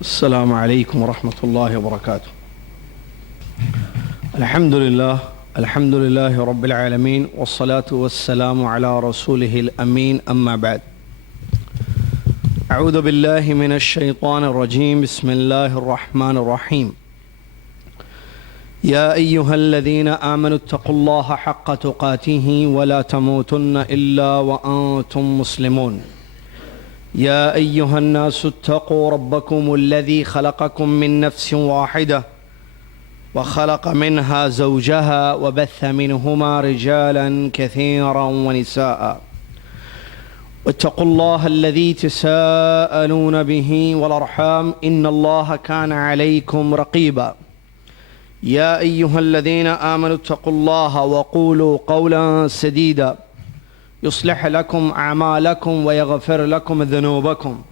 السلام عليكم ورحمة الله وبركاته. الحمد لله رب العالمين، والصلاة والسلام على رسوله الأمين، أما بعد. أعوذ بالله من الشيطان الرجيم. بسم الله الرحمن الرحيم. يا أيها الذين آمنوا اتقوا الله حق تقاته ولا تموتن إلا وأنتم مسلمون. يا أيها الناس اتقوا ربكم الذي خلقكم من نفس واحدة وخلق منها زوجها وبث منهما رجالا كثيرا ونساء، واتقوا الله الذي تساءلون به والأرحام إن الله كان عليكم رقيبا. يا أيها الذين آمنوا اتقوا الله وقولوا قولا سديدا يصلح لكم أعمالكم ويغفر لكم ذنوبكم،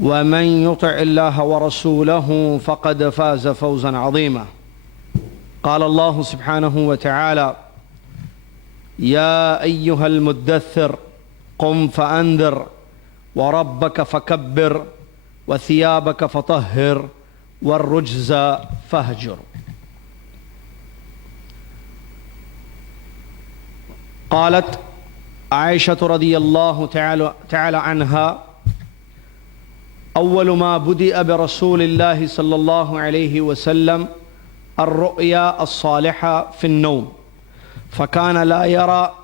ومن يطع الله ورسوله فقد فاز فوزا عظيما. قال الله سبحانه وتعالى: يا أيها المدثر قم فأنذر وربك فكبر وثيابك فطهر والرجز فاهجر. قالت عائشة رضي الله تعالى عنها: أول ما بدأ برسول الله صلى الله عليه وسلم الرؤيا الصالحة في النوم، فكان لا يرى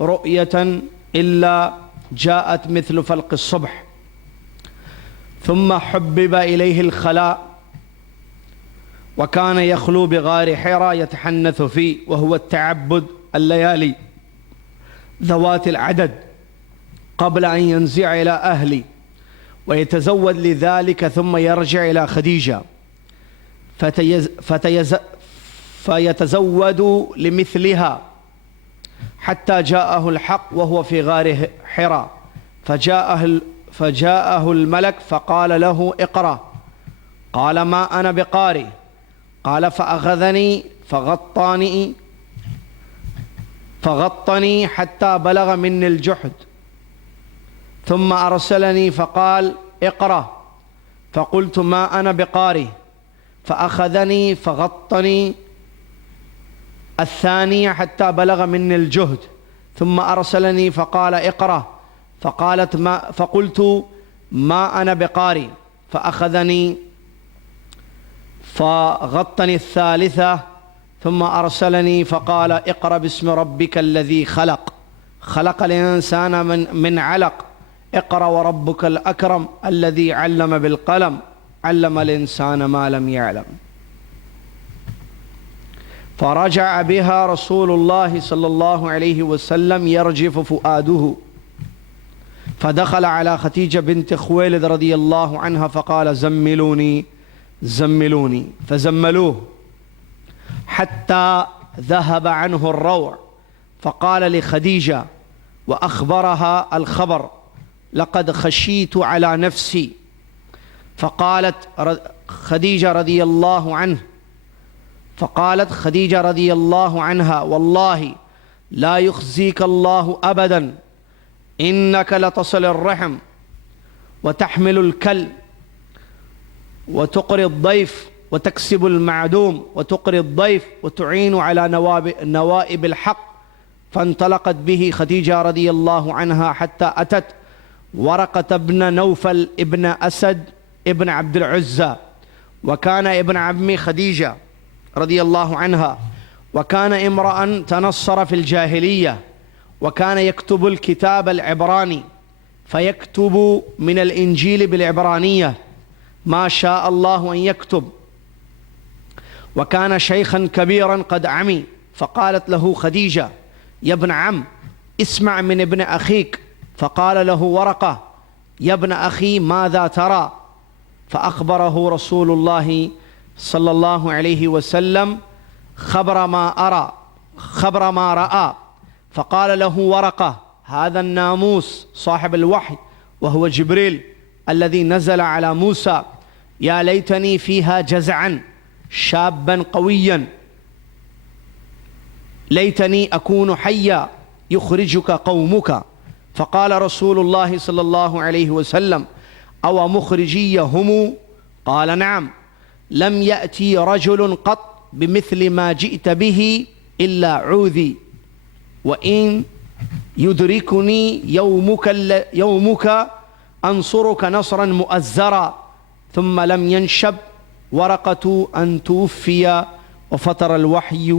رؤية إلا جاءت مثل فلق الصبح، ثم حبب إليه الخلاء، وكان يخلو بغار حراء يتحنث فيه، وهو التعبد الليالي ذوات العدد قبل أن ينزع إلى أهلي ويتزود لذلك، ثم يرجع إلى خديجة فيتزود لمثلها حتى جاءه الحق وهو في غار حراء، فجاءه الملك فقال له: اقرأ. قال: ما أنا بقارئ. قال: فأخذني فغطني حتى بلغ مني الجحد، ثم أرسلني فقال: اقرأ. فقلت: ما أنا بقارئ. فأخذني فغطني الثانية حتى بلغ مني الجهد، ثم أرسلني فقال: اقرأ. فقلت: ما أنا بقارئ. فأخذني فغطني الثالثة، ثم أرسلني فقال: اقرأ باسم ربك الذي خلق الإنسان من علق، اقرأ وربك الأكرم الذي علم بالقلم، علم الإنسان ما لم يعلم. فرجع بها رسول الله صلى الله عليه وسلم يرجف فؤاده، فدخل على خديجة بنت خويلد رضي الله عنها فقال: زملوني، فزملوه حتى ذهب عنه الروع، فقال لخديجة وأخبرها الخبر: لقد خشيت على نفسي. فقالت خديجة رضي الله عنها: والله لا يخزيك الله أبدا، إنك لتصل الرحم وتحمل الكل وتقري الضيف وتكسب المعدوم وتقري الضيف وتعين على نوائب الحق. فانطلقت به خديجة رضي الله عنها حتى أتت ورقة بن نوفل ابن أسد ابن عبد العزى، وكان ابن عم خديجة رضي الله عنها، وكان امرأ تنصر في الجاهلية، وكان يكتب الكتاب العبراني، فيكتب من الإنجيل بالعبرانية ما شاء الله أن يكتب، وكان شيخا كبيرا قد عمي. فقالت له خديجة: يا ابن عم، اسمع من ابن أخيك. فقال له ورقة: يا ابن أخي، ماذا ترى؟ فأخبره رسول الله صلى الله عليه وسلم خبر ما رأى. فقال له ورقة: هذا الناموس صاحب الوحي وهو جبريل الذي نزل على موسى، يا ليتني فيها جزعا شابا قويا، ليتني أكون حيا يخرجك قومك. فقال رسول الله صلى الله عليه وسلم: أو مخرجيهم قال نعم لم يأتي رجل قط بمثل ما جئت به إلا عوذي وإن يدركني يومك أنصرك نصرا مؤزرا ثم لم ينشب ورقة أن توفي وفتر الوحي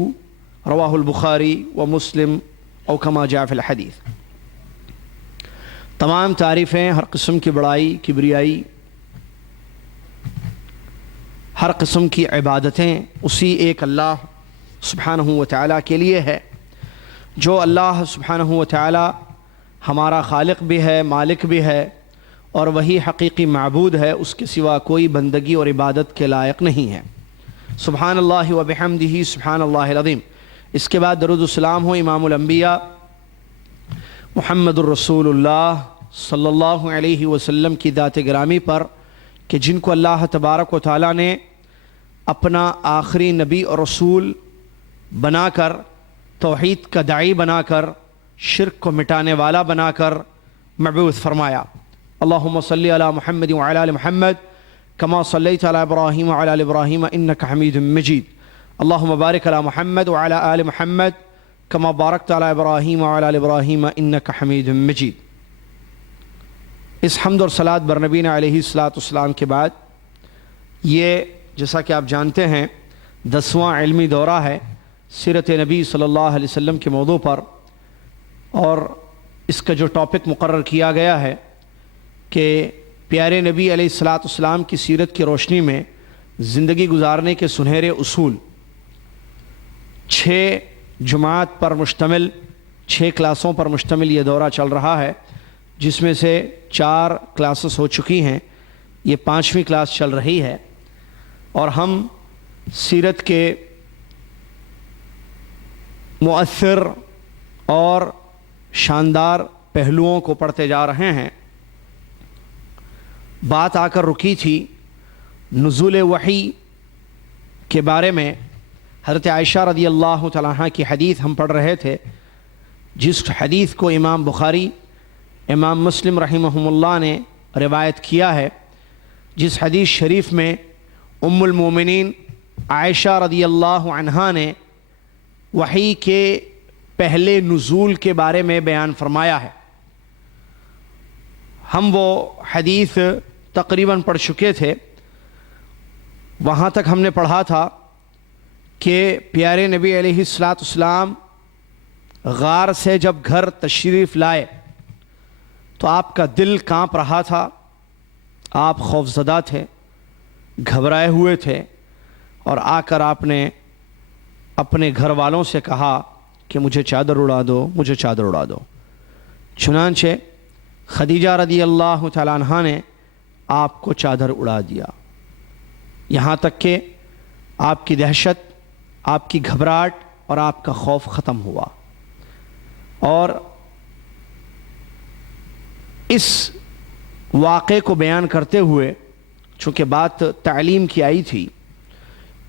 رواه البخاري ومسلم أو كما جاء في الحديث. تمام تعریفیں، ہر قسم کی بڑائی، کبریائی، ہر قسم کی عبادتیں اسی ایک اللہ سبحانہ و تعالیٰ کے لیے ہے، جو اللہ سبحانہ و تعالیٰ ہمارا خالق بھی ہے، مالک بھی ہے، اور وہی حقیقی معبود ہے، اس کے سوا کوئی بندگی اور عبادت کے لائق نہیں ہے۔ سبحان اللہ و بحمدہ سبحان اللہ العظیم۔ اس کے بعد درود السلام ہو امام الانبیاء محمد الرسول اللہ صلی اللہ علیہ وسلم کی ذات گرامی پر، کہ جن کو اللہ تبارک و تعالیٰ نے اپنا آخری نبی اور رسول بنا کر، توحید کا داعی بنا کر، شرک کو مٹانے والا بنا کر مبعوث فرمایا۔ اللہم صلی علی محمد وعلی آل محمد کما صلیت علی ابراہیم وعلی آل ابراہیم انک حمید مجید۔ اللہم بارک علی محمد وعلی آل محمد کما بارکت علی ابراہیم وعلی آل ابراہیم انک حمید مجید۔ اس حمد اور صلاۃ بر نبی علیہ الصلاۃ والسلام کے بعد، یہ جیسا کہ آپ جانتے ہیں 10واں علمی دورہ ہے سیرت نبی صلی اللہ علیہ وسلم کے موضوع پر، اور اس کا جو ٹاپک مقرر کیا گیا ہے کہ پیارے نبی علیہ الصلاۃ والسلام کی سیرت کی روشنی میں زندگی گزارنے کے سنہرے اصول، 6 جماعت پر مشتمل، 6 کلاسوں پر مشتمل یہ دورہ چل رہا ہے، جس میں سے 4 کلاسز ہو چکی ہیں، یہ 5ویں کلاس چل رہی ہے، اور ہم سیرت کے مؤثر اور شاندار پہلوؤں کو پڑھتے جا رہے ہیں۔ بات آ کر رکی تھی نزول وحی کے بارے میں، حضرت عائشہ رضی اللہ تعالیٰ عنہ کی حدیث ہم پڑھ رہے تھے، جس حدیث کو امام بخاری، امام مسلم رحمہم اللہ نے روایت کیا ہے، جس حدیث شریف میں ام المومنین عائشہ رضی اللہ عنہا نے وحی کے پہلے نزول کے بارے میں بیان فرمایا ہے۔ ہم وہ حدیث تقریباً پڑھ چکے تھے، وہاں تک ہم نے پڑھا تھا کہ پیارے نبی علیہ الصلاۃ والسلام غار سے جب گھر تشریف لائے تو آپ کا دل کانپ رہا تھا، آپ خوفزدہ تھے، گھبرائے ہوئے تھے، اور آ کر آپ نے اپنے گھر والوں سے کہا کہ مجھے چادر اڑا دو، مجھے چادر اڑا دو۔ چنانچہ خدیجہ رضی اللہ تعالیٰ عنہا نے آپ کو چادر اڑا دیا، یہاں تک کہ آپ کی دہشت، آپ کی گھبراہٹ اور آپ کا خوف ختم ہوا۔ اور اس واقعے کو بیان کرتے ہوئے، چونکہ بات تعلیم کی آئی تھی،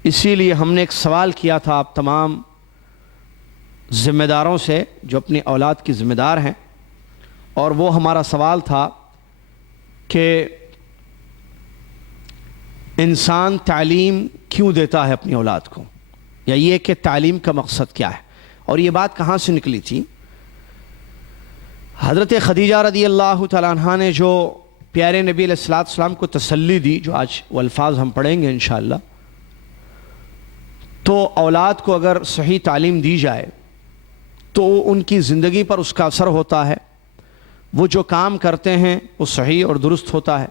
اسی لیے ہم نے ایک سوال کیا تھا آپ تمام ذمہ داروں سے جو اپنی اولاد کی ذمہ دار ہیں، اور وہ ہمارا سوال تھا کہ انسان تعلیم کیوں دیتا ہے اپنی اولاد کو، یا یہ کہ تعلیم کا مقصد کیا ہے۔ اور یہ بات کہاں سے نکلی تھی؟ حضرت خدیجہ رضی اللہ تعالیٰ عنہ نے جو پیارے نبی علیہ الصلوۃ والسلام کو تسلی دی، جو آج وہ الفاظ ہم پڑھیں گے انشاءاللہ، تو اولاد کو اگر صحیح تعلیم دی جائے تو ان کی زندگی پر اس کا اثر ہوتا ہے، وہ جو کام کرتے ہیں وہ صحیح اور درست ہوتا ہے،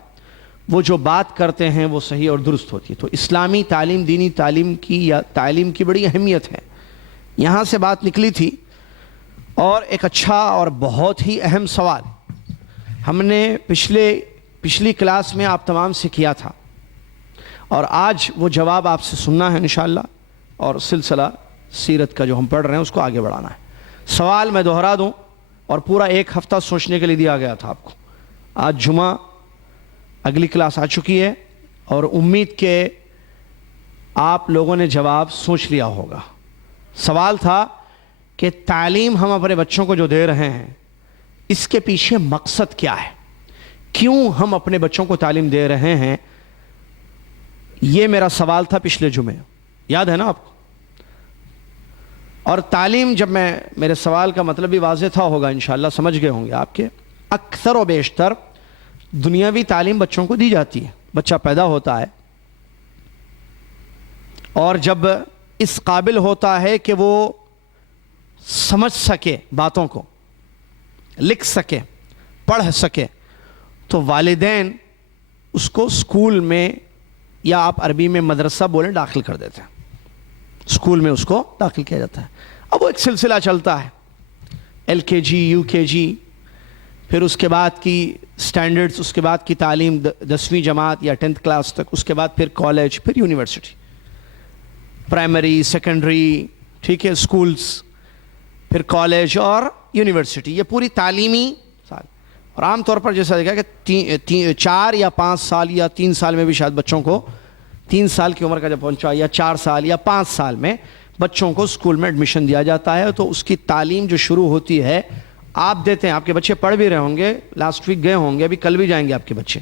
وہ جو بات کرتے ہیں وہ صحیح اور درست ہوتی ہے۔ تو اسلامی تعلیم، دینی تعلیم کی یا تعلیم کی بڑی اہمیت ہے، یہاں سے بات نکلی تھی۔ اور ایک اچھا اور بہت ہی اہم سوال ہم نے پچھلی کلاس میں آپ تمام سے کیا تھا، اور آج وہ جواب آپ سے سننا ہے انشاءاللہ، اور سلسلہ سیرت کا جو ہم پڑھ رہے ہیں اس کو آگے بڑھانا ہے۔ سوال میں دوہرا دوں، اور پورا 1 ہفتہ سوچنے کے لیے دیا گیا تھا آپ کو۔ آج جمعہ، اگلی کلاس آ چکی ہے، اور امید کہ آپ لوگوں نے جواب سوچ لیا ہوگا۔ سوال تھا کہ تعلیم ہم اپنے بچوں کو جو دے رہے ہیں، اس کے پیچھے مقصد کیا ہے؟ کیوں ہم اپنے بچوں کو تعلیم دے رہے ہیں؟ یہ میرا سوال تھا پچھلے جمعے، یاد ہے نا آپ کو؟ اور تعلیم، جب میرے سوال کا مطلب بھی واضح تھا ہوگا، انشاءاللہ سمجھ گئے ہوں گے آپ کے، اکثر و بیشتر دنیاوی تعلیم بچوں کو دی جاتی ہے. بچہ پیدا ہوتا ہے اور جب اس قابل ہوتا ہے کہ وہ سمجھ سکے باتوں کو، لکھ سکے، پڑھ سکے، تو والدین اس کو اسکول میں، یا آپ عربی میں مدرسہ بولیں، داخل کر دیتے ہیں. اسکول میں اس کو داخل کیا جاتا ہے. اب وہ ایک سلسلہ چلتا ہے، LKG UKG، پھر اس کے بعد کی سٹینڈرڈز، اس کے بعد کی تعلیم 10ویں جماعت یا 10th کلاس تک، اس کے بعد پھر کالج، پھر یونیورسٹی، پرائمری، سیکنڈری، ٹھیک ہے، اسکولز، پھر کالج اور یونیورسٹی. یہ پوری تعلیمی سال. اور عام طور پر جیسا دیکھا کہ 4 یا 5 سال یا 3 سال میں بھی شاید بچوں کو، 3 سال کی عمر کا جب پہنچا، یا 4 سال یا 5 سال میں بچوں کو اسکول میں ایڈمیشن دیا جاتا ہے. تو اس کی تعلیم جو شروع ہوتی ہے، آپ دیتے ہیں. آپ کے بچے پڑھ بھی رہے ہوں گے، لاسٹ ویک گئے ہوں گے، ابھی کل بھی جائیں گے آپ کے بچے.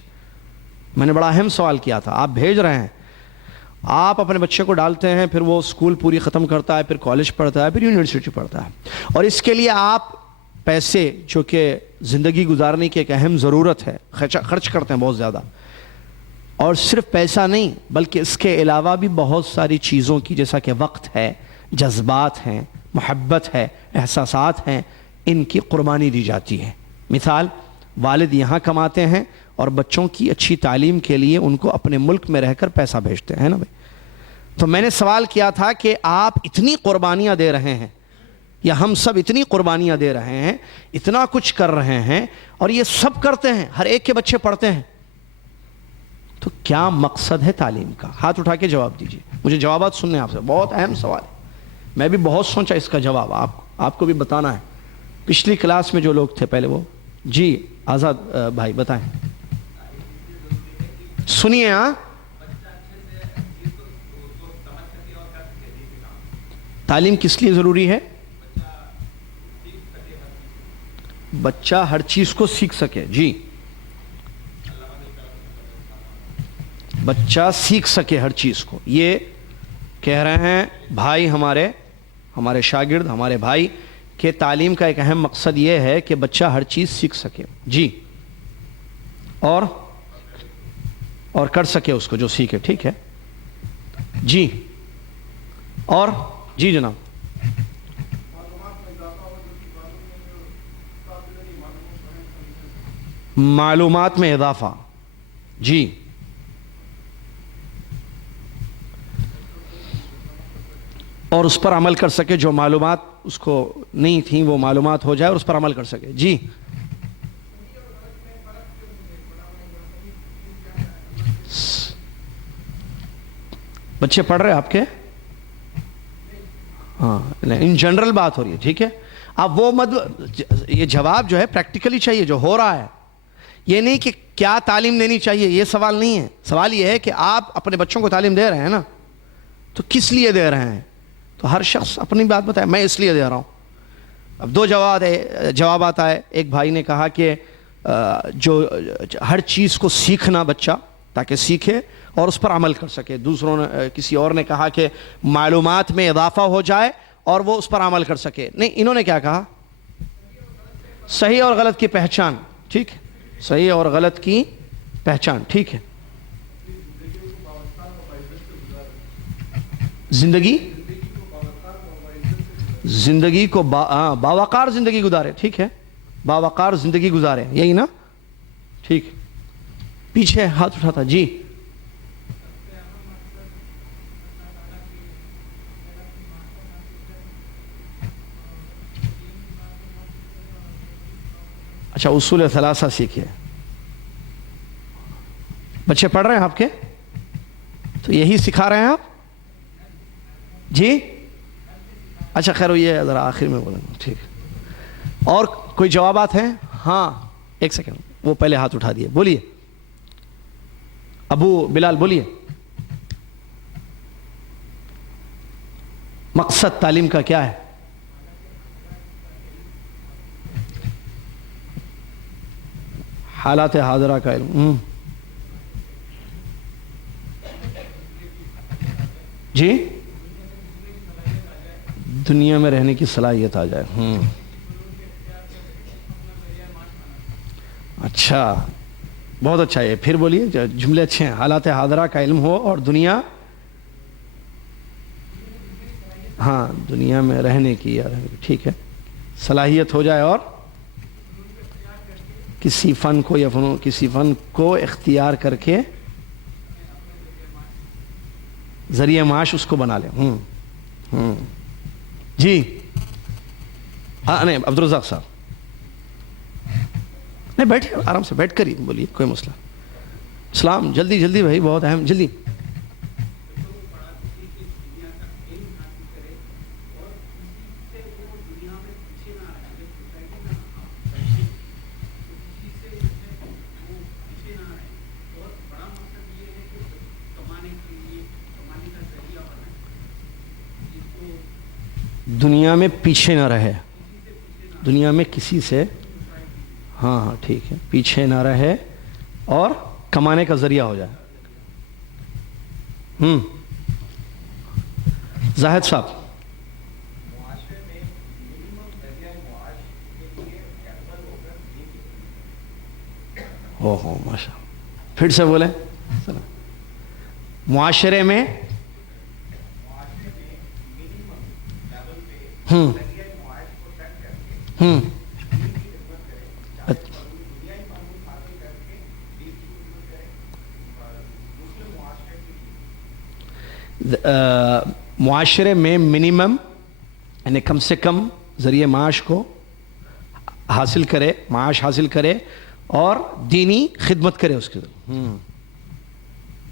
میں نے بڑا اہم سوال کیا تھا. آپ بھیج رہے ہیں، آپ اپنے بچے کو ڈالتے ہیں، پھر وہ اسکول پوری ختم کرتا ہے، پھر کالج پڑھتا ہے، پھر یونیورسٹی پڑھتا ہے. اور اس کے لیے آپ پیسے، جو کہ زندگی گزارنے کی ایک اہم ضرورت ہے، خرچ کرتے ہیں بہت زیادہ. اور صرف پیسہ نہیں، بلکہ اس کے علاوہ بھی بہت ساری چیزوں کی، جیسا کہ وقت ہے، جذبات ہیں، محبت ہے، احساسات ہیں، ان کی قربانی دی جاتی ہے. مثال، والد یہاں کماتے ہیں اور بچوں کی اچھی تعلیم کے لیے ان کو اپنے ملک میں رہ کر پیسہ بھیجتے ہیں نا بھائی. تو میں نے سوال کیا تھا کہ آپ اتنی قربانیاں دے رہے ہیں، یا ہم سب اتنی قربانیاں دے رہے ہیں، اتنا کچھ کر رہے ہیں، اور یہ سب کرتے ہیں، ہر ایک کے بچے پڑھتے ہیں، تو کیا مقصد ہے تعلیم کا؟ ہاتھ اٹھا کے جواب دیجیے. مجھے جوابات سننے آپ سے، بہت اہم سوال ہے. میں بھی بہت سوچا اس کا جواب، آپ کو بھی بتانا ہے. پچھلی کلاس میں جو لوگ تھے پہلے، وہ جی آزاد بھائی بتائیں. سنیے، ہاں، تعلیم کس لیے ضروری ہے؟ بچہ ہر چیز کو سیکھ سکے. جی، بچہ سیکھ سکے ہر چیز کو. یہ کہہ رہے ہیں بھائی، ہمارے شاگرد، ہمارے بھائی، کہ تعلیم کا ایک اہم مقصد یہ ہے کہ بچہ ہر چیز سیکھ سکے. جی، اور کر سکے اس کو جو سیکھے. ٹھیک ہے جی. اور جی جناب. معلومات میں اضافہ. جی، اور اس پر عمل کر سکے، جو معلومات اس کو نہیں تھیں وہ معلومات ہو جائے اور اس پر عمل کر سکے. جی، بچے پڑھ رہے آپ کے؟ ہاں، ان جنرل بات ہو رہی ہے. ٹھیک ہے. اب وہ یہ جواب جو ہے پریکٹیکلی چاہیے، جو ہو رہا ہے. یہ نہیں کہ کیا تعلیم دینی چاہیے، یہ سوال نہیں ہے. سوال یہ ہے کہ آپ اپنے بچوں کو تعلیم دے رہے ہیں نا، تو کس لیے دے رہے ہیں؟ تو ہر شخص اپنی بات بتائے. میں اس لیے دے رہا ہوں. اب 2 جوابات آئے. ایک بھائی نے کہا کہ جو ہر چیز کو سیکھنا بچہ، تاکہ سیکھے اور اس پر عمل کر سکے. کسی اور نے کہا کہ معلومات میں اضافہ ہو جائے اور وہ اس پر عمل کر سکے. نہیں، انہوں نے کیا کہا؟ صحیح اور غلط کی پہچان. ٹھیک ہے، صحیح اور غلط کی پہچان. ٹھیک ہے. زندگی کو باوقار زندگی گزارے. ٹھیک ہے، باوقار زندگی گزارے، یہی نا؟ ٹھیک. پیچھے ہاتھ اٹھاتا. جی، اچھا، اصول ثلاثہ سیکھیے. بچے پڑھ رہے ہیں آپ کے؟ تو یہی سکھا رہے ہیں آپ؟ جی، اچھا خیر، یہ ذرا آخر میں بولیں گے. ٹھیک. اور کوئی جوابات ہیں؟ ہاں، ایک سیکنڈ، وہ پہلے ہاتھ اٹھا دیے. بولیے ابو بلال، بولیے. مقصد تعلیم کا کیا ہے؟ حالات حاضرہ کا علم. جی دنیا میں رہنے کی صلاحیت آ جائے. اچھا بہت اچھا ہے. پھر بولیے, جملے اچھے ہیں. حالات حاضرہ کا علم ہو اور دنیا, ہاں دنیا میں رہنے کی, ٹھیک ہے, صلاحیت ہو جائے اور کسی فن کو یا کسی فن کو اختیار کر کے ذریعہ معاش اس کو بنا لیں. جی ہاں نہیں عبدالرزاق صاحب, نہیں بیٹھے آرام سے بیٹھ کر ہی بولیے, کوئی مسئلہ. اسلام جلدی جلدی بھائی, بہت اہم, جلدی. دنیا میں پیچھے نہ رہے, دنیا میں کسی سے, ہاں ہاں ٹھیک ہے, پیچھے نہ رہے اور کمانے کا ذریعہ ہو جائے. زاہد صاحب, ہو ماشاء اللہ, پھر سے بولیں. معاشرے میں معاشرے میں منیمم یعنی کم سے کم ذریعہ معاش کو حاصل کرے, معاش حاصل کرے اور دینی خدمت کرے اس کے.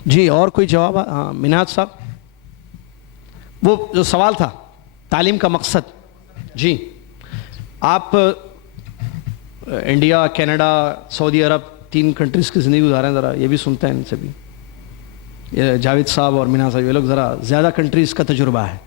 جی اور کوئی جواب؟ ہاں منہاج صاحب, وہ جو سوال تھا تعلیم کا مقصد. جی آپ انڈیا, کینیڈا, سعودی عرب, 3 کنٹریز کی زندگی گزارے ہیں, ذرا یہ بھی سنتے ہیں ان سے بھی. جاوید صاحب اور منہاج صاحب یہ لوگ ذرا زیادہ کنٹریز کا تجربہ ہے.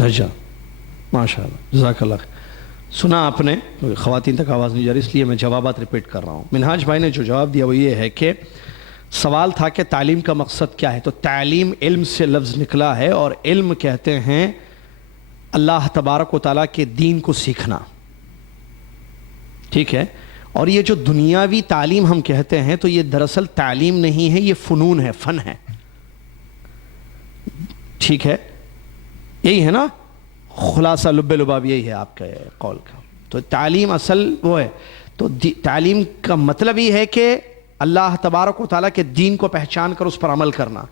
اچھا ماشاء اللہ, جزاک اللہ. سنا آپ نے, خواتین تک آواز نہیں جا رہی اس لیے میں جوابات ریپیٹ کر رہا ہوں. منہاج بھائی نے جو جواب دیا وہ یہ ہے کہ سوال تھا کہ تعلیم کا مقصد کیا ہے, تو تعلیم علم سے لفظ نکلا ہے, اور علم کہتے ہیں اللہ تبارک و تعالیٰ کے دین کو سیکھنا, ٹھیک ہے. اور یہ جو دنیاوی تعلیم ہم کہتے ہیں تو یہ دراصل تعلیم نہیں ہے, یہ فنون ہے, فن ہے, ٹھیک ہے. یہی ہے نا خلاصہ لب لباب, یہی ہے آپ کے قول کا. تو تعلیم اصل وہ ہے. تو تعلیم کا مطلب یہ ہے کہ اللہ تبارک و تعالیٰ کے دین کو پہچان کر اس پر عمل کرنا.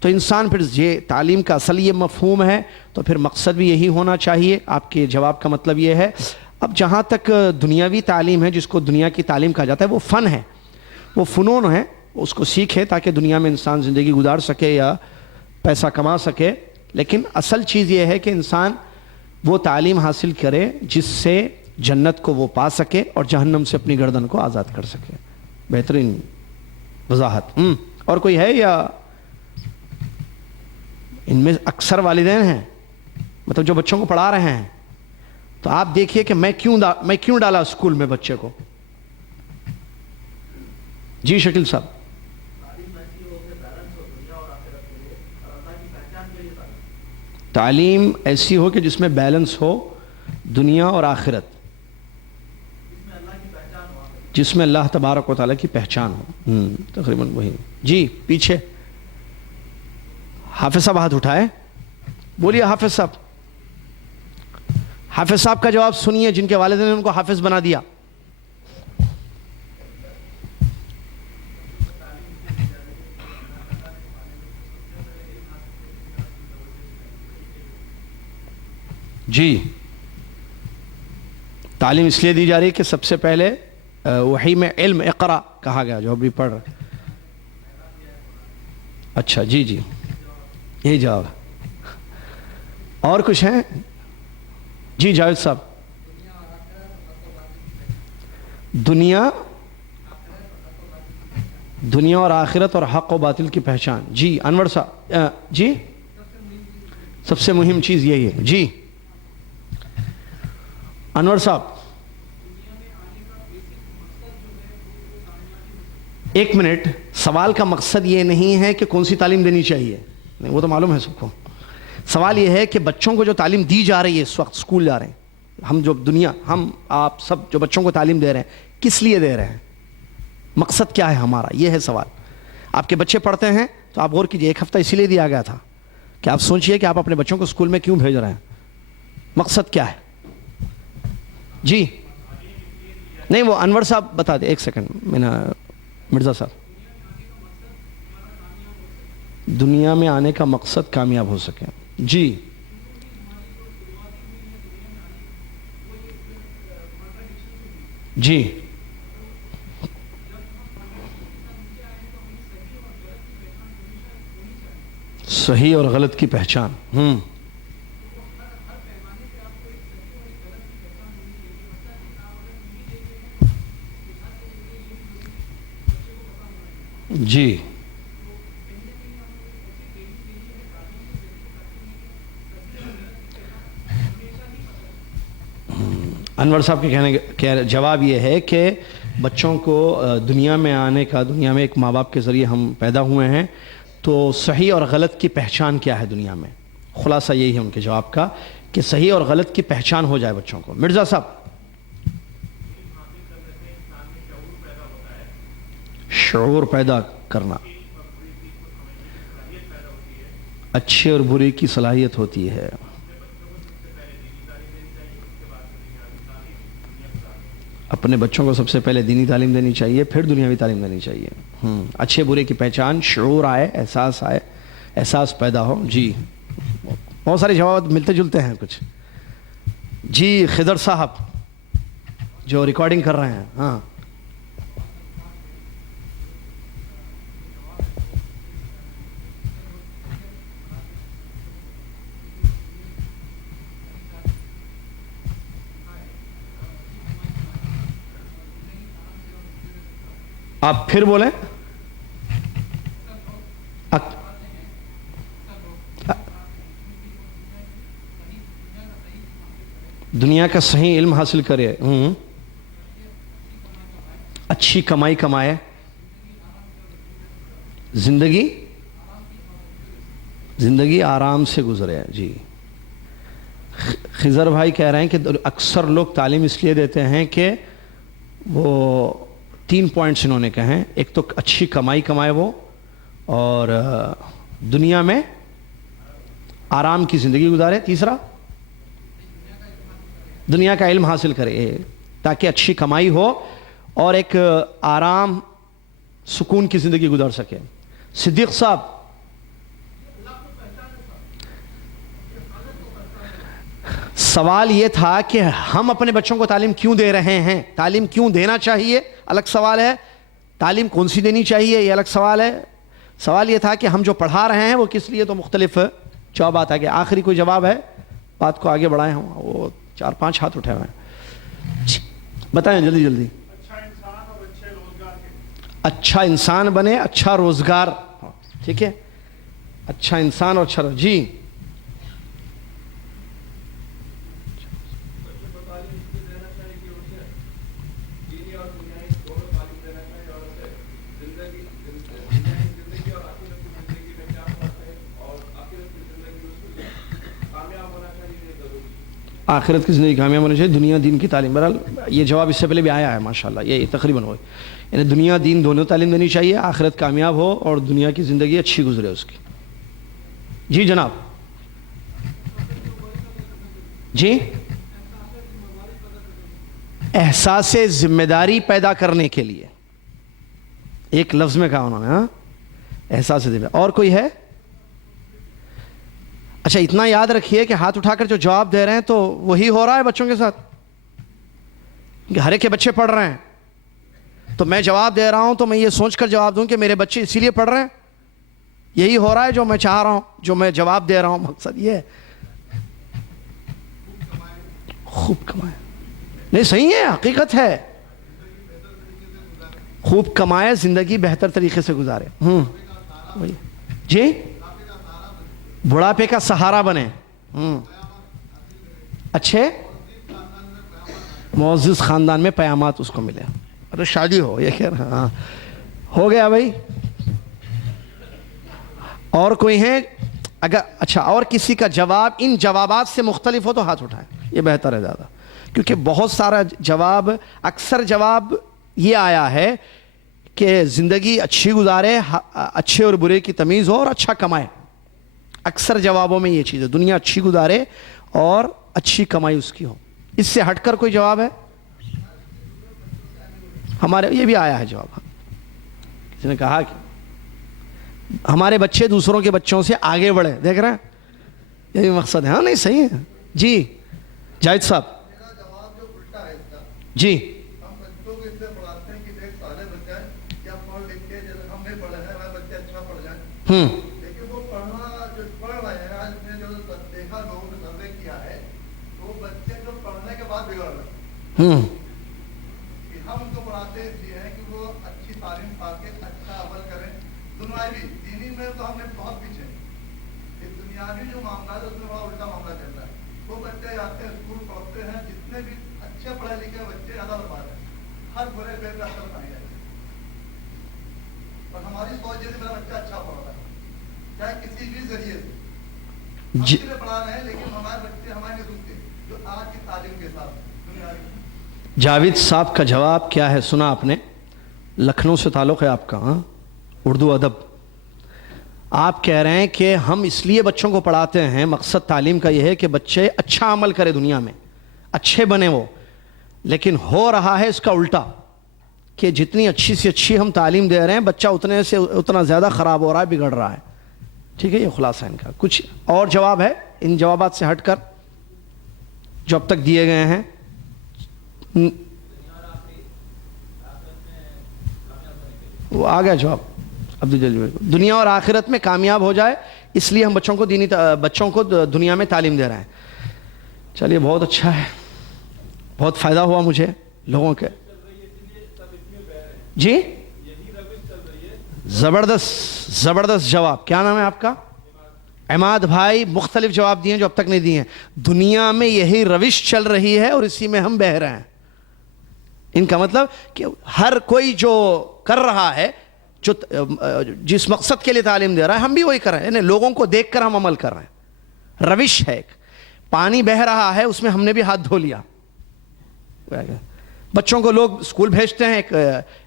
تو انسان پھر یہ تعلیم کا اصل یہ مفہوم ہے, تو پھر مقصد بھی یہی ہونا چاہیے. آپ کے جواب کا مطلب یہ ہے. اب جہاں تک دنیاوی تعلیم ہے, جس کو دنیا کی تعلیم کہا جاتا ہے, وہ فن ہے, وہ فنون ہے, اس کو سیکھے تاکہ دنیا میں انسان زندگی گزار سکے یا پیسہ کما سکے. لیکن اصل چیز یہ ہے کہ انسان وہ تعلیم حاصل کرے جس سے جنت کو وہ پا سکے اور جہنم سے اپنی گردن کو آزاد کر سکے. بہترین وضاحت. اور کوئی ہے یا ان میں اکثر والدین ہیں, مطلب جو بچوں کو پڑھا رہے ہیں, تو آپ دیکھیے کہ میں کیوں ڈالا اسکول میں بچے کو. جی شکیل صاحب. تعلیم ایسی ہو کہ جس میں بیلنس ہو دنیا اور آخرت, جس میں اللہ تبارک و تعالیٰ کی پہچان ہو. تقریباً وہی. جی پیچھے حافظ صاحب ہاتھ اٹھائے, بولیے حافظ صاحب. حافظ صاحب کا جواب سنیے جن کے والدین نے ان کو حافظ بنا دیا. جی تعلیم اس لیے دی جا رہی ہے کہ سب سے پہلے وحی میں علم اقرا کہا گیا جو ابھی پڑھ رہے. اچھا جی جی یہی جواب. اور کچھ ہیں؟ جی جاوید صاحب. دنیا اور آخرت اور حق و باطل کی پہچان. جی انور صاحب. جی سب سے مہم چیز یہی ہے. جی انور صاحب. ایک منٹ. سوال کا مقصد یہ نہیں ہے کہ کون سی تعلیم دینی چاہیے, نہیں وہ تو معلوم ہے سب کو. سوال یہ ہے کہ بچوں کو جو تعلیم دی جا رہی ہے اس وقت اسکول جا رہے ہیں ہم, جو دنیا ہم آپ سب جو بچوں کو تعلیم دے رہے ہیں کس لیے دے رہے ہیں, مقصد کیا ہے ہمارا, یہ ہے سوال. آپ کے بچے پڑھتے ہیں تو آپ غور کیجئے, ایک ہفتہ اسی لیے دیا گیا تھا کہ آپ سوچئے کہ آپ اپنے بچوں کو اسکول میں کیوں بھیج رہے ہیں, مقصد کیا ہے. جی نہیں وہ انور صاحب بتا دیں. ایک سیکنڈ مرزا صاحب. دنیا میں آنے کا مقصد کامیاب ہو سکے. جی جی صحیح اور غلط کی پہچان. جی انور صاحب کے کہنے کا جواب یہ ہے کہ بچوں کو دنیا میں آنے کا, دنیا میں ایک ماں باپ کے ذریعے ہم پیدا ہوئے ہیں تو صحیح اور غلط کی پہچان کیا ہے دنیا میں. خلاصہ یہی ہے ان کے جواب کا کہ صحیح اور غلط کی پہچان ہو جائے بچوں کو. مرزا صاحب. شعور پیدا کرنا, اچھے اور برے کی صلاحیت ہوتی ہے. اپنے بچوں کو سب سے پہلے دینی تعلیم دینی چاہیے, پھر دنیاوی تعلیم دینی چاہیے. اچھے برے کی پہچان, شعور آئے, احساس پیدا ہو. جی بہت سارے جواب ملتے جلتے ہیں کچھ. جی خضر صاحب جو ریکارڈنگ کر رہے ہیں. ہاں آپ پھر بولیں. دنیا کا صحیح علم حاصل کرے, اچھی کمائی کمائے, زندگی آرام سے گزرے. جی خضر بھائی کہہ رہے ہیں کہ اکثر لوگ تعلیم اس لیے دیتے ہیں کہ وہ 3 پوائنٹس انہوں نے کہے ہیں. ایک تو اچھی کمائی کمائے وہ, اور دنیا میں آرام کی زندگی گزارے. تیسرا دنیا کا علم حاصل کرے تاکہ اچھی کمائی ہو اور ایک آرام سکون کی زندگی گزار سکے. صدیق صاحب. سوال یہ تھا کہ ہم اپنے بچوں کو تعلیم کیوں دے رہے ہیں, تعلیم کیوں دینا چاہیے الگ سوال ہے, تعلیم کون سی دینی چاہیے یہ الگ سوال ہے. سوال یہ تھا کہ ہم جو پڑھا رہے ہیں وہ کس لیے, تو مختلف جوابات آگے. آخری کوئی جواب ہے, بات کو آگے بڑھائے ہوں, وہ 4-5 ہاتھ اٹھے ہوئے ہیں. بتائیں جلدی جلدی. اچھا انسان بنے, اچھا روزگار. ٹھیک ہے, اچھا انسان اور اچھا. جی آخرت کی زندگی کامیاب ہونا چاہیے, دنیا دین کی تعلیم. بہرحال یہ جواب اس سے پہلے بھی آیا ہے ماشاءاللہ, یہ تقریباً ہوئے. یعنی دنیا دین دونوں تعلیم دینی چاہیے, آخرت کامیاب ہو اور دنیا کی زندگی اچھی گزرے اس کی. جی جناب. جی احساس ذمہ داری پیدا کرنے کے لیے، ایک لفظ میں کہا انہوں نے، ہاں احساس ذمہ داری. اور کوئی ہے؟ اچھا اتنا یاد رکھیے کہ ہاتھ اٹھا کر جو جواب دے رہے ہیں تو وہی ہو رہا ہے بچوں کے ساتھ، کہ ہر ایک کے بچے پڑھ رہے ہیں تو میں جواب دے رہا ہوں تو میں یہ سوچ کر جواب دوں کہ میرے بچے اسی لیے پڑھ رہے ہیں. یہی ہو رہا ہے جو میں چاہ رہا ہوں، جو میں جواب دے رہا ہوں، مقصد یہ ہے. خوب کمائے، نہیں صحیح ہے، حقیقت ہے. خوب کمائے، زندگی بہتر طریقے سے گزارے. جی بڑھاپے کا سہارا بنے، اچھے معزز خاندان میں پیامات اس کو ملے. ارے شادی ہو، یہ کہہ رہا. ہاں ہو گیا بھائی. اور کوئی ہیں؟ اگر اچھا اور کسی کا جواب ان جوابات سے مختلف ہو تو ہاتھ اٹھائیں، یہ بہتر ہے زیادہ، کیونکہ بہت سارا جواب، اکثر جواب یہ آیا ہے کہ زندگی اچھی گزارے، اچھے اور برے کی تمیز ہو اور اچھا کمائے. اکثر جوابوں میں یہ چیز ہے، دنیا اچھی گزارے اور اچھی کمائی اس کی ہو. اس سے ہٹ کر کوئی جواب ہے؟ ہمارے یہ بھی آیا ہے جواب. کسی نے کہا کہ ہمارے بچے دوسروں کے بچوں سے آگے بڑھے، دیکھ رہے ہیں، یہ بھی مقصد ہے. ہاں نہیں صحیح ہے. جی جاہد صاحب. میرا جواب جو الٹا ہے اس کا، جی ہم بچوں کو اس سے پڑھاتے ہیں کہ دیکھ سارے بچے ہیں کیا پڑھ لکھ کے جیسے ہم نہیں پڑھے ہیں، ہمارے بچے اچھا پڑھ جائیں. لیکن وہ پڑھنا جو پڑھ رہے ہیں، آج میں جو دیکھا لوگوں نے سروے کیا ہے تو وہ بچے جو پڑھنے کے بعد بگڑ رہے ہیں. کہ ہم ان کو پڑھاتے اس لیے ہیں کہ وہ اچھی تعلیم پا کے اچھا عمل کریں. دنیاوی دینی میں تو ہم نے بہت پیچھے ہیں، دنیاوی جو معاملہ ہے اس میں بڑا الٹا معاملہ چل رہا ہے. وہ بچے جاتے ہیں اسکول پڑھتے ہیں، جتنے بھی اچھے پڑھے لکھے بچے زیادہ برباد ہیں، ہر برے پہ اثر پائی جائے. اور ہماری سوچ یہ میرا بچہ اچھا پڑھ رہا ہے، چاہے کسی بھی ذریعے سے ہم اس لیے پڑھا رہے ہیں، لیکن ہمارے بچے ہمارے نہیں سنتے جو آج کی تعلیم کے ساتھ دنیاوی. جاوید صاحب کا جواب کیا ہے سنا آپ نے؟ لکھنؤ سے تعلق ہے آپ کا، ہاں اردو ادب. آپ کہہ رہے ہیں کہ ہم اس لیے بچوں کو پڑھاتے ہیں، مقصد تعلیم کا یہ ہے کہ بچے اچھا عمل کرے، دنیا میں اچھے بنے وہ. لیکن ہو رہا ہے اس کا الٹا، کہ جتنی اچھی سے اچھی ہم تعلیم دے رہے ہیں بچہ اتنے سے اتنا زیادہ خراب ہو رہا ہے، بگڑ رہا ہے. ٹھیک ہے، یہ خلاصہ ان کا. کچھ اور جواب ہے ان جوابات سے ہٹ کر جو اب تک دیے گئے ہیں؟ وہ آ گیا جواب دنیا اور آخرت میں کامیاب ہو جائے، اس لیے ہم بچوں کو دنیا میں تعلیم دے رہے ہیں. چلیے بہت اچھا ہے، بہت فائدہ ہوا مجھے لوگوں کے. جی زبردست جواب. کیا نام ہے آپ کا؟ عماد بھائی. مختلف جواب دیے جو اب تک نہیں دیے ہیں. دنیا میں یہی روش چل رہی ہے اور اسی میں ہم بہہ رہے ہیں. ان کا مطلب کہ ہر کوئی جو کر رہا ہے، جو جس مقصد کے لیے تعلیم دے رہا ہے، ہم بھی وہی کر رہے ہیں. یعنی لوگوں کو دیکھ کر ہم عمل کر رہے ہیں. روش ہے ایک، پانی بہہ رہا ہے اس میں ہم نے بھی ہاتھ دھو لیا. بچوں کو لوگ اسکول بھیجتے ہیں،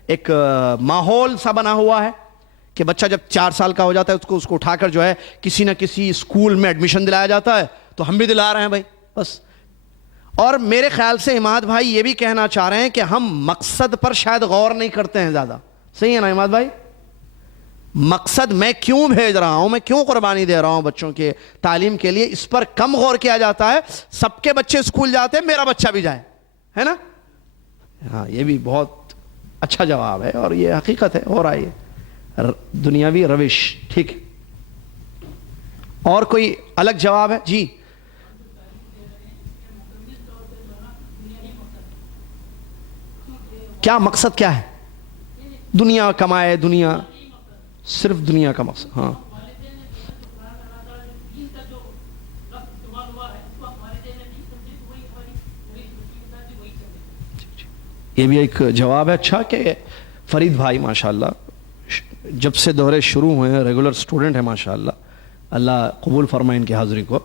ایک ماحول سا بنا ہوا ہے کہ بچہ جب 4 سال کا ہو جاتا ہے اس کو اٹھا کر جو ہے کسی نہ کسی اسکول میں ایڈمیشن دلایا جاتا ہے. تو ہم بھی دلا رہے ہیں بھائی بس. اور میرے خیال سے عماد بھائی یہ بھی کہنا چاہ رہے ہیں کہ ہم مقصد پر شاید غور نہیں کرتے ہیں زیادہ. صحیح ہے نا عماد بھائی؟ مقصد میں کیوں بھیج رہا ہوں، میں کیوں قربانی دے رہا ہوں بچوں کے تعلیم کے لیے، اس پر کم غور کیا جاتا ہے. سب کے بچے اسکول جاتے ہیں، میرا بچہ بھی جائے، ہے نا؟ ہاں یہ بھی بہت اچھا جواب ہے اور یہ حقیقت ہے، ہو رہا ہے دنیاوی روش. ٹھیک ہے، اور کوئی الگ جواب ہے؟ جی کیا مقصد کیا ہے؟ دنیا کمائے، دنیا صرف دنیا کا مقصد. ہاں یہ بھی ایک جواب ہے. اچھا کہ فرید بھائی ماشاءاللہ جب سے دورے شروع ہوئے ہیں ریگولر سٹوڈنٹ ہیں ماشاءاللہ، اللہ قبول فرمائے ان کی حاضری کو.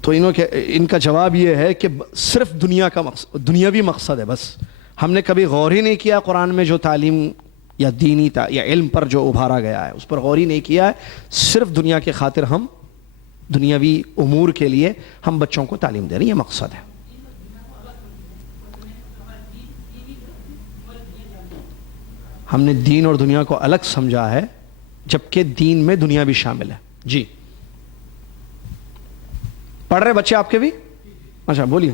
تو ان کا جواب یہ ہے کہ صرف دنیا کا مقصد، دنیاوی مقصد ہے بس. ہم نے کبھی غور ہی نہیں کیا قرآن میں جو تعلیم یا دینی یا علم پر جو ابھارا گیا ہے اس پر غور ہی نہیں کیا ہے. صرف دنیا کے خاطر ہم دنیاوی امور کے لیے ہم بچوں کو تعلیم دے رہے ہیں، یہ مقصد ہے. ہم نے دین اور دنیا کو الگ سمجھا ہے، جبکہ دین میں دنیا بھی شامل ہے. جی پڑھ رہے بچے آپ کے بھی؟ اچھا بولیے.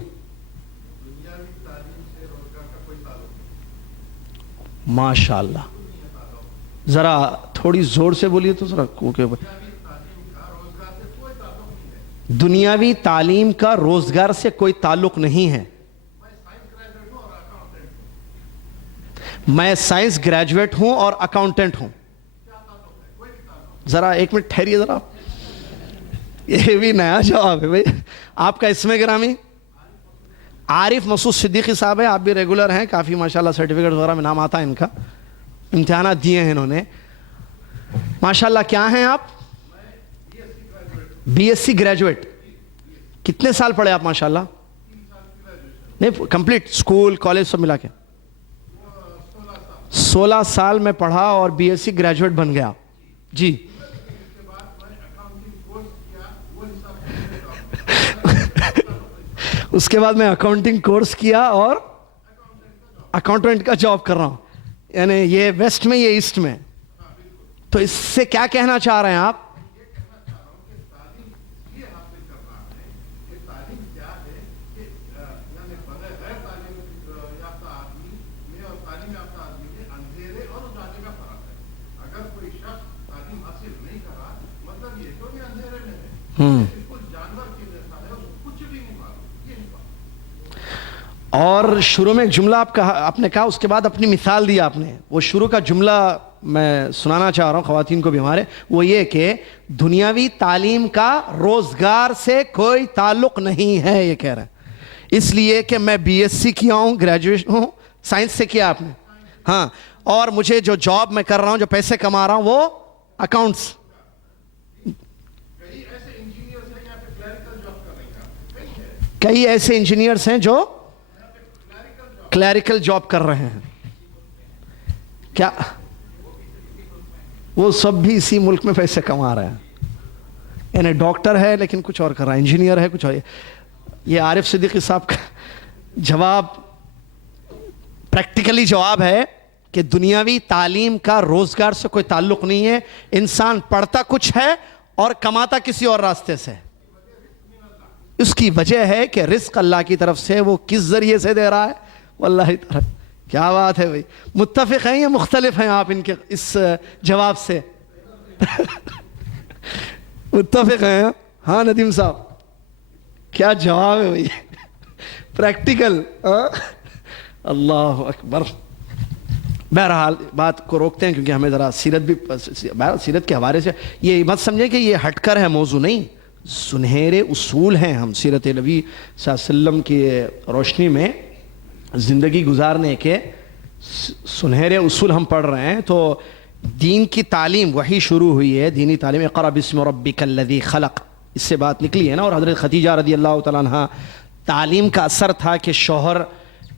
ماشاء اللہ، ذرا تھوڑی زور سے بولیے تو ذرا. دنیاوی تعلیم کا روزگار سے کوئی تعلق نہیں ہے. میں سائنس گریجویٹ ہوں اور اکاؤنٹنٹ ہوں. ذرا ایک منٹ ٹھہریے ذرا، یہ بھی نیا جواب ہے بھائی. آپ کا اسم گرامی؟ عارف مسعود صدیقی صاحب ہے. آپ بھی ریگولر ہیں کافی ماشاءاللہ، سرٹیفکیٹ وغیرہ میں نام آتا ہے ان کا، امتحانات دیے ہیں انہوں نے ماشاءاللہ. کیا ہیں آپ؟ B S C graduate. کتنے سال پڑھے آپ ماشاءاللہ؟ نہیں کمپلیٹ اسکول کالج سب ملا کے 16 سال میں پڑھا اور بی ایس سی گریجویٹ بن گیا. جی اس کے بعد میں اکاؤنٹنگ کورس کیا اور اکاؤنٹنٹ کا جاب کر رہا ہوں. یعنی یہ ویسٹ میں، یہ ایسٹ میں. تو اس سے کیا کہنا چاہ رہے ہیں آپ؟ اور شروع میں ایک جملہ آپ نے کہا، اس کے بعد اپنی مثال دی آپ نے. وہ شروع کا جملہ میں سنانا چاہ رہا ہوں خواتین کو بھی ہمارے، وہ یہ کہ دنیاوی تعلیم کا روزگار سے کوئی تعلق نہیں ہے. یہ کہہ رہے ہیں اس لیے کہ میں بی ایس سی کیا ہوں، گریجویٹ ہوں، سائنس سے کیا آپ نے، ہاں، اور مجھے جو جاب میں کر رہا ہوں، جو پیسے کما رہا ہوں، وہ اکاؤنٹس. کئی ایسے انجینئرس ہیں جو کلیریکل جاب کر رہے ہیں. کیا وہ سب بھی اسی ملک میں پیسے کما رہے ہیں؟ یعنی ڈاکٹر ہے لیکن کچھ اور کر رہا ہے، انجینئر ہے کچھ اور. یہ عارف صدیقی صاحب کا جواب پریکٹیکلی جواب ہے کہ دنیاوی تعلیم کا روزگار سے کوئی تعلق نہیں ہے. انسان پڑھتا کچھ ہے اور کماتا کسی اور راستے سے. اس کی وجہ ہے کہ رزق اللہ کی طرف سے وہ کس ذریعے سے دے رہا ہے. واللہ طرف کیا بات ہے بھائی. متفق ہیں یا مختلف ہیں آپ ان کے اس جواب سے؟ متفق ہیں؟ ہاں ندیم صاحب کیا جواب ہے بھائی، پریکٹیکل. اللہ اکبر. بہرحال بات کو روکتے ہیں کیونکہ ہمیں ذرا سیرت بھی، سیرت کے حوالے سے یہ مت سمجھیں کہ یہ ہٹ کر ہے موضوع، نہیں، سنہرے اصول ہیں. ہم سیرت نبی صلی اللہ علیہ وسلم کی روشنی میں زندگی گزارنے کے سنہرے اصول ہم پڑھ رہے ہیں. تو دین کی تعلیم وہی شروع ہوئی ہے، دینی تعلیم. اقرأ باسم ربک الذی خلق، اس سے بات نکلی ہے نا. اور حضرت خدیجہ رضی اللہ تعالیٰ عنہ، تعلیم کا اثر تھا کہ شوہر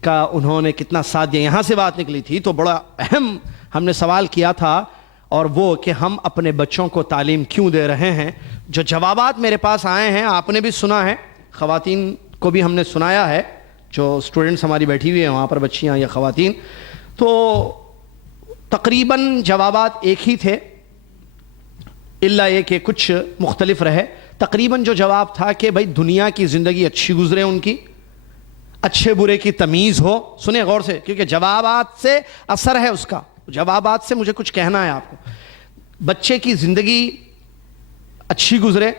کا انہوں نے کتنا ساتھ دیا، یہاں سے بات نکلی تھی. تو بڑا اہم ہم نے سوال کیا تھا، اور وہ کہ ہم اپنے بچوں کو تعلیم کیوں دے رہے ہیں. جو جوابات میرے پاس آئے ہیں آپ نے بھی سنا ہے، خواتین کو بھی ہم نے سنایا ہے، جو اسٹوڈنٹس ہماری بیٹھی ہوئی ہیں وہاں پر، بچیاں یا خواتین. تو تقریباً جوابات ایک ہی تھے، الا یہ کہ کچھ مختلف رہے. تقریباً جو جواب تھا کہ بھائی دنیا کی زندگی اچھی گزرے، ان کی اچھے برے کی تمیز ہو. سنیں غور سے کیونکہ جوابات سے اثر ہے اس کا، جوابات سے مجھے کچھ کہنا ہے آپ کو. بچے کی زندگی اچھی گزرے،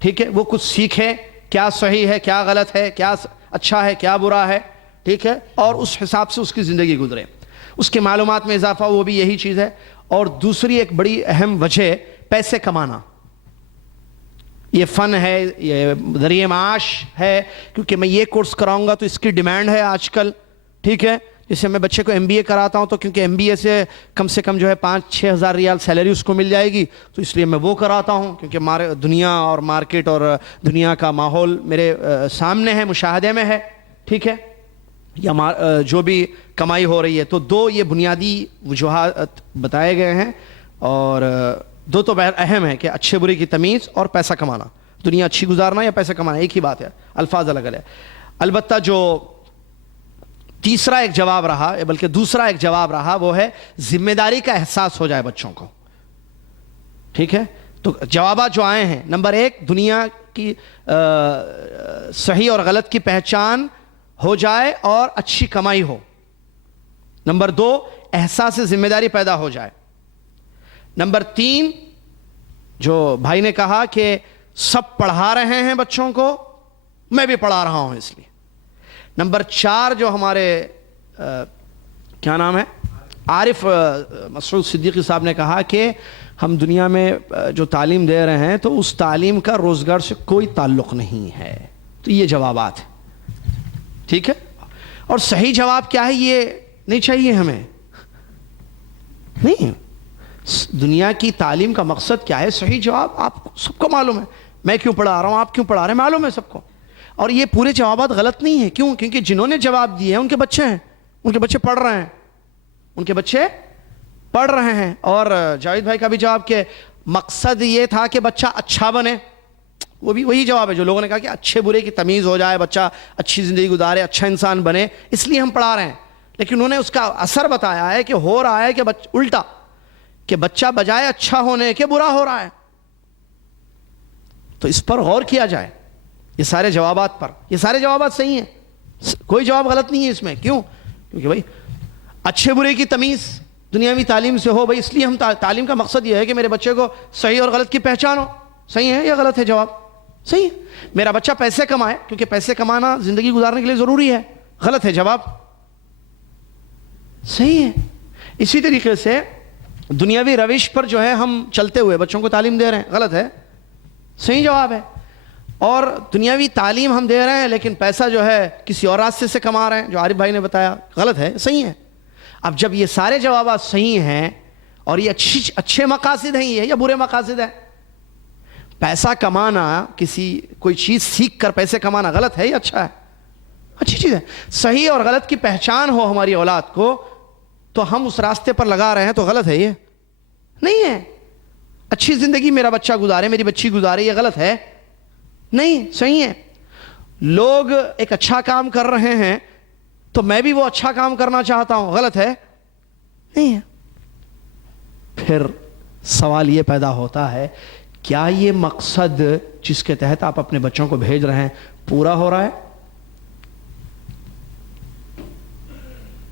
ٹھیک ہے، وہ کچھ سیکھے کیا صحیح ہے کیا غلط ہے، کیا اچھا ہے کیا برا ہے، ٹھیک ہے، اور اس حساب سے اس کی زندگی گزرے. اس کے معلومات میں اضافہ، وہ بھی یہی چیز ہے. اور دوسری ایک بڑی اہم وجہ پیسے کمانا. یہ فن ہے، یہ ذریعہ معاش ہے، کیونکہ میں یہ کورس کراؤں گا تو اس کی ڈیمانڈ ہے آج کل، ٹھیک ہے. جیسے میں بچے کو ایم بی اے کراتا ہوں تو کیونکہ ایم بی اے سے کم جو ہے 5-6 ہزار ریال سیلری اس کو مل جائے گی، تو اس لیے میں وہ کراتا ہوں کیونکہ دنیا اور مارکیٹ اور دنیا کا ماحول میرے سامنے ہے، مشاہدے میں ہے، ٹھیک ہے، یا جو بھی کمائی ہو رہی ہے. تو دو یہ بنیادی وجوہات بتائے گئے ہیں، اور دو تو اہم ہے کہ اچھے برے کی تمیز اور پیسہ کمانا. دنیا اچھی گزارنا یا پیسہ کمانا ایک ہی بات ہے، الفاظ الگ الگ ہے. البتہ جو تیسرا ایک جواب رہا، بلکہ دوسرا ایک جواب رہا، وہ ہے ذمہ داری کا احساس ہو جائے بچوں کو. ٹھیک ہے، تو جوابات جو آئے ہیں، نمبر 1 دنیا کی صحیح اور غلط کی پہچان ہو جائے اور اچھی کمائی ہو. نمبر 2 احساس ذمہ داری پیدا ہو جائے. نمبر 3 جو بھائی نے کہا کہ سب پڑھا رہے ہیں بچوں کو، میں بھی پڑھا رہا ہوں اس لیے. نمبر 4 جو ہمارے کیا نام ہے عارف مسعود صدیقی صاحب نے کہا کہ ہم دنیا میں جو تعلیم دے رہے ہیں تو اس تعلیم کا روزگار سے کوئی تعلق نہیں ہے. تو یہ جوابات ہیں. ٹھیک ہے، اور صحیح جواب کیا ہے یہ نہیں چاہیے ہمیں. نہیں، دنیا کی تعلیم کا مقصد کیا ہے، صحیح جواب آپ سب کو معلوم ہے. میں کیوں پڑھا رہا ہوں، آپ کیوں پڑھا رہے ہیں، معلوم ہے سب کو. اور یہ پورے جوابات غلط نہیں ہیں. کیوں؟ کیونکہ جنہوں نے جواب دیے ہیں ان کے بچے ہیں، ان کے بچے پڑھ رہے ہیں، ان کے بچے پڑھ رہے ہیں. اور جاوید بھائی کا بھی جواب کہ مقصد یہ تھا کہ بچہ اچھا بنے، وہ بھی وہی جواب ہے جو لوگوں نے کہا کہ اچھے برے کی تمیز ہو جائے، بچہ اچھی زندگی گزارے، اچھا انسان بنے، اس لیے ہم پڑھا رہے ہیں. لیکن انہوں نے اس کا اثر بتایا ہے کہ ہو رہا ہے کہ الٹا، کہ بچہ بجائے اچھا ہونے کے برا ہو رہا ہے. تو اس پر غور کیا جائے. یہ سارے جوابات پر، یہ سارے جوابات صحیح ہیں، کوئی جواب غلط نہیں ہے اس میں. کیوں؟ کیونکہ بھائی اچھے برے کی تمیز دنیاوی تعلیم سے ہو. بھائی اس لیے ہم تعلیم کا مقصد یہ ہے کہ میرے بچے کو صحیح اور غلط کی پہچان ہو. صحیح ہے یا غلط ہے جواب؟ صحیح ہے. میرا بچہ پیسے کمائے کیونکہ پیسے کمانا زندگی گزارنے کے لیے ضروری ہے. غلط ہے جواب؟ صحیح ہے. اسی طریقے سے دنیاوی روش پر جو ہے ہم چلتے ہوئے بچوں کو تعلیم دے رہے ہیں، غلط ہے؟ صحیح جواب ہے. اور دنیاوی تعلیم ہم دے رہے ہیں لیکن پیسہ جو ہے کسی اور راستے سے کما رہے ہیں، جو عارف بھائی نے بتایا، غلط ہے؟ صحیح ہے. اب جب یہ سارے جوابات صحیح ہیں اور یہ اچھے مقاصد ہیں یہ یا برے مقاصد ہیں؟ پیسہ کمانا، کوئی چیز سیکھ کر پیسے کمانا غلط ہے یا اچھا ہے؟ اچھی چیز ہے. صحیح اور غلط کی پہچان ہو ہماری اولاد کو تو ہم اس راستے پر لگا رہے ہیں تو غلط ہے؟ یہ نہیں ہے. اچھی زندگی میرا بچہ گزارے، میری بچی گزارے، یہ غلط ہے؟ نہیں، صحیح ہے. لوگ ایک اچھا کام کر رہے ہیں تو میں بھی وہ اچھا کام کرنا چاہتا ہوں، غلط ہے؟ نہیں ہے. پھر سوال یہ پیدا ہوتا ہے، کیا یہ مقصد جس کے تحت آپ اپنے بچوں کو بھیج رہے ہیں پورا ہو رہا ہے؟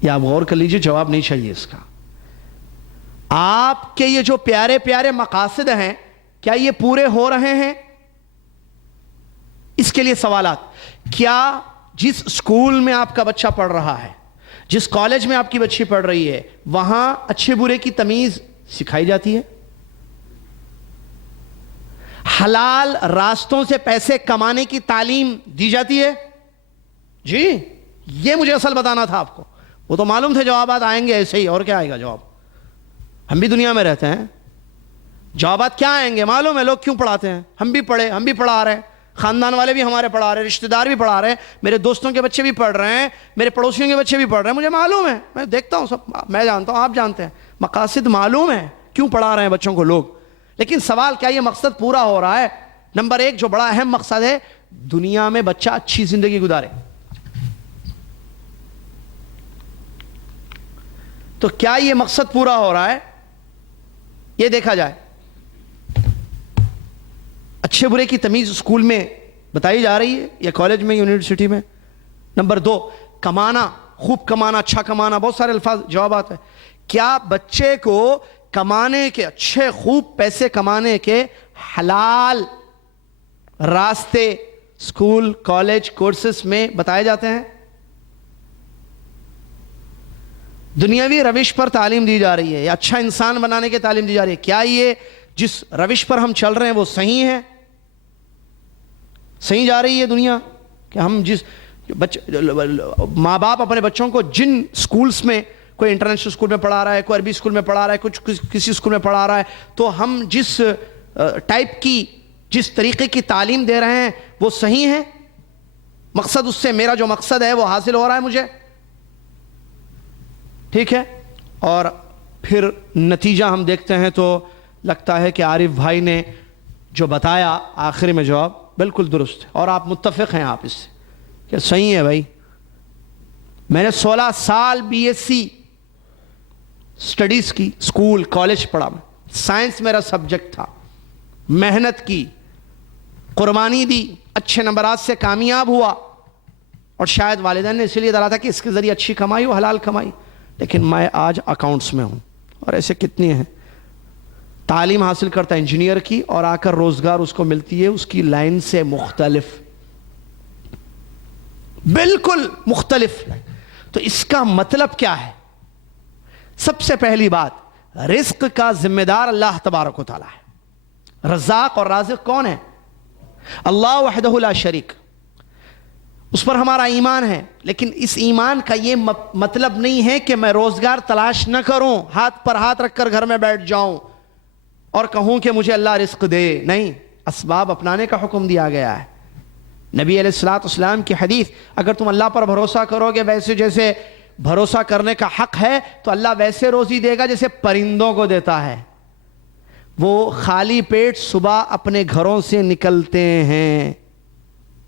یا آپ غور کر لیجئے، جواب نہیں چاہیے اس کا. آپ کے یہ جو پیارے پیارے مقاصد ہیں کیا یہ پورے ہو رہے ہیں؟ اس کے لیے سوالات. کیا جس اسکول میں آپ کا بچہ پڑھ رہا ہے، جس کالج میں آپ کی بچی پڑھ رہی ہے، وہاں اچھے برے کی تمیز سکھائی جاتی ہے؟ حلال راستوں سے پیسے کمانے کی تعلیم دی جاتی ہے؟ جی، یہ مجھے اصل بتانا تھا آپ کو. وہ تو معلوم تھے جوابات آئیں گے ایسے ہی، اور کیا آئے گا جواب؟ ہم بھی دنیا میں رہتے ہیں، جوابات کیا آئیں گے معلوم ہے. لوگ کیوں پڑھاتے ہیں؟ ہم بھی پڑھے، ہم بھی پڑھا رہے ہیں، خاندان والے بھی ہمارے پڑھا رہے ہیں، رشتہ دار بھی پڑھا رہے ہیں، میرے دوستوں کے بچے بھی پڑھ رہے ہیں، میرے پڑوسیوں کے بچے بھی پڑھ رہے ہیں. مجھے معلوم ہے، میں دیکھتا ہوں، سب میں جانتا ہوں، آپ جانتے ہیں. مقاصد معلوم ہے کیوں پڑھا رہے ہیں بچوں کو لوگ. لیکن سوال کیا یہ مقصد پورا ہو رہا ہے؟ نمبر 1 جو بڑا اہم مقصد ہے، دنیا میں بچہ اچھی زندگی گزارے. تو کیا یہ مقصد پورا ہو رہا ہے؟ یہ دیکھا جائے. اچھے برے کی تمیز اسکول میں بتائی جا رہی ہے یا کالج میں، یونیورسٹی میں؟ نمبر 2 کمانا، خوب کمانا، اچھا کمانا، بہت سارے الفاظ جوابات ہیں. کیا بچے کو کمانے کے، اچھے خوب پیسے کمانے کے حلال راستے اسکول، کالج، کورسز میں بتائے جاتے ہیں؟ دنیاوی روش پر تعلیم دی جا رہی ہے یا اچھا انسان بنانے کی تعلیم دی جا رہی ہے؟ کیا یہ جس روش پر ہم چل رہے ہیں وہ صحیح ہے؟ صحیح جا رہی ہے دنیا؟ کہ ہم جس ماں باپ اپنے بچوں کو جن سکولز میں، کوئی انٹرنیشنل اسکول میں پڑھا رہا ہے، کوئی عربی اسکول میں پڑھا رہا ہے، کچھ کسی اسکول میں پڑھا رہا ہے، تو ہم جس ٹائپ کی، جس طریقے کی تعلیم دے رہے ہیں وہ صحیح ہے؟ مقصد اس سے، میرا جو مقصد ہے وہ حاصل ہو رہا ہے مجھے؟ ٹھیک ہے. اور پھر نتیجہ ہم دیکھتے ہیں تو لگتا ہے کہ عارف بھائی نے جو بتایا آخر میں جواب بالکل درست ہے، اور آپ متفق ہیں آپ اس سے کہ صحیح ہے بھائی. میں نے 16 سال BSc اسٹڈیز کی, اسکول کالج پڑھا, میں سائنس میرا سبجیکٹ تھا, محنت کی, قربانی دی, اچھے نمبرات سے کامیاب ہوا, اور شاید والدین نے اسی لیے ڈالا تھا کہ اس کے ذریعے اچھی کمائی ہو, حلال کمائی. لیکن میں آج اکاؤنٹس میں ہوں, اور ایسے کتنے ہیں تعلیم حاصل کرتا ہے انجینئر کی, اور آ کر روزگار اس کو ملتی ہے اس کی لائن سے مختلف, بالکل مختلف. تو اس کا مطلب کیا ہے؟ سب سے پہلی بات, رزق کا ذمہ دار اللہ تبارک و تعالیٰ ہے. رزاق اور رازق کون ہے؟ اللہ وحدہ لا شریک. اس پر ہمارا ایمان ہے, لیکن اس ایمان کا یہ مطلب نہیں ہے کہ میں روزگار تلاش نہ کروں, ہاتھ پر ہاتھ رکھ کر گھر میں بیٹھ جاؤں اور کہوں کہ مجھے اللہ رزق دے. نہیں, اسباب اپنانے کا حکم دیا گیا ہے. نبی علیہ الصلوۃ والسلام کی حدیث, اگر تم اللہ پر بھروسہ کرو گے ویسے جیسے بھروسہ کرنے کا حق ہے, تو اللہ ویسے روزی دے گا جیسے پرندوں کو دیتا ہے. وہ خالی پیٹ صبح اپنے گھروں سے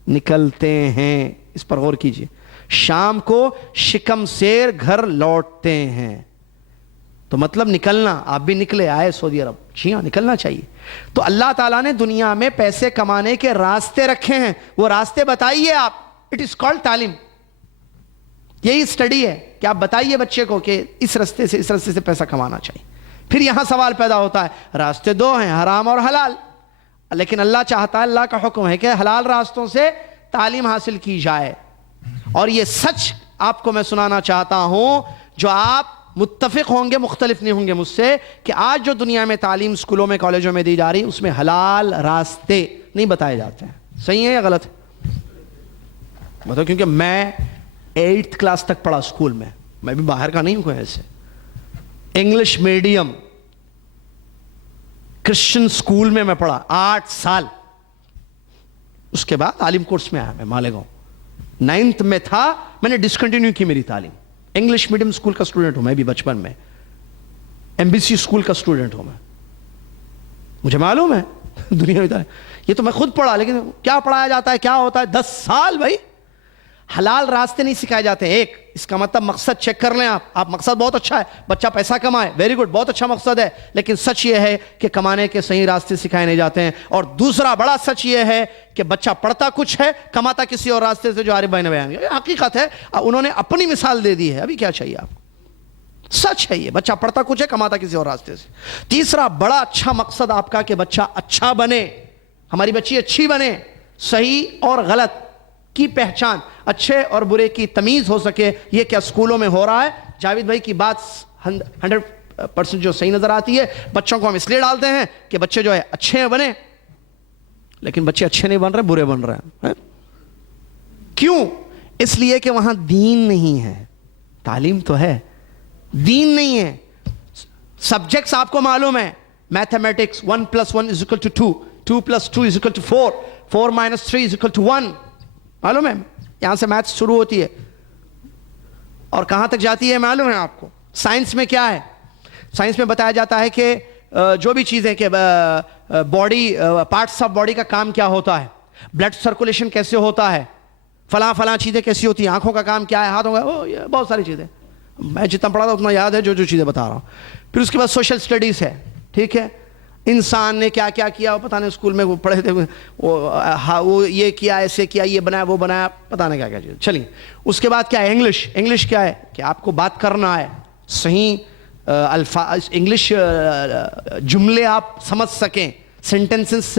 نکلتے ہیں, اس پر غور کیجئے, شام کو شکم سیر گھر لوٹتے ہیں. تو مطلب نکلنا, آپ بھی نکلے, آئے سعودی عرب, جی ہاں نکلنا چاہیے. تو اللہ تعالیٰ نے دنیا میں پیسے کمانے کے راستے رکھے ہیں, وہ راستے بتائیے آپ. اٹ از کالڈ تعلیم. یہی اسٹڈی ہے کہ آپ بتائیے بچے کو کہ اس راستے سے پیسہ کمانا چاہیے. پھر یہاں سوال پیدا ہوتا ہے, راستے دو ہیں, حرام اور حلال, لیکن اللہ چاہتا ہے, اللہ کا حکم ہے کہ حلال راستوں سے تعلیم حاصل کی جائے. اور یہ سچ آپ کو میں سنانا چاہتا ہوں, جو آپ متفق ہوں گے, مختلف نہیں ہوں گے مجھ سے, کہ آج جو دنیا میں تعلیم اسکولوں میں کالجوں میں دی جا رہی, اس میں حلال راستے نہیں بتائے جاتے ہیں. صحیح ہے یا غلط ہے بتاؤ؟ کیونکہ میں 8th کلاس تک پڑھا اسکول میں بھی باہر کا نہیں ہوں کوئی ایسے. انگلش میڈیم کرسچن اسکول میں پڑھا 8 سال. اس کے بعد عالم کورس میں آیا, میں مالیگاؤں 9th میں تھا, میں نے ڈسکنٹینیو کی میری تعلیم. انگلش میڈیم اسکول کا اسٹوڈنٹ ہوں میں بھی, بچپن میں MBC اسکول کا اسٹوڈنٹ ہوں میں. مجھے معلوم ہے دنیا میں یہ تو میں خود پڑھا, لیکن کیا پڑھایا جاتا ہے, کیا ہوتا ہے 10 سال بھائی. حلال راستے نہیں سکھائے جاتے. ایک, اس کا مطلب مقصد چیک کر لیں آپ مقصد بہت اچھا ہے, بچہ پیسہ کمائے, ویری گڈ, بہت اچھا مقصد ہے, لیکن سچ یہ ہے کہ کمانے کے صحیح راستے سکھائے نہیں جاتے ہیں. اور دوسرا بڑا سچ یہ ہے کہ بچہ پڑھتا کچھ ہے, کماتا کسی اور راستے سے, جو عارف بھائی نے بیان کیا. یہ حقیقت ہے, انہوں نے اپنی مثال دے دی ہے, ابھی کیا چاہیے آپ کو. سچ ہے یہ, بچہ پڑھتا کچھ ہے, کماتا کسی اور راستے سے. تیسرا بڑا اچھا مقصد آپ کا کہ بچہ اچھا بنے, ہماری بچی اچھی بنے, صحیح اور غلط کی پہچان, اچھے اور برے کی تمیز ہو سکے. یہ کیا اسکولوں میں ہو رہا ہے؟ جاوید بھائی کی بات 100% جو صحیح نظر آتی ہے. بچوں کو ہم اس لیے ڈالتے ہیں کہ بچے جو ہے اچھے بنے, لیکن بچے اچھے نہیں بن رہے, برے بن رہے ہیں. کیوں؟ اس لیے کہ وہاں دین نہیں ہے. تعلیم تو ہے, دین نہیں ہے. سبجیکٹس آپ کو معلوم ہے, میتھمیٹکس 1 + 1 = 2, 2 + 2 = 4, 4 - 3 = 1. معلوم ہے, یہاں سے میتھس شروع ہوتی ہے اور کہاں تک جاتی ہے معلوم ہے آپ کو. سائنس میں کیا ہے؟ سائنس میں بتایا جاتا ہے کہ جو بھی چیزیں کہ باڈی پارٹس آف باڈی کا کام کیا ہوتا ہے, بلڈ سرکولیشن کیسے ہوتا ہے, فلاں چیزیں کیسی ہوتی ہیں, آنکھوں کا کام کیا ہے, ہاتھوں کا, بہت ساری چیزیں. میں جتنا پڑھا تھا اتنا یاد ہے جو چیزیں بتا رہا ہوں. پھر اس کے بعد سوشل اسٹڈیز ہے, ٹھیک ہے, انسان نے کیا کیا کیا, پتہ نہیں اسکول میں وہ پڑھے تھے, وہ یہ کیا, ایسے کیا, یہ بنایا, وہ بنایا, پتہ نہیں کیا کیا چیز. چلیے اس کے بعد کیا ہے؟ انگلش کیا ہے کہ آپ کو بات کرنا ہے, صحیح الفاظ انگلش جملے آپ سمجھ سکیں, سینٹنسز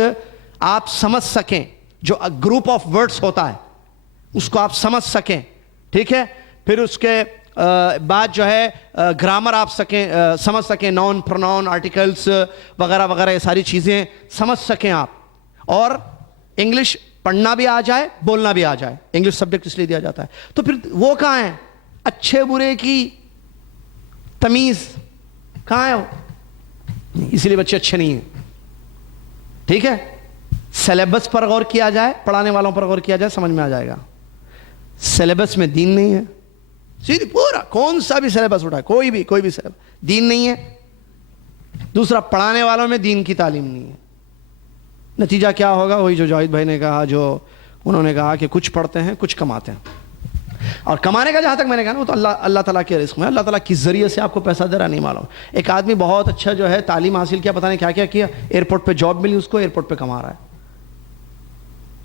آپ سمجھ سکیں, جو گروپ آف ورڈز ہوتا ہے اس کو آپ سمجھ سکیں, ٹھیک ہے. پھر اس کے بعد جو ہے گرامر آپ سمجھ سکیں, ناؤن, پروناؤن, آرٹیکلس وغیرہ وغیرہ, یہ ساری چیزیں سمجھ سکیں آپ. اور انگلش پڑھنا بھی آ جائے, بولنا بھی آ جائے. انگلش سبجیکٹ اس لیے دیا جاتا ہے. تو پھر وہ کہاں ہیں اچھے برے کی تمیز, کہاں ہے وہ؟ اسی لیے بچے اچھے نہیں ہیں, ٹھیک ہے. سلیبس پر غور کیا جائے, پڑھانے والوں پر غور کیا جائے, سمجھ میں آ جائے گا. سلیبس میں دین نہیں ہے, سیدھی پورا کون سا بھی سلیبس اٹھا, کوئی بھی سلیبس, دین نہیں ہے. دوسرا, پڑھانے والوں میں دین کی تعلیم نہیں ہے. نتیجہ کیا ہوگا؟ وہی جو جاوید بھائی نے کہا, جو انہوں نے کہا کہ کچھ پڑھتے ہیں کچھ کماتے ہیں. اور کمانے کا جہاں تک میں نے کہا نا وہ تو اللہ تعالیٰ کے رزق میں، اللہ تعالیٰ کس ذریعے سے آپ کو پیسہ دے رہا نہیں معلوم. ایک آدمی بہت اچھا جو ہے تعلیم حاصل کیا، پتہ نہیں کیا کیا کیا، ایئرپورٹ پہ جاب ملی اس کو، ایئرپورٹ پہ کما رہا ہے.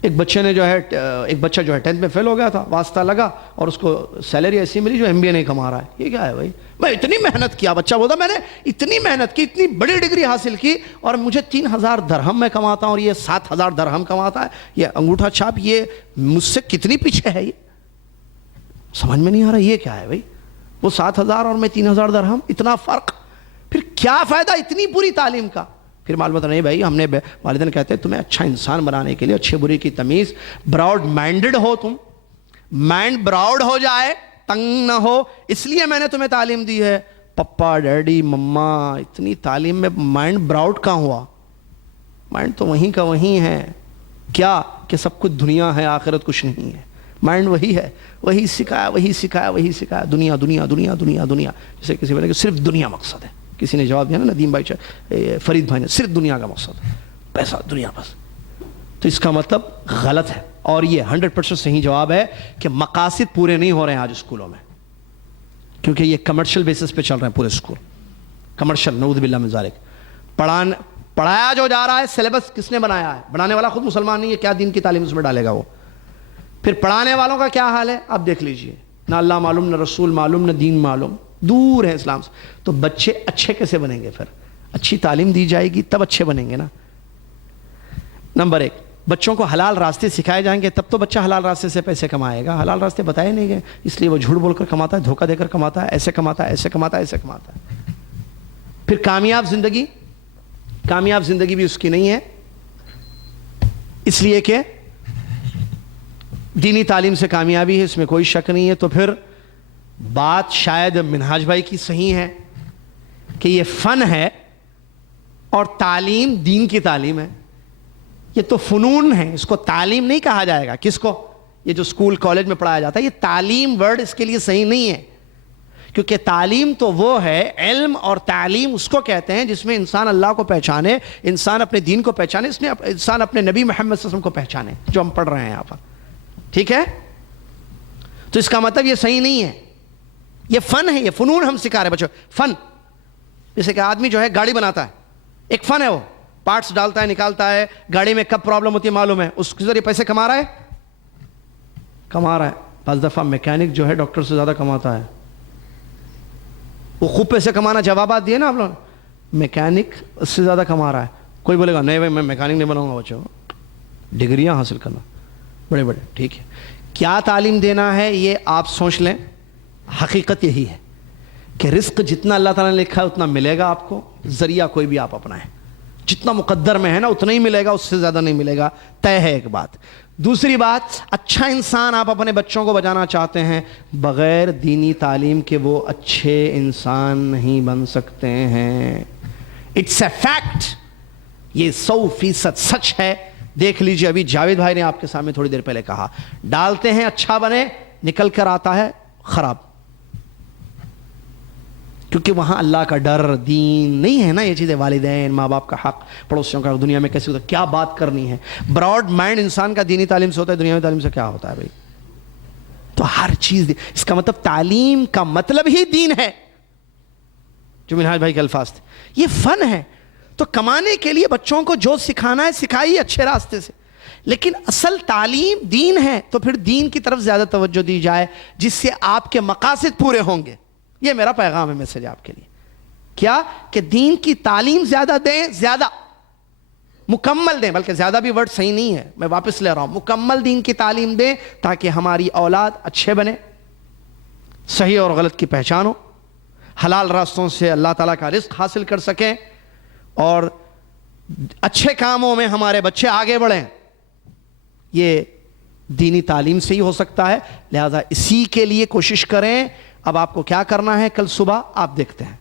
ایک بچہ جو ہے 10th میں فیل ہو گیا تھا، واسطہ لگا اور اس کو سیلری ایسی ملی جو MBA نہیں کما رہا ہے. یہ کیا ہے بھائی؟ میں اتنی محنت کیا، بچہ بولتا میں نے اتنی محنت کی، اتنی بڑی ڈگری حاصل کی اور مجھے 3000 درہم میں کماتا ہوں اور یہ 7000 درہم کماتا ہے. یہ انگوٹھا چھاپ یہ مجھ سے کتنی پیچھے ہے. یہ سمجھ میں نہیں آ رہا یہ کیا ہے بھائی؟ وہ 7000 اور میں 3000 درہم، اتنا فرق. پھر کیا فائدہ اتنی بری تعلیم کا؟ پھر معلومات نہیں بھائی، ہم نے والدین کہتے ہیں تمہیں اچھا انسان بنانے کے لیے اچھے برے کی تمیز، براؤڈ مائنڈڈ ہو، تم مائنڈ براؤڈ ہو جائے، تنگ نہ ہو، اس لیے میں نے تمہیں تعلیم دی ہے. پپا ڈیڈی مما اتنی تعلیم میں مائنڈ براؤڈ کہاں ہوا؟ مائنڈ تو وہیں کا وہیں ہے. کیا کہ سب کچھ دنیا ہے، آخرت کچھ نہیں ہے. مائنڈ وہی ہے، وہی سکھایا. دنیا دنیا دنیا دنیا دنیا. جیسے کسی بولے کہ صرف دنیا مقصد ہے. کسی نے جواب دیا نا ندیم بھائی فرید بھائی نے، صرف دنیا کا مقصد ہے، پیسہ دنیا بس. تو اس کا مطلب غلط ہے. اور یہ 100% صحیح جواب ہے کہ مقاصد پورے نہیں ہو رہے ہیں آج اسکولوں میں، کیونکہ یہ کمرشل بیسس پہ چل رہے ہیں پورے اسکول. کمرشل، نعوذ باللہ من ذالک. پڑھایا جو جا رہا ہے، سلیبس کس نے بنایا ہے؟ بنانے والا خود مسلمان نہیں ہے، کیا دین کی تعلیم اس میں ڈالے گا وہ؟ پھر پڑھانے والوں کا کیا حال ہے آپ دیکھ لیجئے. نہ اللہ معلوم، نہ رسول معلوم، نہ دین معلوم، دور ہے اسلام سے. تو بچے اچھے کیسے بنیں گے؟ پھر اچھی تعلیم دی جائے گی تب اچھے بنیں گے نا. نمبر 1، بچوں کو حلال راستے سکھائے جائیں گے تب تو بچہ حلال راستے سے پیسے کمائے گا. حلال راستے بتائے نہیں گئے، اس لیے وہ جھوٹ بول کر کماتا ہے، دھوکہ دے کر کماتا ہے، ایسے کماتا ہے، ایسے کماتا ہے، ایسے کماتا ہے. پھر کامیاب زندگی بھی اس کی نہیں ہے، اس لیے کہ دینی تعلیم سے کامیابی ہے، اس میں کوئی شک نہیں ہے. تو پھر بات شاید منہاج بھائی کی صحیح ہے کہ یہ فن ہے اور تعلیم دین کی تعلیم ہے. یہ تو فنون ہے، اس کو تعلیم نہیں کہا جائے گا. کس کو؟ یہ جو اسکول کالج میں پڑھایا جاتا ہے، یہ تعلیم ورڈ اس کے لیے صحیح نہیں ہے. کیونکہ تعلیم تو وہ ہے، علم اور تعلیم اس کو کہتے ہیں جس میں انسان اللہ کو پہچانے، انسان اپنے دین کو پہچانے، انسان اپنے نبی محمد صلی اللہ علیہ وسلم کو پہچانے، جو ہم پڑھ رہے ہیں یہاں پر. ٹھیک ہے؟ تو اس کا مطلب یہ صحیح نہیں ہے، یہ فن ہے، یہ فنون ہم سکھا رہے ہیں بچوں. فن جیسے کہ آدمی جو ہے گاڑی بناتا ہے، ایک فن ہے، وہ پارٹس ڈالتا ہے، نکالتا ہے، گاڑی میں کب پرابلم ہوتی ہے معلوم ہے، اس کے ذریعے پیسے کما رہا ہے. بعض دفعہ میکینک جو ہے ڈاکٹر سے زیادہ کماتا ہے. وہ خوب پیسے کمانا، جوابات دیے نا آپ لوگ، میکینک اس سے زیادہ کما رہا ہے. کوئی بولے گا نہیں بھائی میں میکینک نہیں بناؤں گا. بچوں ڈگریاں حاصل کرنا بڑے بڑے، ٹھیک ہے. کیا تعلیم دینا ہے یہ آپ سوچ لیں. حقیقت یہی ہے کہ رزق جتنا اللہ تعالیٰ نے لکھا ہے اتنا ملے گا آپ کو، ذریعہ کوئی بھی آپ اپنائیں، جتنا مقدر میں ہے نا اتنا ہی ملے گا، اس سے زیادہ نہیں ملے گا. طے ہے ایک بات. دوسری بات، اچھا انسان آپ اپنے بچوں کو بنانا چاہتے ہیں، بغیر دینی تعلیم کے وہ اچھے انسان نہیں بن سکتے ہیں. اٹس اے فیکٹ، یہ 100% سچ ہے. دیکھ لیجئے، ابھی جاوید بھائی نے آپ کے سامنے تھوڑی دیر پہلے کہا، ڈالتے ہیں اچھا بنے، نکل کر آتا ہے خراب. کیونکہ وہاں اللہ کا ڈر، دین نہیں ہے نا. یہ چیزیں والدین، ماں باپ کا حق، پڑوسیوں کا، دنیا میں کیسے ہوتا ہے، کیا بات کرنی ہے. براڈ مائنڈ انسان کا دینی تعلیم سے ہوتا ہے، دنیا میں تعلیم سے کیا ہوتا ہے بھائی. تو ہر چیز اس کا مطلب تعلیم کا مطلب ہی دین ہے، جو منہاج بھائی کے الفاظ تھے. یہ فن ہے. تو کمانے کے لیے بچوں کو جو سکھانا ہے سکھائیے اچھے راستے سے، لیکن اصل تعلیم دین ہے. تو پھر دین کی طرف زیادہ توجہ دی جائے جس سے آپ کے مقاصد پورے ہوں گے. یہ میرا پیغام ہے، میسج آپ کے لیے. کیا کہ دین کی تعلیم زیادہ دیں، زیادہ مکمل دیں، بلکہ زیادہ بھی ورڈ صحیح نہیں ہے، میں واپس لے رہا ہوں. مکمل دین کی تعلیم دیں تاکہ ہماری اولاد اچھے بنے، صحیح اور غلط کی پہچان ہو، حلال راستوں سے اللہ تعالیٰ کا رزق حاصل کر سکیں اور اچھے کاموں میں ہمارے بچے آگے بڑھیں. یہ دینی تعلیم سے ہی ہو سکتا ہے. لہذا اسی کے لیے کوشش کریں. اب آپ کو کیا کرنا ہے کل صبح آپ دیکھتے ہیں،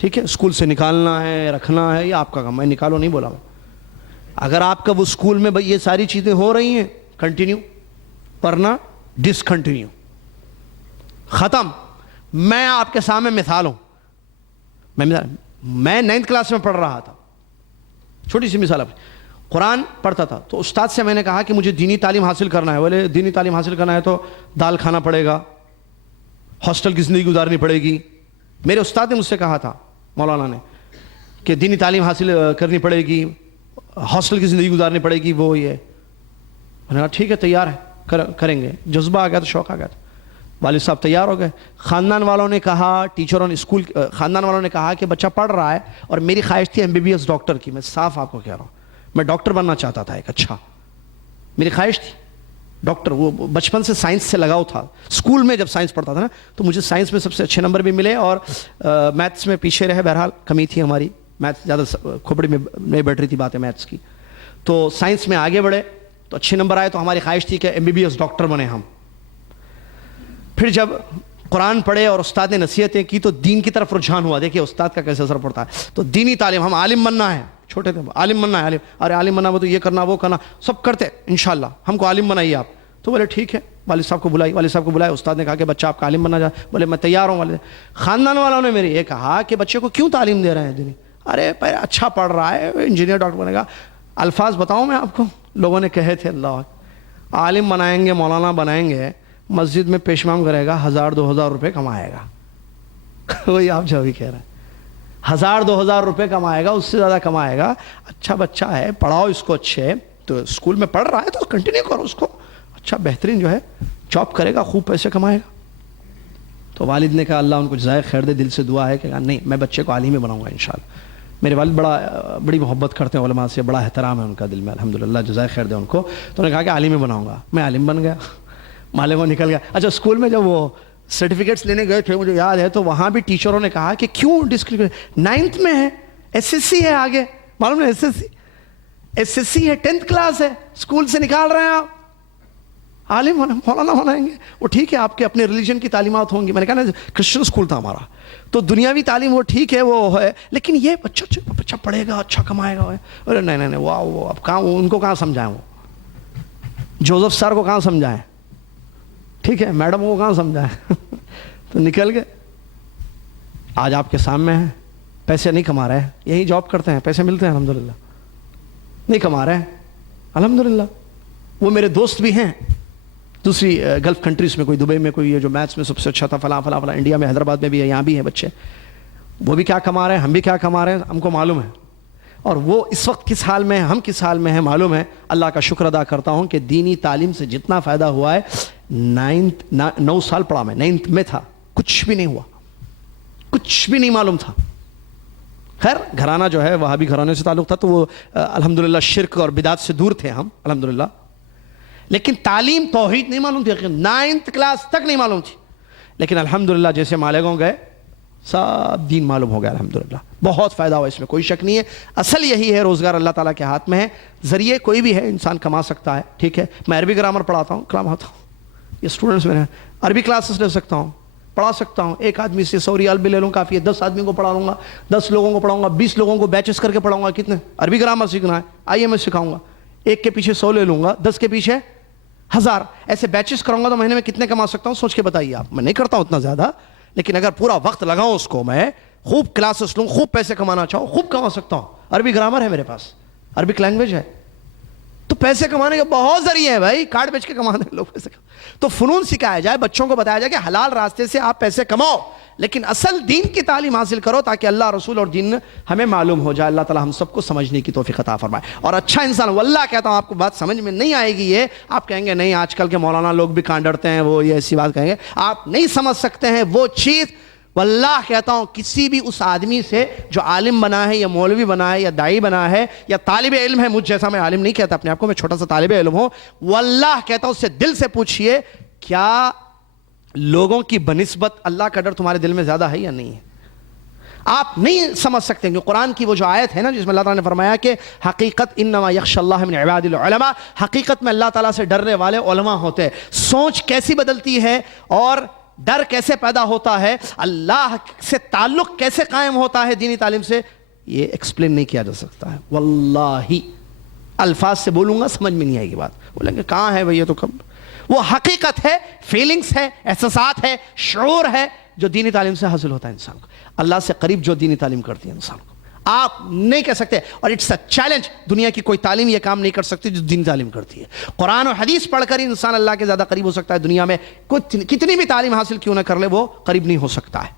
ٹھیک ہے. اسکول سے نکالنا ہے، رکھنا ہے، یہ آپ کا کام. میں نکالو نہیں بولا. اگر آپ کا وہ اسکول میں یہ ساری چیزیں ہو رہی ہیں، کنٹینیو، ورنہ ڈسکنٹینیو، ختم. میں آپ کے سامنے مثال ہوں. میں 9th کلاس میں پڑھ رہا تھا، چھوٹی سی مثال. قرآن پڑھتا تھا. تو استاد سے میں نے کہا کہ مجھے دینی تعلیم حاصل کرنا ہے. بولے دینی تعلیم حاصل کرنا ہے تو دال کھانا پڑے گا, ہاسٹل کی زندگی گزارنی پڑے گی. میرے استاد نے مجھ سے کہا تھا, مولانا نے, کہ دینی تعلیم حاصل کرنی پڑے گی, ہاسٹل کی زندگی گزارنی پڑے گی, وہ یہ. میں نے کہا ٹھیک ہے, تیار ہے, کریں گے. جذبہ آ گیا تو شوق آ گیا تھا. والد صاحب تیار ہو گئے. خاندان والوں نے کہا, ٹیچروں نے, اسکول خاندان والوں نے کہا کہ بچہ پڑھ رہا ہے, اور میری خواہش تھی MBBS ڈاکٹر کی. میں صاف آپ کو کہہ رہا ہوں, میں ڈاکٹر بننا چاہتا تھا ایک اچھا, میری خواہش تھی ڈاکٹر. وہ بچپن سے سائنس سے لگاؤ تھا. اسکول میں جب سائنس پڑھتا تھا نا تو مجھے سائنس میں سب سے اچھے نمبر بھی ملے, اور میتھس میں پیچھے رہے, بہرحال کمی تھی ہماری, میتھس زیادہ کھوپڑی میں نہیں بیٹھ رہی تھی باتیں میتھس کی. تو سائنس میں آگے بڑھے تو اچھے نمبر آئے, تو ہماری خواہش تھی کہ MBBS ڈاکٹر بنے ہم. پھر جب قرآن پڑھے اور استاد نے نصیحتیں کی تو دین کی طرف رجحان ہوا. دیکھیے استاد کا کیسے اثر پڑتا ہے. تو دینی تعلیم, ہم عالم بننا ہے, چھوٹے تھے, عالم بننا ہے, عالم, ارے عالم بننا وہ تو یہ کرنا وہ کرنا سب کرتے, انشاءاللہ ہم کو عالم بنائیے آپ. تو بولے ٹھیک ہے. والد صاحب کو بلایا, استاد نے کہا کہ بچہ آپ کا عالم بننا چاہے. بولے میں تیار ہوں. والد خاندان والوں نے میرے یہ کہا کہ بچے کو کیوں تعلیم دے رہے ہیں دینی, ارے اچھا پڑھ رہا ہے, انجینئر ڈاکٹر بنے گا. الفاظ بتاؤں میں آپ کو, لوگوں نے کہے تھے, اللہ عالم بنائیں گے, مولانا بنائیں گے, مسجد میں پیشمام کرے گا, 1000-2000 روپے کمائے گا. وہی آپ جو بھی کہہ رہے ہیں, 1000-2000 روپے کمائے گا, اس سے زیادہ کمائے گا. اچھا بچہ ہے, پڑھاؤ اس کو اچھے, تو اسکول میں پڑھ رہا ہے تو کنٹینیو کرو اس کو, اچھا بہترین جو ہے جاب کرے گا, خوب پیسے کمائے گا. تو والد نے کہا اللہ ان کو جزائے خیر دے, دل سے دعا ہے کہ نہیں میں بچے کو عالم ہی بناؤں گا انشاءاللہ. میرے والد بڑی محبت کرتے ہیں علماء سے, بڑا احترام ہے ان کا دل میں, الحمدللہ جزائے خیر دے ان کو. تو انہوں نے کہا کہ عالم ہی بناؤں گا. میں عالم بن گیا, مالے کو نکل گیا. اچھا اسکول میں جب وہ سرٹیفکیٹس لینے گئے تھے, مجھے یاد ہے, تو وہاں بھی ٹیچروں نے کہا کہ کیوں ڈسکریمنیٹ, 9th میں ہے, SSC ہے آگے, معلوم ہے SSC ہے, 10th کلاس ہے, اسکول سے نکال رہے ہیں آپ, عالم مولانا بنائیں گے. وہ ٹھیک ہے آپ کے اپنے ریلیجن کی تعلیمات ہوں گی. میں نے کہا نا کرسچن اسکول تھا ہمارا, تو دنیاوی تعلیم وہ ٹھیک ہے وہ ہے, لیکن یہ بچہ پڑھے گا, اچھا کمائے گا. ارے نہیں وہ اب کہاں, ان کو کہاں سمجھائیں, وہ جوزف سر کو کہاں سمجھائیں, ٹھیک ہے میڈم کو کہاں سمجھائیں. تو نکل گئے. آج آپ کے سامنے ہیں, پیسے نہیں کما رہے ہیں, یہی جاب کرتے ہیں, پیسے ملتے ہیں الحمدللہ, نہیں کما رہے ہیں الحمدللہ. وہ میرے دوست بھی ہیں دوسری گلف کنٹریز میں, کوئی دبئی میں, کوئی یہ جو میتھس میں سب سے اچھا تھا, فلاں فلاں فلاں, انڈیا میں حیدرآباد میں بھی ہے, یہاں بھی ہیں بچے. وہ بھی کیا کما رہے ہیں, ہم بھی کیا کما رہے ہیں, ہم کو معلوم ہے. اور وہ اس وقت کس حال میں ہیں, ہم کس حال میں ہیں معلوم ہے. اللہ کا شکر ادا کرتا ہوں کہ دینی تعلیم سے جتنا فائدہ ہوا ہے, 9 سال پڑھا میں, 9th میں تھا, کچھ بھی نہیں ہوا, کچھ بھی نہیں معلوم تھا. خیر گھرانہ جو ہے وہاں بھی گھرانے سے تعلق تھا, تو وہ الحمدللہ شرک اور بدعت سے دور تھے ہم الحمدللہ. لیکن تعلیم توحید نہیں معلوم تھی, 9th کلاس تک نہیں معلوم تھی. لیکن الحمدللہ جیسے مالیگاؤں گئے سب دین معلوم ہو گیا الحمدللہ. بہت فائدہ ہوا, اس میں کوئی شک نہیں ہے. اصل یہی ہے, روزگار اللہ تعالیٰ کے ہاتھ میں ہے, ذریعے کوئی بھی ہے, انسان کما سکتا ہے. ٹھیک ہے, میں عربی گرامر پڑھاتا ہوں, کلام ہوں, یہ اسٹوڈنٹس میں عربی کلاسز لے سکتا ہوں, پڑھا سکتا ہوں. ایک آدمی سے 100 ریال بھی لے لوں کافی ہے, 10 آدمی کو پڑھا لوں گا, 10 لوگوں کو پڑھاؤں گا, 20 لوگوں کو بیچز کر کے پڑھاؤں گا. کتنے عربی گرامر سیکھنا ہے, آئیے میں سکھاؤں گا. ایک کے پیچھے 100 لے لوں گا, 10 کے پیچھے 1000, ایسے بیچز کراؤں گا تو مہینے میں کتنے کما سکتا ہوں, سوچ کے بتائیے آپ. میں نہیں کرتا ہوں اتنا زیادہ, لیکن اگر پورا وقت لگاؤں اس کو, میں خوب کلاسز لوں, خوب پیسے کمانا چاہوں, خوب کما سکتا ہوں. عربی گرامر ہے میرے پاس, عربک لینگویج ہے, تو پیسے کمانے کے بہت ذریعے ہیں بھائی. کارڈ بیچ کے کمانے لوگ پیسے تو فنون سکھایا جائے, بچوں کو بتایا جائے کہ حلال راستے سے آپ پیسے کماؤ, لیکن اصل دین کی تعلیم حاصل کرو, تاکہ اللہ رسول اور دین ہمیں معلوم ہو جائے. اللہ تعالی ہم سب کو سمجھنے کی توفیق عطا فرمائے. اور اچھا انسان, واللہ کہتا ہوں آپ کو بات سمجھ میں نہیں آئے گی, یہ آپ کہیں گے نہیں آج کل کے مولانا لوگ بھی کان ڈرتے ہیں, وہ یہ ایسی بات کہیں گے, آپ نہیں سمجھ سکتے ہیں وہ چیز. واللہ کہتا ہوں کسی بھی اس آدمی سے جو عالم بنا ہے, یا مولوی بنا ہے, یا داعی بنا ہے, یا طالب علم ہے, مجھ جیسا, میں عالم نہیں کہتا اپنے آپ کو, میں چھوٹا سا طالب علم ہوں, واللہ کہتا ہوں اس سے دل سے پوچھئے کیا لوگوں کی بنسبت اللہ کا ڈر تمہارے دل میں زیادہ ہے یا نہیں ہے. آپ نہیں سمجھ سکتے کہ قرآن کی وہ جو آیت ہے نا, جس میں اللہ تعالیٰ نے فرمایا کہ حقیقت انما یخشی اللہ من عباد العلماء, حقیقت میں اللہ تعالیٰ سے ڈرنے والے علماء ہوتے ہیں. سوچ کیسی بدلتی ہے اور ڈر کیسے پیدا ہوتا ہے, اللہ سے تعلق کیسے قائم ہوتا ہے دینی تعلیم سے, یہ ایکسپلین نہیں کیا جا سکتا ہے. واللہ الفاظ سے بولوں گا سمجھ میں نہیں آئے گی بات. بولیں گے کہاں ہے بھئی, یہ تو کب, وہ حقیقت ہے, فیلنگز ہے, احساسات ہے, شعور ہے, جو دینی تعلیم سے حاصل ہوتا ہے انسان کو. اللہ سے قریب جو دینی تعلیم کرتی ہے انسان کو, آپ نہیں کہہ سکتے. اور اٹس اے چیلنج, دنیا کی کوئی تعلیم یہ کام نہیں کر سکتی جو دین تعلیم کرتی ہے. قرآن اور حدیث پڑھ کر انسان اللہ کے زیادہ قریب ہو سکتا ہے. دنیا میں کتنی بھی تعلیم حاصل کیوں نہ کر لے, وہ قریب نہیں ہو سکتا ہے.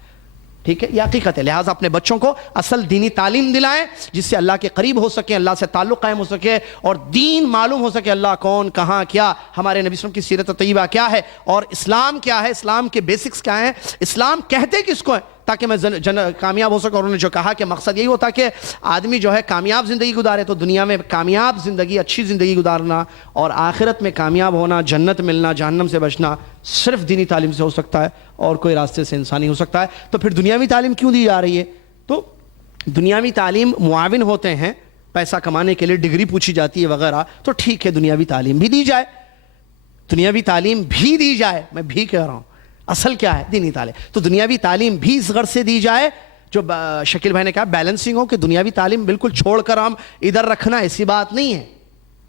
ٹھیک ہے, یہ حقیقت ہے. لہٰذا اپنے بچوں کو اصل دینی تعلیم دلائیں جس سے اللہ کے قریب ہو سکے, اللہ سے تعلق قائم ہو سکے, اور دین معلوم ہو سکے, اللہ کون, کہاں, کیا, ہمارے نبی صلی اللہ علیہ وسلم کی سیرت طیبہ کیا ہے, اور اسلام کیا ہے, اسلام کے بیسکس کیا ہیں, اسلام کہتے کس کو ہے, تاکہ میں کامیاب ہو سکوں. اور انہوں نے جو کہا کہ مقصد یہی ہوتا کہ آدمی جو ہے کامیاب زندگی گزارے, تو دنیا میں کامیاب زندگی, اچھی زندگی گزارنا اور آخرت میں کامیاب ہونا, جنت ملنا, جہنم سے بچنا صرف دینی تعلیم سے ہو سکتا ہے, اور کوئی راستے سے انسان نہیں ہو سکتا ہے. تو پھر دنیاوی تعلیم کیوں دی جا رہی ہے؟ تو دنیاوی تعلیم معاون ہوتے ہیں پیسہ کمانے کے لیے, ڈگری پوچھی جاتی ہے وغیرہ, تو ٹھیک ہے دنیاوی تعلیم بھی دی جائے, دنیاوی تعلیم بھی دی جائے, میں بھی کہہ رہا ہوں, اصل کیا ہے دینی تعلیم. تو دنیاوی تعلیم بھی اس غرض سے دی جائے جو شکیل بھائی نے کہا بیلنسنگ ہو, کہ دنیاوی تعلیم بالکل چھوڑ کر ہم ادھر رکھنا, ایسی بات نہیں ہے.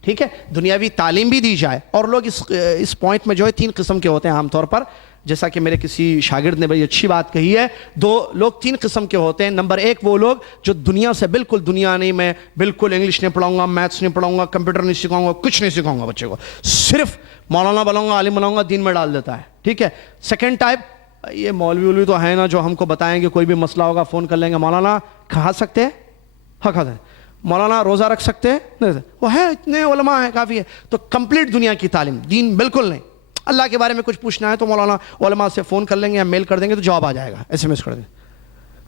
ٹھیک ہے, دنیاوی تعلیم بھی دی جائے. اور لوگ اس پوائنٹ میں جو ہے 3 قسم کے ہوتے ہیں عام طور پر, جیسا کہ میرے کسی شاگرد نے بڑی اچھی بات کہی ہے. 2 لوگ 3 قسم کے ہوتے ہیں. نمبر 1 وہ لوگ جو دنیا سے بالکل دنیا نہیں, میں بالکل انگلش نہیں پڑھاؤں گا, میتھس نہیں پڑھاؤں گا, کمپیوٹر نہیں سکھاؤں گا, کچھ نہیں سکھاؤں گا بچے کو, صرف مولانا بناؤں گا, عالم بناؤں گا, دین میں ڈال دیتا ہے. ٹھیک ہے. سیکنڈ ٹائپ, یہ مولوی تو ہے نا جو ہم کو بتائیں گے, کوئی بھی مسئلہ ہوگا فون کر لیں گے, مولانا کھا سکتے ہیں, ہاں کھاتے ہیں, مولانا روزہ رکھ سکتے ہیں, وہ ہے اتنے علماء ہیں کافی ہے. تو کمپلیٹ دنیا کی تعلیم, دین بالکل نہیں. اللہ کے بارے میں کچھ پوچھنا ہے تو مولانا علماء سے فون کر لیں گے یا میل کر دیں گے تو جواب آ جائے گا, SMS کر دیں گے.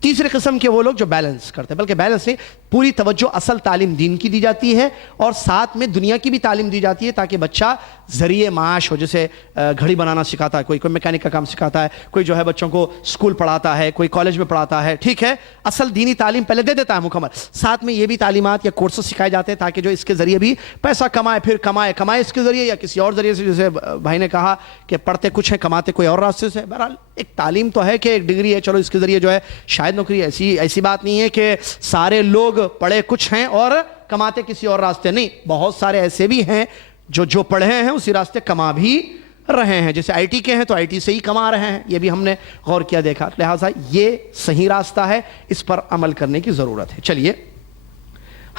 تیسرے قسم کے وہ لوگ جو بیلنس کرتے ہیں, بلکہ بیلنس نہیں, پوری توجہ اصل تعلیم دین کی دی جاتی ہے اور ساتھ میں دنیا کی بھی تعلیم دی جاتی ہے تاکہ بچہ ذریعہ معاش ہو. جیسے گھڑی بنانا سکھاتا ہے کوئی, کوئی میکینک کا کام سکھاتا ہے, کوئی جو ہے بچوں کو اسکول پڑھاتا ہے, کوئی کالج میں پڑھاتا ہے. ٹھیک ہے, اصل دینی تعلیم پہلے دے دیتا ہے مکمل, ساتھ میں یہ بھی تعلیمات یا کورسز سکھائے جاتے ہیں تاکہ جو اس کے ذریعے بھی پیسہ کمائے, پھر کمائے اس کے ذریعے یا کسی اور ذریعے سے. جیسے بھائی نے کہا کہ پڑھتے کچھ ہیں کماتے کوئی اور راستے سے. بہرحال ایک تعلیم تو ہے کہ ایک ڈگری ہے, چلو اس کے ذریعے جو ہے شاید نوکری. ایسی بات نہیں ہے کہ سارے لوگ پڑھے کچھ ہیں اور کماتے کسی اور راستے نہیں. بہت سارے ایسے بھی ہیں جو پڑھے ہیں اسی راستے کما بھی رہے ہیں. جیسے IT کے ہیں تو IT سے ہی کما رہے ہیں, یہ بھی ہم نے غور کیا دیکھا. لہٰذا یہ صحیح راستہ ہے, اس پر عمل کرنے کی ضرورت ہے. چلیے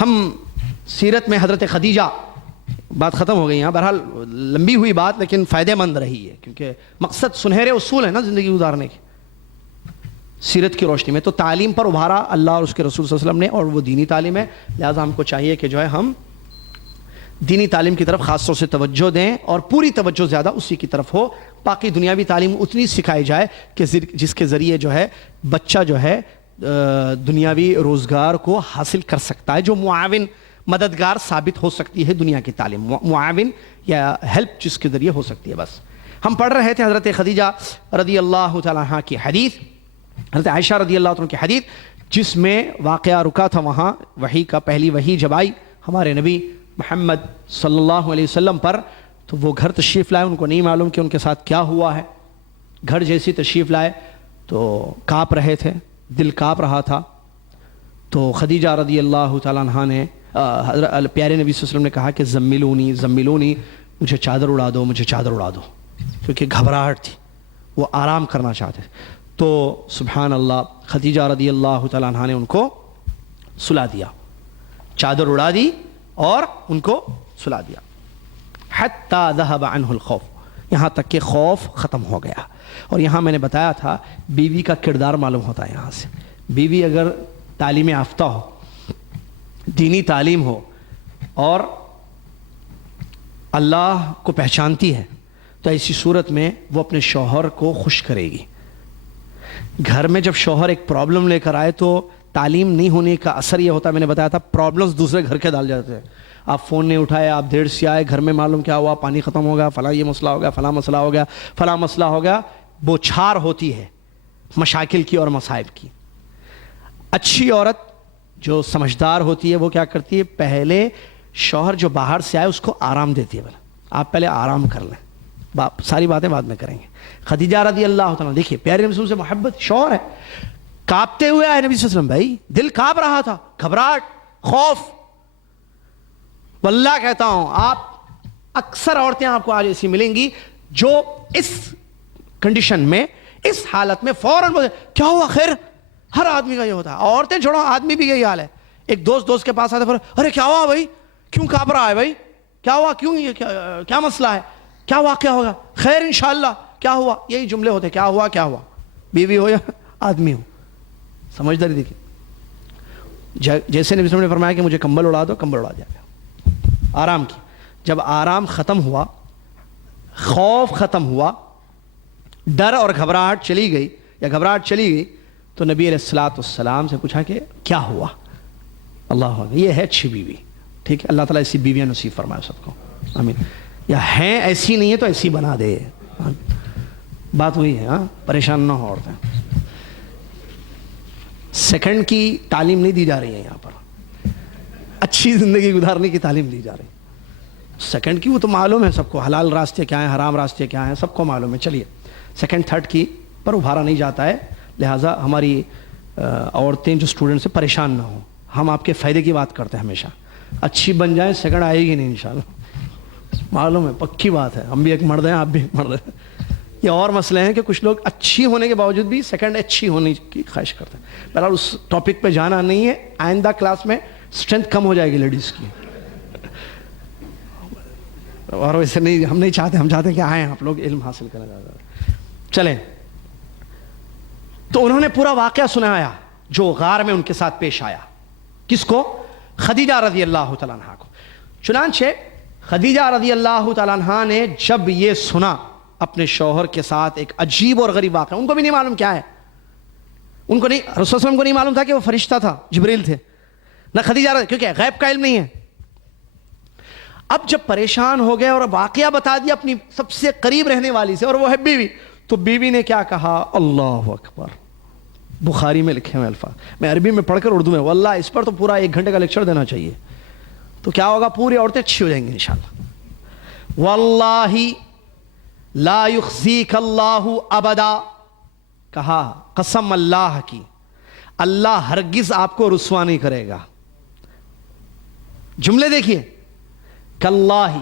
ہم سیرت میں حضرت خدیجہ, بات ختم ہو گئی یہاں. بہرحال لمبی ہوئی بات لیکن فائدہ مند رہی ہے, کیونکہ مقصد سنہرے اصول ہے نا زندگی گزارنے کے سیرت کی روشنی میں. تو تعلیم پر ابھارا اللہ اور اس کے رسول صلی اللہ علیہ وسلم نے, اور وہ دینی تعلیم ہے. لہٰذا ہم کو چاہیے کہ جو ہے ہم دینی تعلیم کی طرف خاص طور سے توجہ دیں, اور پوری توجہ زیادہ اسی کی طرف ہو. باقی دنیاوی تعلیم اتنی سکھائی جائے کہ جس کے ذریعے جو ہے بچہ جو ہے دنیاوی روزگار کو حاصل کر سکتا ہے, جو معاون مددگار ثابت ہو سکتی ہے. دنیا کی تعلیم معاون یا ہیلپ جس کے ذریعے ہو سکتی ہے. بس ہم پڑھ رہے تھے حضرت خدیجہ رضی اللہ تعالیٰ عنہا کی حدیث, حضرت عائشہ رضی اللہ عنہ کی حدیث, جس میں واقعہ رکا تھا وہاں وحی کا, پہلی وحی جب آئی ہمارے نبی محمد صلی اللہ علیہ وسلم پر, تو وہ گھر تشریف لائے. ان کو نہیں معلوم کہ ان کے ساتھ کیا ہوا ہے. گھر جیسی تشریف لائے تو کانپ رہے تھے, دل کانپ رہا تھا. تو خدیجہ رضی اللہ تعالیٰ عنہا نے پیارے نبی صلی اللہ علیہ وسلم نے کہا کہ زملونی, مجھے چادر اڑا دو, مجھے چادر اڑا دو, کیونکہ گھبراہٹ تھی, وہ آرام کرنا چاہتے تھے. تو سبحان اللہ, خدیجہ رضی اللہ تعالیٰ عنہا نے ان کو سلا دیا, چادر اڑا دی اور ان کو سلا دیا. حتی ذہب عنہ الخوف, یہاں تک کہ خوف ختم ہو گیا. اور یہاں میں نے بتایا تھا بیوی کا کردار معلوم ہوتا ہے یہاں سے. بیوی اگر تعلیم یافتہ ہو, دینی تعلیم ہو اور اللہ کو پہچانتی ہے, تو ایسی صورت میں وہ اپنے شوہر کو خوش کرے گی. گھر میں جب شوہر ایک پرابلم لے کر آئے تو تعلیم نہیں ہونے کا اثر یہ ہوتا ہے, میں نے بتایا تھا پرابلمز دوسرے گھر کے ڈال جاتے ہیں. آپ فون نہیں اٹھائے, آپ دیر سے آئے, گھر میں معلوم کیا ہوا, پانی ختم ہو گیا, فلاں یہ مسئلہ ہو گیا, فلاں مسئلہ ہو گیا, فلاں مسئلہ ہو گیا. بوچھار ہوتی ہے مشاکل کی اور مصائب کی. اچھی عورت جو سمجھدار ہوتی ہے وہ کیا کرتی ہے, پہلے شوہر جو باہر سے آئے اس کو آرام دیتی ہے. بنا آپ پہلے آرام کر لیں, ساری باتیں بعد میں کریں گے. خدیجہ رضی اللہ تعالیٰ, دیکھیے پیارے نبی سے محبت, شوہر ہے, کانپتے ہوئے آئے نبی صلی اللہ علیہ وسلم, بھائی دل کانپ رہا تھا, گھبراہٹ, خوف. واللہ کہتا ہوں آپ اکثر عورتیں آپ کو آج ایسی ملیں گی جو اس کنڈیشن میں, اس حالت میں فوراً بولے کیا ہوا خیر. ہر آدمی کا یہ ہوتا ہے, عورتیں چھوڑو آدمی بھی یہی حال ہے. ایک دوست کے پاس آتے پھر ارے کیا ہوا بھائی, کیوں کانپ رہا ہے بھائی, کیا ہوا, کیوں, یہ کیا مسئلہ ہے, کیا واقعہ ہوگا, خیر انشاءاللہ, کیا ہوا, یہی جملے ہوتے, کیا ہوا کیا ہوا, بیوی ہو یا آدمی ہو. سمجھداری دیکھیے. جیسے نبی صلی اللہ علیہ وسلم نے فرمایا کہ مجھے کمبل اڑا دو, کمبل اڑا دیا گیا, آرام کی. جب آرام ختم ہوا, خوف ختم ہوا, ڈر اور گھبراہٹ چلی گئی یا گھبراہٹ چلی گئی, تو نبی علیہ الصلوۃ والسلام سے پوچھا کہ کیا ہوا. اللہ اکبر, یہ ہے اچھی بیوی. ٹھیک ہے, اللہ تعالیٰ ایسی بیویاں نصیب فرمائے سب کو, آمین. یا ہیں ایسی نہیں ہے تو ایسی بنا دے. بات وہی ہے, ہاں, پریشان نہ ہو عورتیں. سیکنڈ کی تعلیم نہیں دی جا رہی ہے یہاں پر, اچھی زندگی گزارنے کی تعلیم دی جا رہی ہے. سیکنڈ کی وہ تو معلوم ہے سب کو, حلال راستے کیا ہیں, حرام راستے کیا ہیں, سب کو معلوم ہے. چلیے, سیکنڈ تھرڈ کی پر ابھارا نہیں جاتا ہے, لہٰذا ہماری عورتیں جو اسٹوڈنٹ سے پریشان نہ ہوں. ہم آپ کے فائدے کی بات کرتے ہیں ہمیشہ. اچھی بن جائیں, سیکنڈ آئے گی نہیں انشاءاللہ, معلوم ہے, پکی بات ہے. ہم بھی ایک مرد ہیں, آپ بھی ایک مرد ہیں. یہ اور مسئلے ہیں کہ کچھ لوگ اچھی ہونے کے باوجود بھی سیکنڈ اچھی ہونے کی خواہش کرتے ہیں. بہرحال اس ٹاپک پہ جانا نہیں ہے, آئندہ کلاس میں اسٹرینتھ کم ہو جائے گی لیڈیز کی. اور ویسے نہیں, ہم نہیں چاہتے, ہم چاہتے ہیں کہ آئیں آپ لوگ علم حاصل کرنا چاہتے ہیں. چلیں, تو انہوں نے پورا واقعہ سنایا جو غار میں ان کے ساتھ پیش آیا. کس کو؟ خدیجہ رضی اللہ تعالیٰ عنہ کو. چنانچہ خدیجہ رضی اللہ تعالیٰ عنہ نے جب یہ سنا اپنے شوہر کے ساتھ ایک عجیب اور غریب واقعہ, ان کو بھی نہیں معلوم کیا ہے, ان کو نہیں, رسول صلی اللہ علیہ وسلم کو نہیں معلوم تھا کہ وہ فرشتہ تھا, جبریل تھے, نہ خدیجہ رضی, کیونکہ غیب کا علم نہیں ہے. اب جب پریشان ہو گئے اور واقعہ بتا دیا اپنی سب سے قریب رہنے والی سے, اور وہ ہے بیوی, تو بیوی نے کیا کہا, اللہ اکبر. بخاری میں لکھے ہوئے الفاظ, میں عربی میں پڑھ کر اردو میں, واللہ اس پر تو پورا 1 گھنٹے کا لیکچر دینا چاہیے. تو کیا ہوگا, پوری عورتیں اچھی ہو جائیں گی انشاءاللہ. واللہ لا یخزیک اللہ ابدا, کہا قسم اللہ کی, اللہ ہرگز آپ کو رسوا نہیں کرے گا. جملے دیکھیے, کاللہ,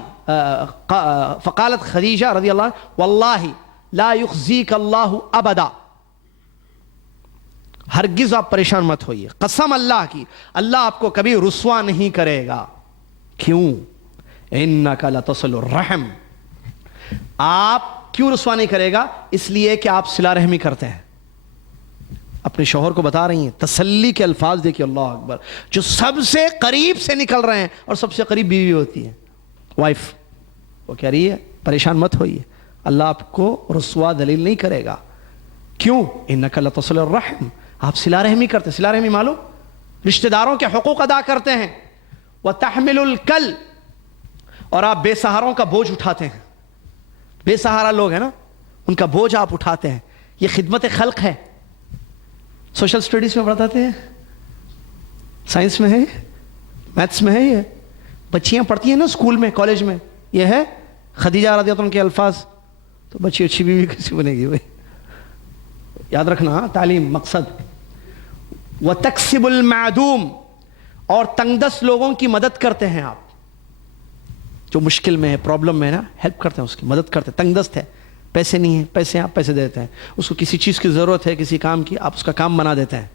فقالت خدیجہ رضی اللہ عنہ واللہ لا یخزیک اللہ ابدا, ہرگز آپ پریشان مت ہوئیے, قسم اللہ کی, اللہ آپ کو کبھی رسوا نہیں کرے گا. کیوں؟ انک لتصل الرحم, آپ کیوں رسوا نہیں کرے گا؟ اس لیے کہ آپ صلہ رحمی کرتے ہیں. اپنے شوہر کو بتا رہی ہیں, تسلی کے الفاظ دیکھیے, اللہ اکبر, جو سب سے قریب سے نکل رہے ہیں, اور سب سے قریب بیوی ہوتی ہے, وائف. وہ کہہ رہی ہے پریشان مت ہوئیے, اللہ آپ کو رسوا دلیل نہیں کرے گا. کیوں؟ انک لتصل الرحم, آپ صلہ رحمی کرتے ہیں. صلہ رحمی معلوم, رشتہ داروں کے حقوق ادا کرتے ہیں. وتحمل الکل, اور آپ بے سہاروں کا بوجھ اٹھاتے ہیں. بے سہارا لوگ ہیں نا, ان کا بوجھ آپ اٹھاتے ہیں. یہ خدمت خلق ہے. سوشل اسٹڈیز میں پڑھاتے ہیں, سائنس میں ہے, میتھس میں ہے. یہ بچیاں پڑھتی ہیں نا اسکول میں, کالج میں, یہ ہے خدیجہ رضی اللہ عنہ کے الفاظ. تو بچی اچھی بیوی کیسے بنے گی بھائی؟ یاد رکھنا, تعلیم مقصد. وَتَكْسِبُ الْمَعْدُومِ, اور تنگ دست لوگوں کی مدد کرتے ہیں آپ, جو مشکل میں ہے, پرابلم میں ہے نا, ہیلپ کرتے ہیں, اس کی مدد کرتے ہیں. تنگ دست ہے, پیسے نہیں ہیں, پیسے آپ پیسے دیتے ہیں. اس کو کسی چیز کی ضرورت ہے, کسی کام کی, آپ اس کا کام بنا دیتے ہیں,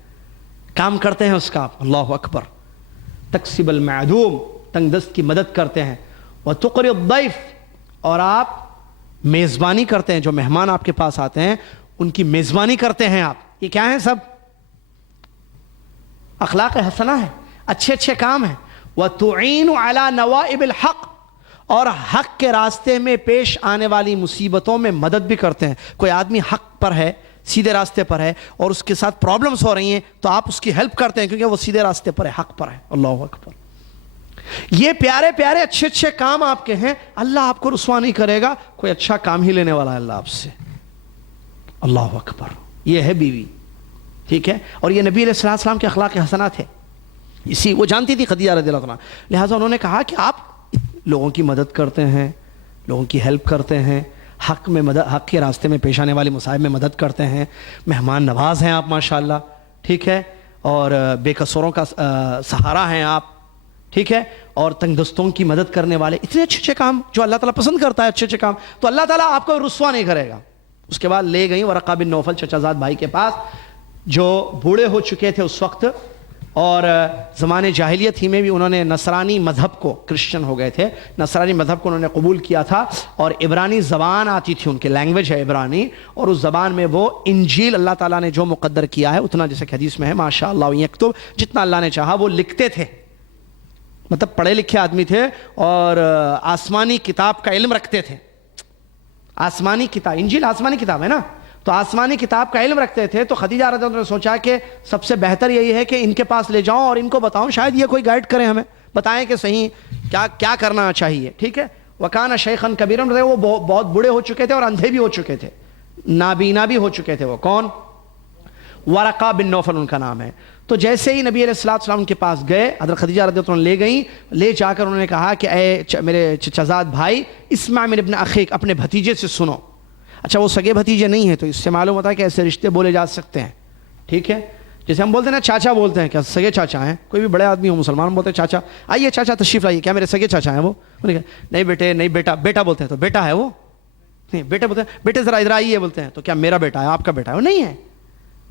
کام کرتے ہیں اس کا آپ. اللہ اکبر. تکسب المعدوم, تنگ دست کی مدد کرتے ہیں. وتقری الضیف, اور آپ میزبانی کرتے ہیں, جو مہمان آپ کے پاس آتے ہیں ان کی میزبانی کرتے ہیں آپ. یہ کیا ہیں؟ سب اخلاق حسنہ ہے, اچھے اچھے کام ہیں. وتعین علی نوائب الحق, اور حق کے راستے میں پیش آنے والی مصیبتوں میں مدد بھی کرتے ہیں. کوئی آدمی حق پر ہے, سیدھے راستے پر ہے, اور اس کے ساتھ پرابلمس ہو رہی ہیں, تو آپ اس کی ہیلپ کرتے ہیں, کیونکہ وہ سیدھے راستے پر ہے, حق پر ہے. اللہ اکبر. یہ پیارے پیارے اچھے اچھے کام آپ کے ہیں, اللہ آپ کو رسوا نہیں کرے گا. کوئی اچھا کام ہی لینے والا ہے اللہ آپ سے. اللہ اکبر. یہ ہے بیوی, ٹھیک ہے. اور یہ نبی علیہ السلام کے اخلاق حسنات ہے. اسی وہ جانتی تھی خدیجہ رضی اللہ عنہ, لہٰذا انہوں نے کہا کہ آپ لوگوں کی مدد کرتے ہیں, لوگوں کی ہیلپ کرتے ہیں, حق میں مدد, حق کے راستے میں پیش آنے والی مصائب میں مدد کرتے ہیں, مہمان نواز ہیں آپ ماشاءاللہ, ٹھیک ہے, اور بے قصوروں کا سہارا ہیں آپ, ٹھیک ہے, اور تنگ دستوں کی مدد کرنے والے. اتنے اچھے اچھے کام جو اللہ تعالیٰ پسند کرتا ہے, اچھے اچھے کام, تو اللہ تعالیٰ آپ کو رسوا نہیں کرے گا. اس کے بعد لے گئیں ورقہ بن نوفل چچا زاد بھائی کے پاس, جو بوڑھے ہو چکے تھے اس وقت, اور زمانے جاہلیت ہی میں بھی انہوں نے نصرانی مذہب کو، کرسچن ہو گئے تھے، نصرانی مذہب کو انہوں نے قبول کیا تھا، اور عبرانی زبان آتی تھی، ان کی لینگویج ہے عبرانی، اور اس زبان میں وہ انجیل اللہ تعالیٰ نے جو مقدر کیا ہے اتنا، جیسے کہ حدیث میں ہے ماشاء اللہ یکتب، جتنا اللہ نے چاہا وہ لکھتے تھے، مطلب پڑھے لکھے آدمی تھے، اور آسمانی کتاب کا علم رکھتے تھے. آسمانی کتاب، انجیل آسمانی کتاب ہے نا، تو آسمانی کتاب کا علم رکھتے تھے. تو خدیجہ رضی اللہ عنہا نے سوچا کہ سب سے بہتر یہی ہے کہ ان کے پاس لے جاؤں اور ان کو بتاؤں، شاید یہ کوئی گائیڈ کریں، ہمیں بتائیں کہ صحیح کیا کرنا چاہیے. ٹھیک ہے. وکانہ شیخاً کبیراً، وہ بہت بوڑھے ہو چکے تھے اور اندھے بھی ہو چکے تھے، نابینا بھی ہو چکے تھے. وہ کون؟ ورقہ بن نوفل ان کا نام ہے. تو جیسے ہی نبی علیہ السلام ان کے پاس گئے، حضرت خدیجہ رضی اللہ عنہ لے گئیں، لے جا کر انہوں نے کہا کہ اے میرے چچزاد بھائی، اسمع من ابن اخیک، اپنے بھتیجے سے سنو. اچھا وہ سگے بھتیجے نہیں ہیں، تو اس سے معلوم ہوتا ہے کہ ایسے رشتے بولے جا سکتے ہیں. ٹھیک ہے. جیسے ہم بولتے ہیں نا چاچا بولتے ہیں، کیا سگے چاچا ہیں؟ کوئی بھی بڑے آدمی ہو مسلمان بولتے ہیں چاچا، آئیے چاچا تشریف لائیے، کیا میرے سگے چاچا ہیں وہ؟ نہیں بیٹے، نہیں بیٹا، بیٹا بولتے ہیں تو بیٹا ہے وہ، نہیں بیٹے بولتے ہیں بیٹے ذرا ادھر آئیے بولتے ہیں تو کیا میرا بیٹا ہے، آپ کا بیٹا ہے؟ وہ نہیں ہے.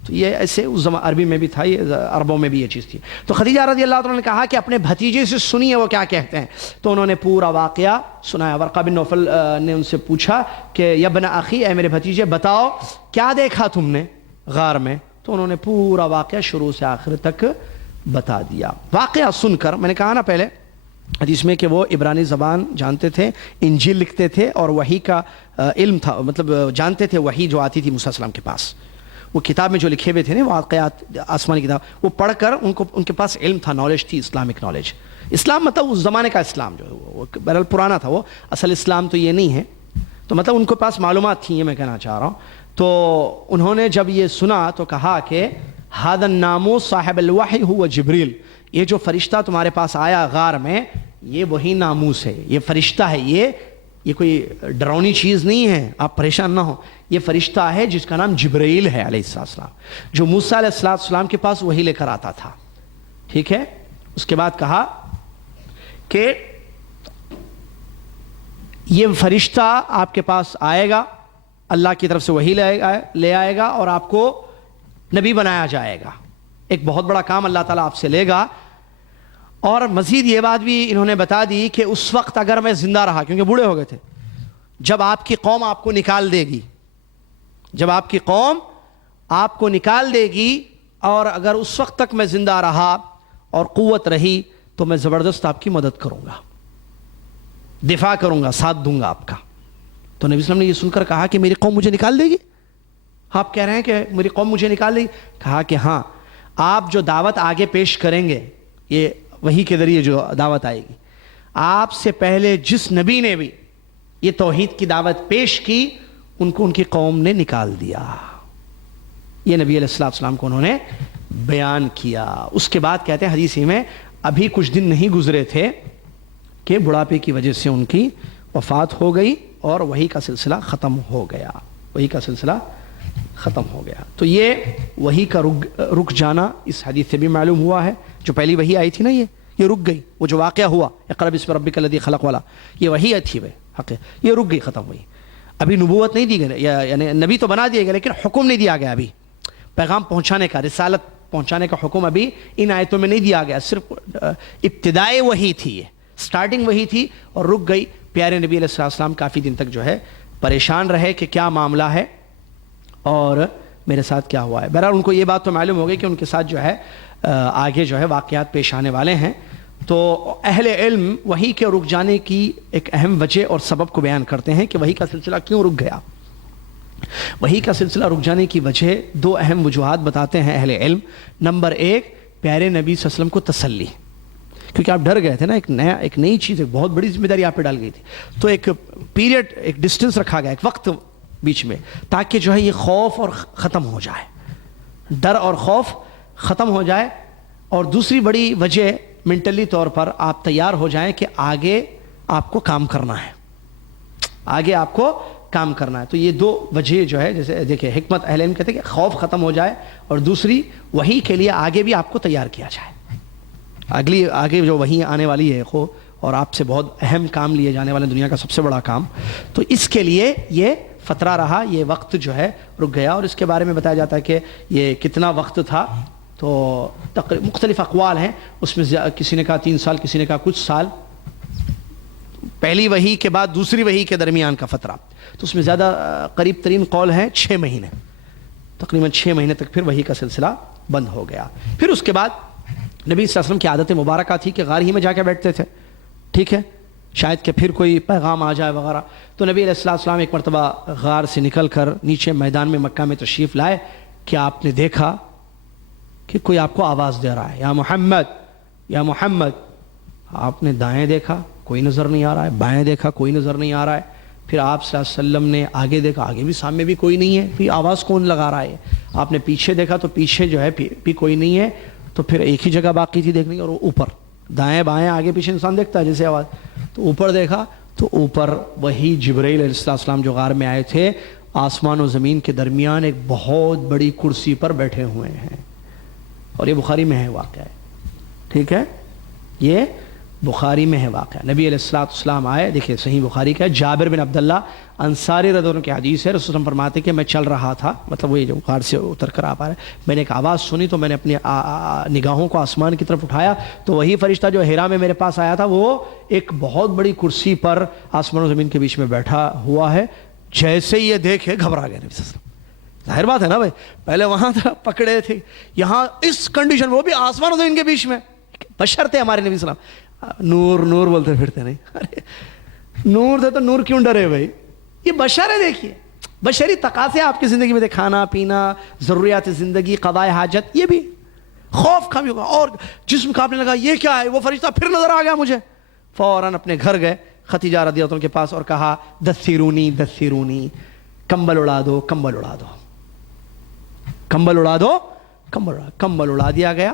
تو یہ ایسے اس زمان عربی میں بھی تھا، یہ عربوں میں بھی یہ چیز تھی. تو خدیجہ رضی اللہ عنہ نے کہا کہ اپنے بھتیجے سے سنیے وہ کیا کہتے ہیں. تو انہوں نے پورا واقعہ سنایا. ورقہ بن نوفل نے ان سے پوچھا کہ یا ابن اخی، اے میرے بھتیجے بتاؤ کیا دیکھا تم نے غار میں. تو انہوں نے پورا واقعہ شروع سے آخر تک بتا دیا. واقعہ سن کر، میں نے کہا نا پہلے حدیث میں کہ وہ عبرانی زبان جانتے تھے، انجیل لکھتے تھے، اور وحی کا علم تھا، مطلب جانتے تھے وحی جو آتی تھی موسیٰ علیہ السلام کے پاس، وہ کتاب میں جو لکھے ہوئے تھے نا واقعات، آسمانی کتاب، وہ پڑھ کر ان کے پاس علم تھا، نالج تھی، اسلامک نالج. اسلام مطلب اس زمانے کا اسلام جو ہے وہ بہرحال پرانا تھا، وہ اصل اسلام تو یہ نہیں ہے. تو مطلب ان کے پاس معلومات تھیں، یہ میں کہنا چاہ رہا ہوں. تو انہوں نے جب یہ سنا تو کہا کہ ھذا الناموس صاحب الوحی هو جبریل، یہ جو فرشتہ تمہارے پاس آیا غار میں، یہ وہی ناموس ہے، یہ فرشتہ ہے، یہ کوئی ڈراؤنی چیز نہیں ہے، آپ پریشان نہ ہو. یہ فرشتہ ہے جس کا نام جبرائیل ہے علیہ السلام، جو موسیٰ علیہ السلام کے پاس وہی لے کر آتا تھا. ٹھیک ہے. اس کے بعد کہا کہ یہ فرشتہ آپ کے پاس آئے گا، اللہ کی طرف سے وہی لے آئے گا اور آپ کو نبی بنایا جائے گا. ایک بہت بڑا کام اللہ تعالیٰ آپ سے لے گا. اور مزید یہ بات بھی انہوں نے بتا دی کہ اس وقت اگر میں زندہ رہا، کیونکہ بوڑھے ہو گئے تھے، جب آپ کی قوم آپ کو نکال دے گی، جب آپ کی قوم آپ کو نکال دے گی، اور اگر اس وقت تک میں زندہ رہا اور قوت رہی تو میں زبردست آپ کی مدد کروں گا، دفاع کروں گا، ساتھ دوں گا آپ کا. تو نبی صلی اللہ علیہ وسلم نے یہ سن کر کہا کہ میری قوم مجھے نکال دے گی؟ آپ کہہ رہے ہیں کہ میری قوم مجھے نکال دے گی؟ کہا کہ ہاں، آپ جو دعوت آگے پیش کریں گے، یہ وحی کے ذریعے جو دعوت آئے گی، آپ سے پہلے جس نبی نے بھی یہ توحید کی دعوت پیش کی، ان کو ان کی قوم نے نکال دیا. یہ نبی علیہ السلام کو انہوں نے بیان کیا. اس کے بعد کہتے ہیں حدیث میں، ابھی کچھ دن نہیں گزرے تھے کہ بڑھاپے کی وجہ سے ان کی وفات ہو گئی اور وحی کا سلسلہ ختم ہو گیا. وحی کا سلسلہ ختم ہو گیا. تو یہ وحی کا رک جانا اس حدیث سے بھی معلوم ہوا ہے. جو پہلی وحی آئی تھی نا، یہ رک گئی. وہ جو واقعہ ہوا اقرأ باسم ربک الذی خلق والا، یہ وحی تھی، یہ رک گئی، ختم ہوئی. ابھی نبوت نہیں دی گئی، یعنی نبی تو بنا دیا گیا لیکن حکم نہیں دیا گیا. ابھی پیغام پہنچانے کا، رسالت پہنچانے کا حکم ابھی ان آیتوں میں نہیں دیا گیا. صرف ابتدائی وحی تھی، یہ سٹارٹنگ وحی تھی اور رک گئی. پیارے نبی علیہ السلام کافی دن تک جو ہے پریشان رہے کہ کیا معاملہ ہے اور میرے ساتھ کیا ہوا ہے. بہرحال ان کو یہ بات تو معلوم ہو گئی کہ ان کے ساتھ جو ہے آگے جو ہے واقعات پیش آنے والے ہیں. تو اہل علم وحی کے رک جانے کی ایک اہم وجہ اور سبب کو بیان کرتے ہیں کہ وحی کا سلسلہ کیوں رک گیا. وحی کا سلسلہ رک جانے کی وجہ دو اہم وجوہات بتاتے ہیں اہل علم. نمبر ایک، پیارے نبی صلی اللہ علیہ وسلم کو تسلی، کیونکہ آپ ڈر گئے تھے نا، ایک نئی چیز، ایک بہت بڑی ذمہ داری آپ پہ ڈال گئی تھی. تو ایک پیریڈ، ایک ڈسٹنس رکھا گیا، ایک وقت بیچ میں، تاکہ جو ہے یہ خوف اور ختم ہو جائے، ڈر اور خوف ختم ہو جائے. اور دوسری بڑی وجہ، منٹلی طور پر آپ تیار ہو جائیں کہ آگے آپ کو کام کرنا ہے، آگے آپ کو کام کرنا ہے. تو یہ دو وجہ جو ہے، جیسے دیکھیں حکمت اہل علم کہتے ہیں کہ خوف ختم ہو جائے، اور دوسری وحی کے لیے آگے بھی آپ کو تیار کیا جائے. آگے جو وحی آنے والی ہے اور آپ سے بہت اہم کام لیے جانے والے، دنیا کا سب سے بڑا کام، تو اس کے لیے یہ فترہ رہا، یہ وقت جو ہے رک گیا. اور اس کے بارے میں بتایا جاتا ہے کہ یہ کتنا وقت تھا. تو مختلف اقوال ہیں اس میں، کسی نے کہا 3 سال، کسی نے کہا کچھ سال، پہلی وحی کے بعد دوسری وحی کے درمیان کا فترہ، تو اس میں زیادہ قریب ترین قول ہے 6 مہینے، تقریباً 6 مہینے تک پھر وحی کا سلسلہ بند ہو گیا۔ پھر اس کے بعد نبی صلی اللہ علیہ وسلم کی عادت مبارکہ تھی کہ غار ہی میں جا کے بیٹھتے تھے، ٹھیک ہے، شاید کہ پھر کوئی پیغام آ جائے وغیرہ۔ تو نبی علیہ السلام ایک مرتبہ غار سے نکل کر نیچے میدان میں مکہ میں تشریف لائے کہ آپ نے دیکھا کہ کوئی آپ کو آواز دے رہا ہے، یا محمد یا محمد۔ آپ نے دائیں دیکھا، کوئی نظر نہیں آ رہا ہے، بائیں دیکھا، کوئی نظر نہیں آ رہا ہے۔ پھر آپ صلی اللہ علیہ وسلم نے آگے دیکھا، آگے بھی سامنے بھی کوئی نہیں ہے، پھر آواز کون لگا رہا ہے؟ آپ نے پیچھے دیکھا تو پیچھے جو ہے بھی کوئی نہیں ہے، تو پھر ایک ہی جگہ باقی تھی دیکھنے کی، اور اوپر دائیں بائیں آگے پیچھے انسان دیکھتا ہے جیسے آواز، تو اوپر دیکھا تو اوپر وہی جبرائیل علیہ السلام جو غار میں آئے تھے، آسمان و زمین کے درمیان ایک بہت بڑی کرسی پر بیٹھے ہوئے ہیں، اور یہ بخاری میں ہے واقعہ ہے، ٹھیک ہے، یہ بخاری میں ہے واقعہ۔ نبی علیہ السلام آئے، دیکھیں صحیح بخاری کا ہے، جابر بن عبداللہ انصاری رضی اللہ عنہ کی حدیث ہے، رسول اللہ فرماتے کہ میں چل رہا تھا، مطلب وہ یہ جو غار سے اتر کر آپ آ رہے ہیں، میں نے ایک آواز سنی تو میں نے اپنی نگاہوں کو آسمان کی طرف اٹھایا تو وہی فرشتہ جو ہیرا میں میرے پاس آیا تھا وہ ایک بہت بڑی کرسی پر آسمان و زمین کے بیچ میں بیٹھا ہوا ہے۔ جیسے یہ دیکھے گھبرا گئے نبی صلی اللہ علیہ وسلم، ظاہر بات ہے نا بھائی، پہلے وہاں تھا پکڑے تھے، یہاں اس کنڈیشن، وہ بھی آسمان و زمین کے بیچ میں، بشر تھے ہمارے نبی صلی اللہ علیہ وسلم۔ نور نور بولتے پھرتے نہیں، ارے نور تھے تو نور کیوں ڈرے بھائی، یہ بشر ہے، دیکھیے بشری تقاضے آپ کی زندگی میں تھے، کھانا پینا، ضروریات زندگی، قضاء حاجت، یہ بھی خوف کا بھی ہوگا، اور جسم کانپنے لگا، یہ کیا ہے؟ وہ فرشتہ پھر نظر آ گیا مجھے، فوراً اپنے گھر گئے خدیجہ رضی اللہ عنہ کے پاس اور کہا دثرونی دثرونی، کمبل اڑا دو، کمبل اڑا دو، کمبل اڑا دو، کمبل اڑا دیا گیا۔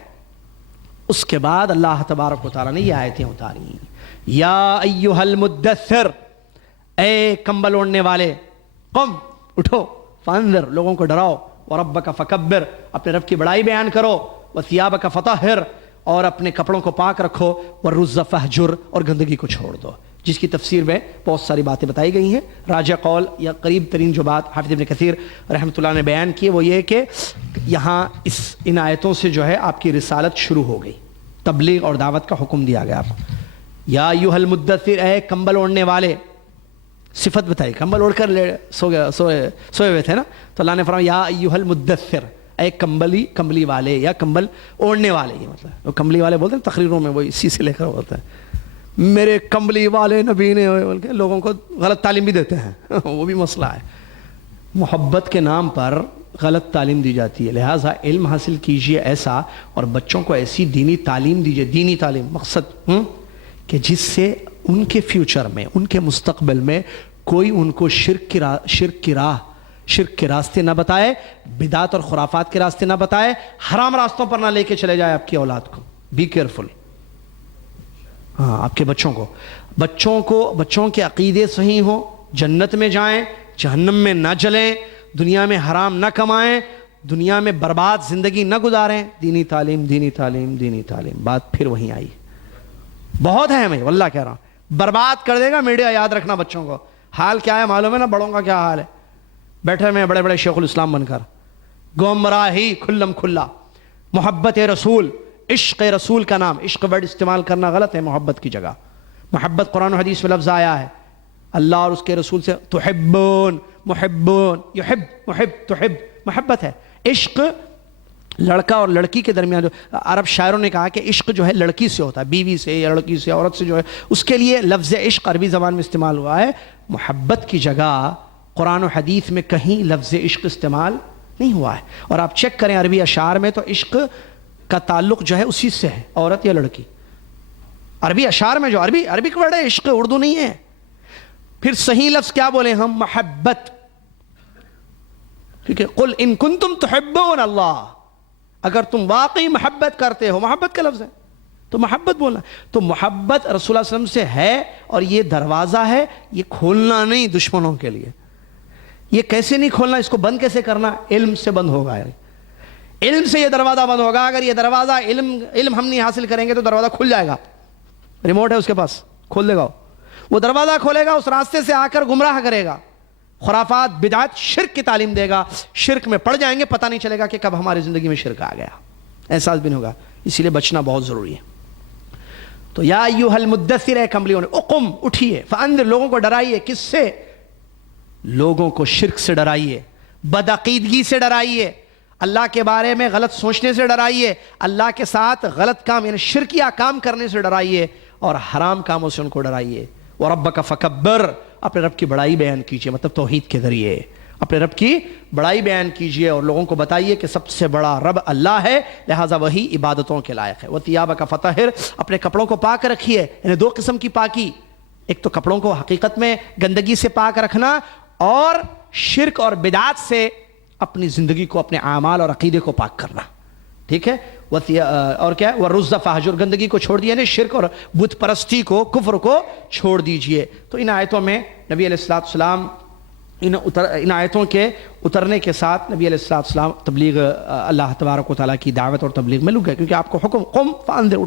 اس کے بعد اللہ تبارک و تعالیٰ نے یہ آیتیں اتاری، یا ایھا المدثر، اے کمبل اوڑھنے والے، قم، اٹھو، فانذر، لوگوں کو ڈراؤ، وربک فکبر، اپنے رب کی بڑائی بیان کرو، وثیابک فطہر، اور اپنے کپڑوں کو پاک رکھو، والرجز فہجر، اور گندگی کو چھوڑ دو، جس کی تفسیر میں بہت ساری باتیں بتائی گئی ہیں۔ راجع قول یا قریب ترین جو بات حافظ ابن کثیر رحمۃ اللہ نے بیان کی وہ یہ کہ یہاں ان آیتوں سے جو ہے آپ کی رسالت شروع ہو گئی، تبلیغ اور دعوت کا حکم دیا گیا۔ یا ایھا المدثر، اے کمبل اوڑھنے والے، صفت بتائی، کمبل اوڑھ کر سوئے ہوئے تھے نا، تو اللہ نے فرمایا یا ایھا المدثر، اے کمبلی والے یا کمبل اوڑھنے والے، یہ مطلب وہ کمبلی والے بولتے ہیں تقریروں میں، وہ اسی سے لے کر ہوتا ہے، میرے کمبلی والے نبی نے بول کے لوگوں کو غلط تعلیم بھی دیتے ہیں وہ بھی مسئلہ ہے، محبت کے نام پر غلط تعلیم دی جاتی ہے، لہٰذا علم حاصل کیجئے ایسا، اور بچوں کو ایسی دینی تعلیم دیجئے، دینی تعلیم مقصد کہ جس سے ان کے فیوچر میں، ان کے مستقبل میں کوئی ان کو شرک کے راستے نہ بتائے، بدعت اور خرافات کے راستے نہ بتائے، حرام راستوں پر نہ لے کے چلے جائے آپ کی اولاد کو، بی کیئرفل۔ ہاں، آپ کے بچوں کے عقیدے صحیح ہوں، جنت میں جائیں، جہنم میں نہ جلیں، دنیا میں حرام نہ کمائیں، دنیا میں برباد زندگی نہ گزاریں، دینی تعلیم دینی تعلیم دینی تعلیم۔ بات پھر وہیں آئی، بہت ہے، میں واللہ کہہ رہا ہوں، برباد کر دے گا میڈیا، یاد رکھنا بچوں کو۔ حال کیا ہے معلوم ہے نا، بڑوں کا کیا حال ہے، بیٹھے میں بڑے بڑے شیخ الاسلام بن کر، گمراہی کھلم کھلا، محبت رسول، عشق رسول کا نام، عشق ورڈ استعمال کرنا غلط ہے محبت کی جگہ۔ محبت قرآن و حدیث میں لفظ آیا ہے، اللہ اور اس کے رسول سے، تحبون، محبون، یحب، محب، تحب، محبت ہے۔ عشق لڑکا اور لڑکی کے درمیان، جو عرب شاعروں نے کہا کہ عشق جو ہے لڑکی سے ہوتا ہے، بیوی سے یا لڑکی سے، عورت سے جو ہے، اس کے لیے لفظ عشق عربی زبان میں استعمال ہوا ہے۔ محبت کی جگہ قرآن و حدیث میں کہیں لفظ عشق استعمال نہیں ہوا ہے، اور آپ چیک کریں عربی اشعار میں تو عشق کا تعلق جو ہے اسی سے ہے، عورت یا لڑکی۔ عربی اشعار میں جو عربی کا ورڈ ہے، عشق اردو نہیں ہے۔ پھر صحیح لفظ کیا بولے ہم؟ محبت، ٹھیک ہے، قل ان کنتم تحبون اللہ، اگر تم واقعی محبت کرتے ہو، محبت کا لفظ ہے تو محبت بولنا۔ تو محبت رسول اللہ صلی اللہ علیہ وسلم سے ہے، اور یہ دروازہ ہے، یہ کھولنا نہیں دشمنوں کے لیے۔ یہ کیسے نہیں کھولنا، اس کو بند کیسے کرنا؟ علم سے بند ہوگا، علم سے یہ دروازہ بند ہوگا۔ اگر یہ دروازہ علم ہم نہیں حاصل کریں گے تو دروازہ کھل جائے گا، ریموٹ ہے اس کے پاس، کھول دے گا، وہ دروازہ کھولے گا، اس راستے سے آ کر گمراہ کرے گا، خرافات، بدعت، شرک کی تعلیم دے گا، شرک میں پڑ جائیں گے، پتہ نہیں چلے گا کہ کب ہماری زندگی میں شرک آ گیا۔ احساس بھی نہیں ہوگا، اسی لیے بچنا بہت ضروری ہے۔ تو یا ایھا المدثر، اے کمبلی والے، اقم، اٹھیے، فانذر، لوگوں کو ڈرائیے، کس سے؟ لوگوں کو شرک سے ڈرائیے، بدعقیدگی سے ڈرائیے، اللہ کے بارے میں غلط سوچنے سے ڈرائیے، اللہ کے ساتھ غلط کام یعنی شرکیہ کام کرنے سے ڈرائیے، اور حرام کاموں سے ان کو ڈرائیے۔ وَرَبَّكَ فَكَبِّرْ، اپنے رب کی بڑائی بیان کیجئے، مطلب توحید کے ذریعے اپنے رب کی بڑائی بیان کیجئے، اور لوگوں کو بتائیے کہ سب سے بڑا رب اللہ ہے، لہٰذا وہی عبادتوں کے لائق ہے۔ وَثِيَابَكَ فَطَهِّرْ، اپنے کپڑوں کو پاک رکھیے، یعنی دو قسم کی پاکی، ایک تو کپڑوں کو حقیقت میں گندگی سے پاک رکھنا، اور شرک اور بدعات سے اپنی زندگی کو، اپنے اعمال اور عقیدے کو پاک کرنا، ٹھیک ہے۔ اور کیا ہے؟ وَالرُّجْزَ فَاهْجُرْ، گندگی کو چھوڑ دیا، یعنی شرک اور بت پرستی کو، کفر کو چھوڑ دیجئے۔ تو ان آیتوں میں نبی علیہ السلام ان آیتوں کے اترنے کے ساتھ نبی علیہ السلام تبلیغ اللہ تبارک و تعالیٰ کی دعوت اور تبلیغ میں لگ گئے، کیونکہ آپ کو حکم قم فانذر،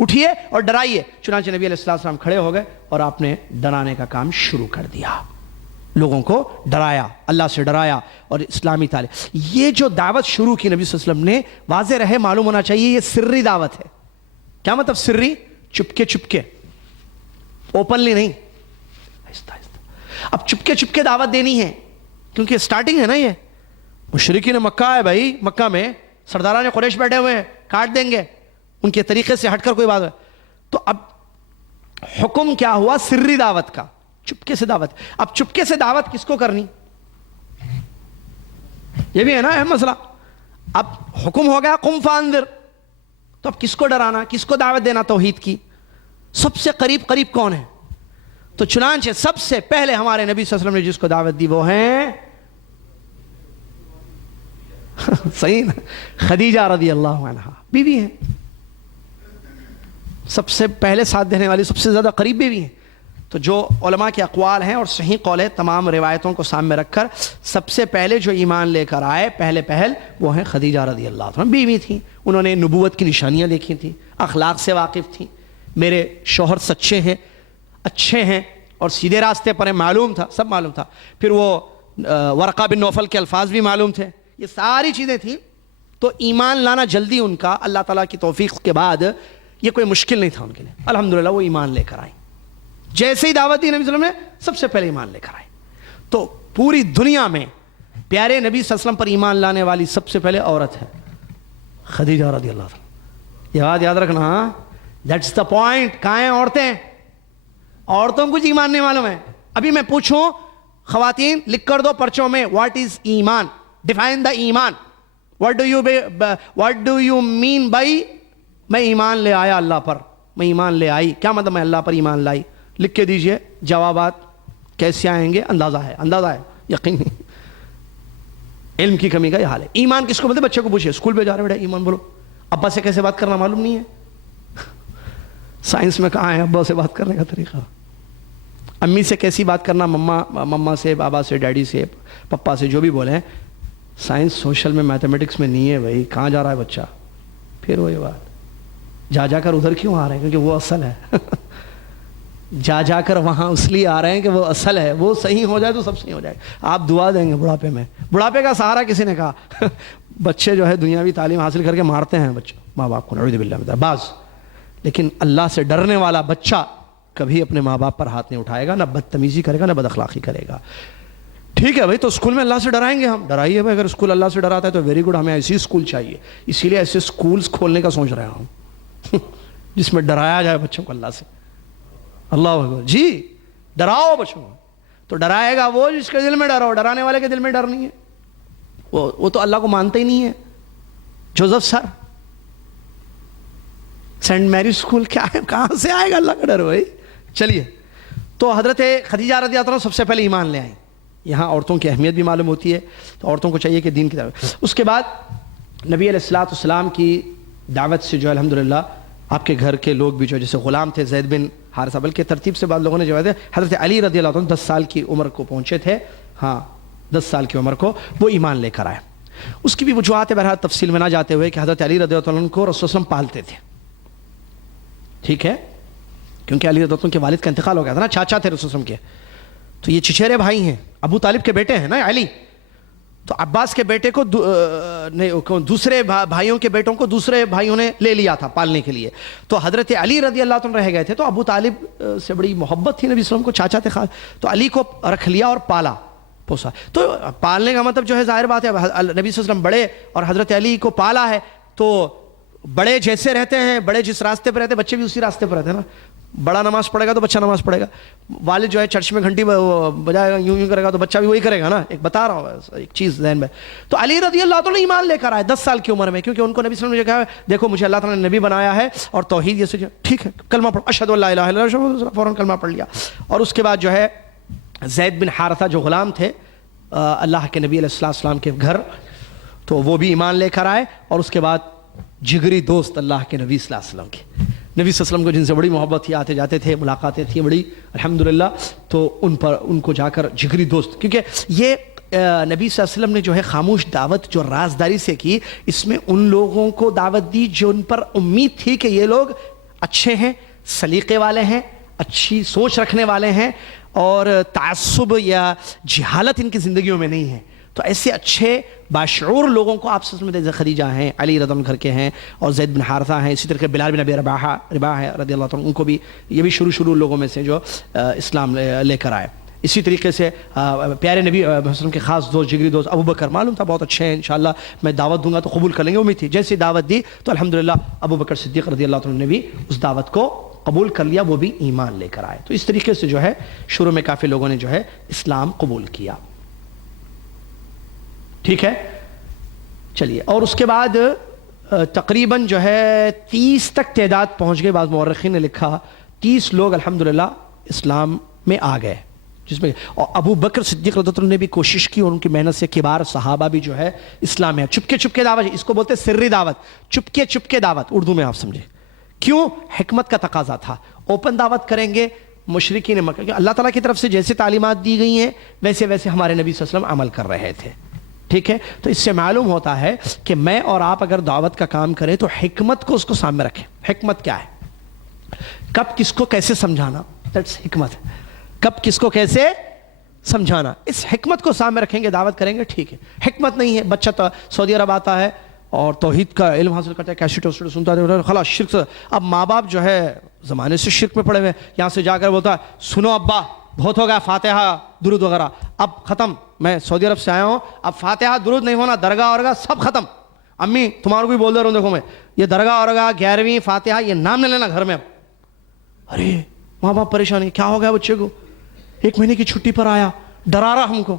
اٹھیے اور ڈرائیے۔ چنانچہ نبی علیہ السلام کھڑے ہو گئے اور آپ نے ڈرانے کا کام شروع کر دیا، لوگوں کو ڈرایا، اللہ سے ڈرایا، اور اسلامی تعلیم، یہ جو دعوت شروع کی نبی صلی اللہ علیہ وسلم نے، واضح رہے، معلوم ہونا چاہیے یہ سری دعوت ہے۔ کیا مطلب سری؟ چپکے چپکے، اوپنلی نہیں، آہستہ آہستہ۔ اب چپکے چپکے دعوت دینی ہے، کیونکہ سٹارٹنگ ہے نا، یہ مشرکین مکہ ہے بھائی، مکہ میں سرداران قریش بیٹھے ہوئے ہیں، کاٹ دیں گے، ان کے طریقے سے ہٹ کر کوئی بات ہے۔ تو اب حکم کیا ہوا؟ سری دعوت کا، چپکے سے دعوت۔ اب چپکے سے دعوت کس کو کرنی؟ یہ بھی ہے نا اہم مسئلہ۔ اب حکم ہو گیا قم فانذر، تو اب کس کو ڈرانا، کس کو دعوت دینا توحید کی؟ سب سے قریب کون ہے؟ تو چنانچہ سب سے پہلے ہمارے نبی صلی اللہ علیہ وسلم نے جس کو دعوت دی وہ ہیں صحیح نا، خدیجہ رضی اللہ عنہا، بیوی ہیں، سب سے پہلے ساتھ دینے والی، سب سے زیادہ قریب بیوی ہیں۔ تو جو علماء کے اقوال ہیں اور صحیح قول ہے، تمام روایتوں کو سامنے رکھ کر سب سے پہلے جو ایمان لے کر آئے پہل وہ ہیں خدیجہ رضی اللہ عنہ، بیوی تھیں، انہوں نے نبوت کی نشانیاں دیکھی تھیں، اخلاق سے واقف تھیں، میرے شوہر سچے ہیں، اچھے ہیں اور سیدھے راستے پر ہیں، معلوم تھا، سب معلوم تھا۔ پھر وہ ورقہ بن نوفل کے الفاظ بھی معلوم تھے، یہ ساری چیزیں تھیں۔ تو ایمان لانا جلدی ان کا اللہ تعالیٰ کی توفیق کے بعد یہ کوئی مشکل نہیں تھا ان کے لیے، الحمدللہ وہ ایمان لے کر آئیں۔ جیسے ہی دعوت دی نبی صلی اللہ علیہ وسلم نے، سب سے پہلے ایمان لے کر آئے۔ تو پوری دنیا میں پیارے نبی صلی اللہ علیہ وسلم پر ایمان لانے والی سب سے پہلے عورت ہے خدیجہ رضی اللہ عنہ۔ یہ بات یاد رکھنا، دیٹس دا پوائنٹ۔ کہاں ہیں عورتیں؟ عورتوں کو کچھ ایمان نہیں معلوم ہے۔ ابھی میں پوچھوں خواتین، لکھ کر دو پرچوں میں، واٹ از ایمان، ڈیفائن دا ایمان، what do you mean by میں ایمان لے آیا اللہ پر، میں ایمان لے آئی، کیا مطلب میں اللہ پر ایمان لائی؟ لکھ کے دیجئے، جوابات کیسے آئیں گے اندازہ ہے، یقین نہیں، علم کی کمی کا یہ حال ہے۔ ایمان کس کو بولتے؟ بچے کو پوچھئے، اسکول پہ جا رہے بیٹا ایمان بولو، ابا سے کیسے بات کرنا معلوم نہیں ہے، سائنس میں کہاں ہے ابا سے بات کرنے کا طریقہ؟ امی سے کیسی بات کرنا، مما سے، بابا سے، ڈیڈی سے، پپا سے، جو بھی بولیں، سائنس سوشل میں میتھمیٹکس میں نہیں ہے بھائی، کہاں جا رہا ہے بچہ؟ پھر وہی بات، جا کر ادھر کیوں آ رہے ہیں؟ کیونکہ وہ اصل ہے جا کر وہاں اس لیے آ رہے ہیں کہ وہ اصل ہے، وہ صحیح ہو جائے تو سب صحیح ہو جائے۔ آپ دعا دیں گے بڑھاپے میں، بڑھاپے کا سہارا کسی نے کہا بچے جو ہے دنیاوی تعلیم حاصل کر کے مارتے ہیں بچے ماں باپ کو، نعوذ باللہ من بعض، لیکن اللہ سے ڈرنے والا بچہ کبھی اپنے ماں باپ پر ہاتھ نہیں اٹھائے گا، نہ بدتمیزی کرے گا، نہ بد اخلاقی کرے گا۔ ٹھیک ہے بھائی، تو اسکول میں اللہ سے ڈرائیں گے ہم، ڈرائیے بھائی، اگر اسکول اللہ سے ڈراتا ہے تو ویری گڈ، ہمیں ایسی اسکول چاہیے، اسی لیے ایسے اسکولز کھولنے کا سوچ رہا ہوں جس میں ڈرایا جائے بچوں کو اللہ سے۔ اللہ اکبر، جی ڈراؤ بچوں کو، تو ڈرائے گا وہ جس کے دل میں ڈر ہو، ڈرانے والے کے دل میں ڈر نہیں ہے، وہ تو اللہ کو مانتے ہی نہیں ہے۔ جوزف سر، سینٹ میری اسکول، کیا ہے، کہاں سے آئے گا اللہ کا ڈر بھائی؟ چلیے، تو حضرت خدیجہ رضی اللہ عنہ سب سے پہلے ایمان لے آئیں۔ یہاں عورتوں کی اہمیت بھی معلوم ہوتی ہے، تو عورتوں کو چاہیے کہ دین کی دعوت۔ اس کے بعد نبی علیہ السلام کی دعوت سے جو الحمدللہ آپ کے گھر کے لوگ بھی جو جیسے غلام تھے زید بن حارثہ، بلکہ ترتیب سے بعض لوگوں نے جو ہے حضرت علی رضی اللہ عنہ 10 سال کی عمر کو پہنچے تھے، ہاں 10 سال کی عمر کو وہ ایمان لے کر آئے۔ اس کی بھی وجوہات بہرحال تفصیل میں نہ جاتے ہوئے کہ حضرت علی رضی اللہ عنہ کو رسول صلی اللہ علیہ وسلم پالتے تھے، ٹھیک ہے، کیونکہ علی رضی اللہ عنہ کے والد کا انتقال ہو گیا تھا نا، چاچا تھے رسول صلی اللہ علیہ وسلم کے، تو یہ چچیرے بھائی ہیں، ابو طالب کے بیٹے ہیں نا علی، تو عباس کے بیٹے کو دوسرے بھائیوں کے بیٹوں کو دوسرے بھائیوں نے لے لیا تھا پالنے کے لیے. تو حضرت علی رضی اللہ عنہ رہ گئے تھے. تو ابو طالب سے بڑی محبت تھی نبی صلی اللہ علیہ وسلم کو, چاچا تھے خاص. تو علی کو رکھ لیا اور پالا پوسا. تو پالنے کا مطلب جو ہے ظاہر بات ہے نبی صلی اللہ علیہ وسلم بڑے اور حضرت علی کو پالا ہے. تو بڑے جیسے رہتے ہیں, بڑے جس راستے پہ رہتے ہیں بچے بھی اسی راستے پہ رہتے ہیں نا. بڑا نماز پڑھے گا تو بچہ نماز پڑھے گا. والد جو ہے چرچ میں گھنٹی بجائے گا, یوں کرے گا تو بچہ بھی وہی کرے گا نا. ایک بتا رہا ہوں ایک چیز ذہن میں. تو علی رضی اللہ عنہ ایمان لے کر آئے 10 سال کی عمر میں, کیونکہ ان کو نبی صلی اللہ علیہ وسلم نے کہا دیکھو مجھے اللہ تعالیٰ نے نبی بنایا ہے اور توحید یہ سوچا ٹھیک ہے کلمہ پڑھو اشہد ان لا الہ الا اللہ, فوراً کلمہ پڑھ لیا. اور اس کے بعد جو ہے زید بن حارثہ جو غلام تھے اللہ کے نبی علیہ السلام کے گھر, تو وہ بھی ایمان لے کر آئے. اور اس کے بعد جگری دوست اللہ کے نبی صلی اللہ علیہ وسلم کے, نبی صلی اللہ علیہ وسلم کو جن سے بڑی محبت تھی, آتے جاتے تھے, ملاقاتیں تھیں بڑی الحمدللہ. تو ان کو جا کر جگری دوست, کیونکہ یہ نبی صلی اللہ علیہ وسلم نے جو ہے خاموش دعوت جو رازداری سے کی, اس میں ان لوگوں کو دعوت دی جو ان پر امید تھی کہ یہ لوگ اچھے ہیں, سلیقے والے ہیں, اچھی سوچ رکھنے والے ہیں اور تعصب یا جہالت ان کی زندگیوں میں نہیں ہے. تو ایسے اچھے باشعور لوگوں کو آپ سے میں خدیجہ ہیں, علی رضی اللہ عنہ گھر کے ہیں, اور زید بن حارثہ ہیں, اسی طرح بلال بن ابی رباح ہے رضی اللہ عنہ, ان کو بھی یہ بھی شروع لوگوں میں سے جو اسلام لے کر آئے. اسی طریقے سے پیارے نبی وسلم کے خاص دوست جگری دوست ابو بکر, معلوم تھا بہت اچھے ہیں انشاءاللہ میں دعوت دوں گا تو قبول کر لیں گے, امید تھی. جیسی دعوت دی تو الحمدللہ ابو بکر صدیق رضی اللہ عنہ نے بھی اس دعوت کو قبول کر لیا, وہ بھی ایمان لے کر آئے. تو اس طریقے سے جو ہے شروع میں کافی لوگوں نے جو ہے اسلام قبول کیا. ٹھیک ہے چلیے. اور اس کے بعد تقریباً جو ہے 30 تک تعداد پہنچ گئی. بعض مورخین نے لکھا 30 لوگ الحمدللہ اسلام میں آ گئے, جس میں اور ابو بکر صدیق رضی اللہ عنہ نے بھی کوشش کی, اور ان کی محنت سے کبار صحابہ بھی جو ہے اسلام میں. چپکے دعوت, اس کو بولتے سری دعوت, چپکے دعوت اردو میں آپ سمجھے. کیوں؟ حکمت کا تقاضا تھا. اوپن دعوت کریں گے مشرکین مکہ, اللہ تعالیٰ کی طرف سے جیسے تعلیمات دی گئی ہیں ویسے ہمارے نبی صلی اللہ علیہ وسلم عمل کر رہے تھے. ٹھیک ہے, تو اس سے معلوم ہوتا ہے کہ میں اور آپ اگر دعوت کا کام کریں تو حکمت کو اس کو سامنے رکھیں. حکمت کیا ہے؟ کب کس کو کیسے سمجھانا, دیٹس حکمت. کب کس کو کیسے سمجھانا, اس حکمت کو سامنے رکھیں گے, دعوت کریں گے. ٹھیک ہے, حکمت نہیں ہے بچہ تو سعودی عرب آتا ہے اور توحید کا علم حاصل کرتا ہے, کیسٹ سنتا ہے, خلاص شرک سے. اب ماں باپ جو ہے زمانے سے شرک میں پڑے ہوئے, یہاں سے جا کر بولتا ہے سنو ابا بہت ہو گیا فاتحہ درود وغیرہ, اب ختم, میں سعودی عرب سے آیا ہوں, اب فاتحہ درود نہیں ہونا, درگاہ ورگاہ سب ختم. امی تمہارے کو بھی بول دے رہا ہوں, دیکھو میں یہ درگاہ ورگاہ 11ویں فاتحہ یہ نام نہیں لینا گھر میں. اب ارے ماں باپ پریشانی, کیا ہو گیا بچے کو, 1 مہینے کی چھٹی پر آیا, ڈرا رہا ہم کو.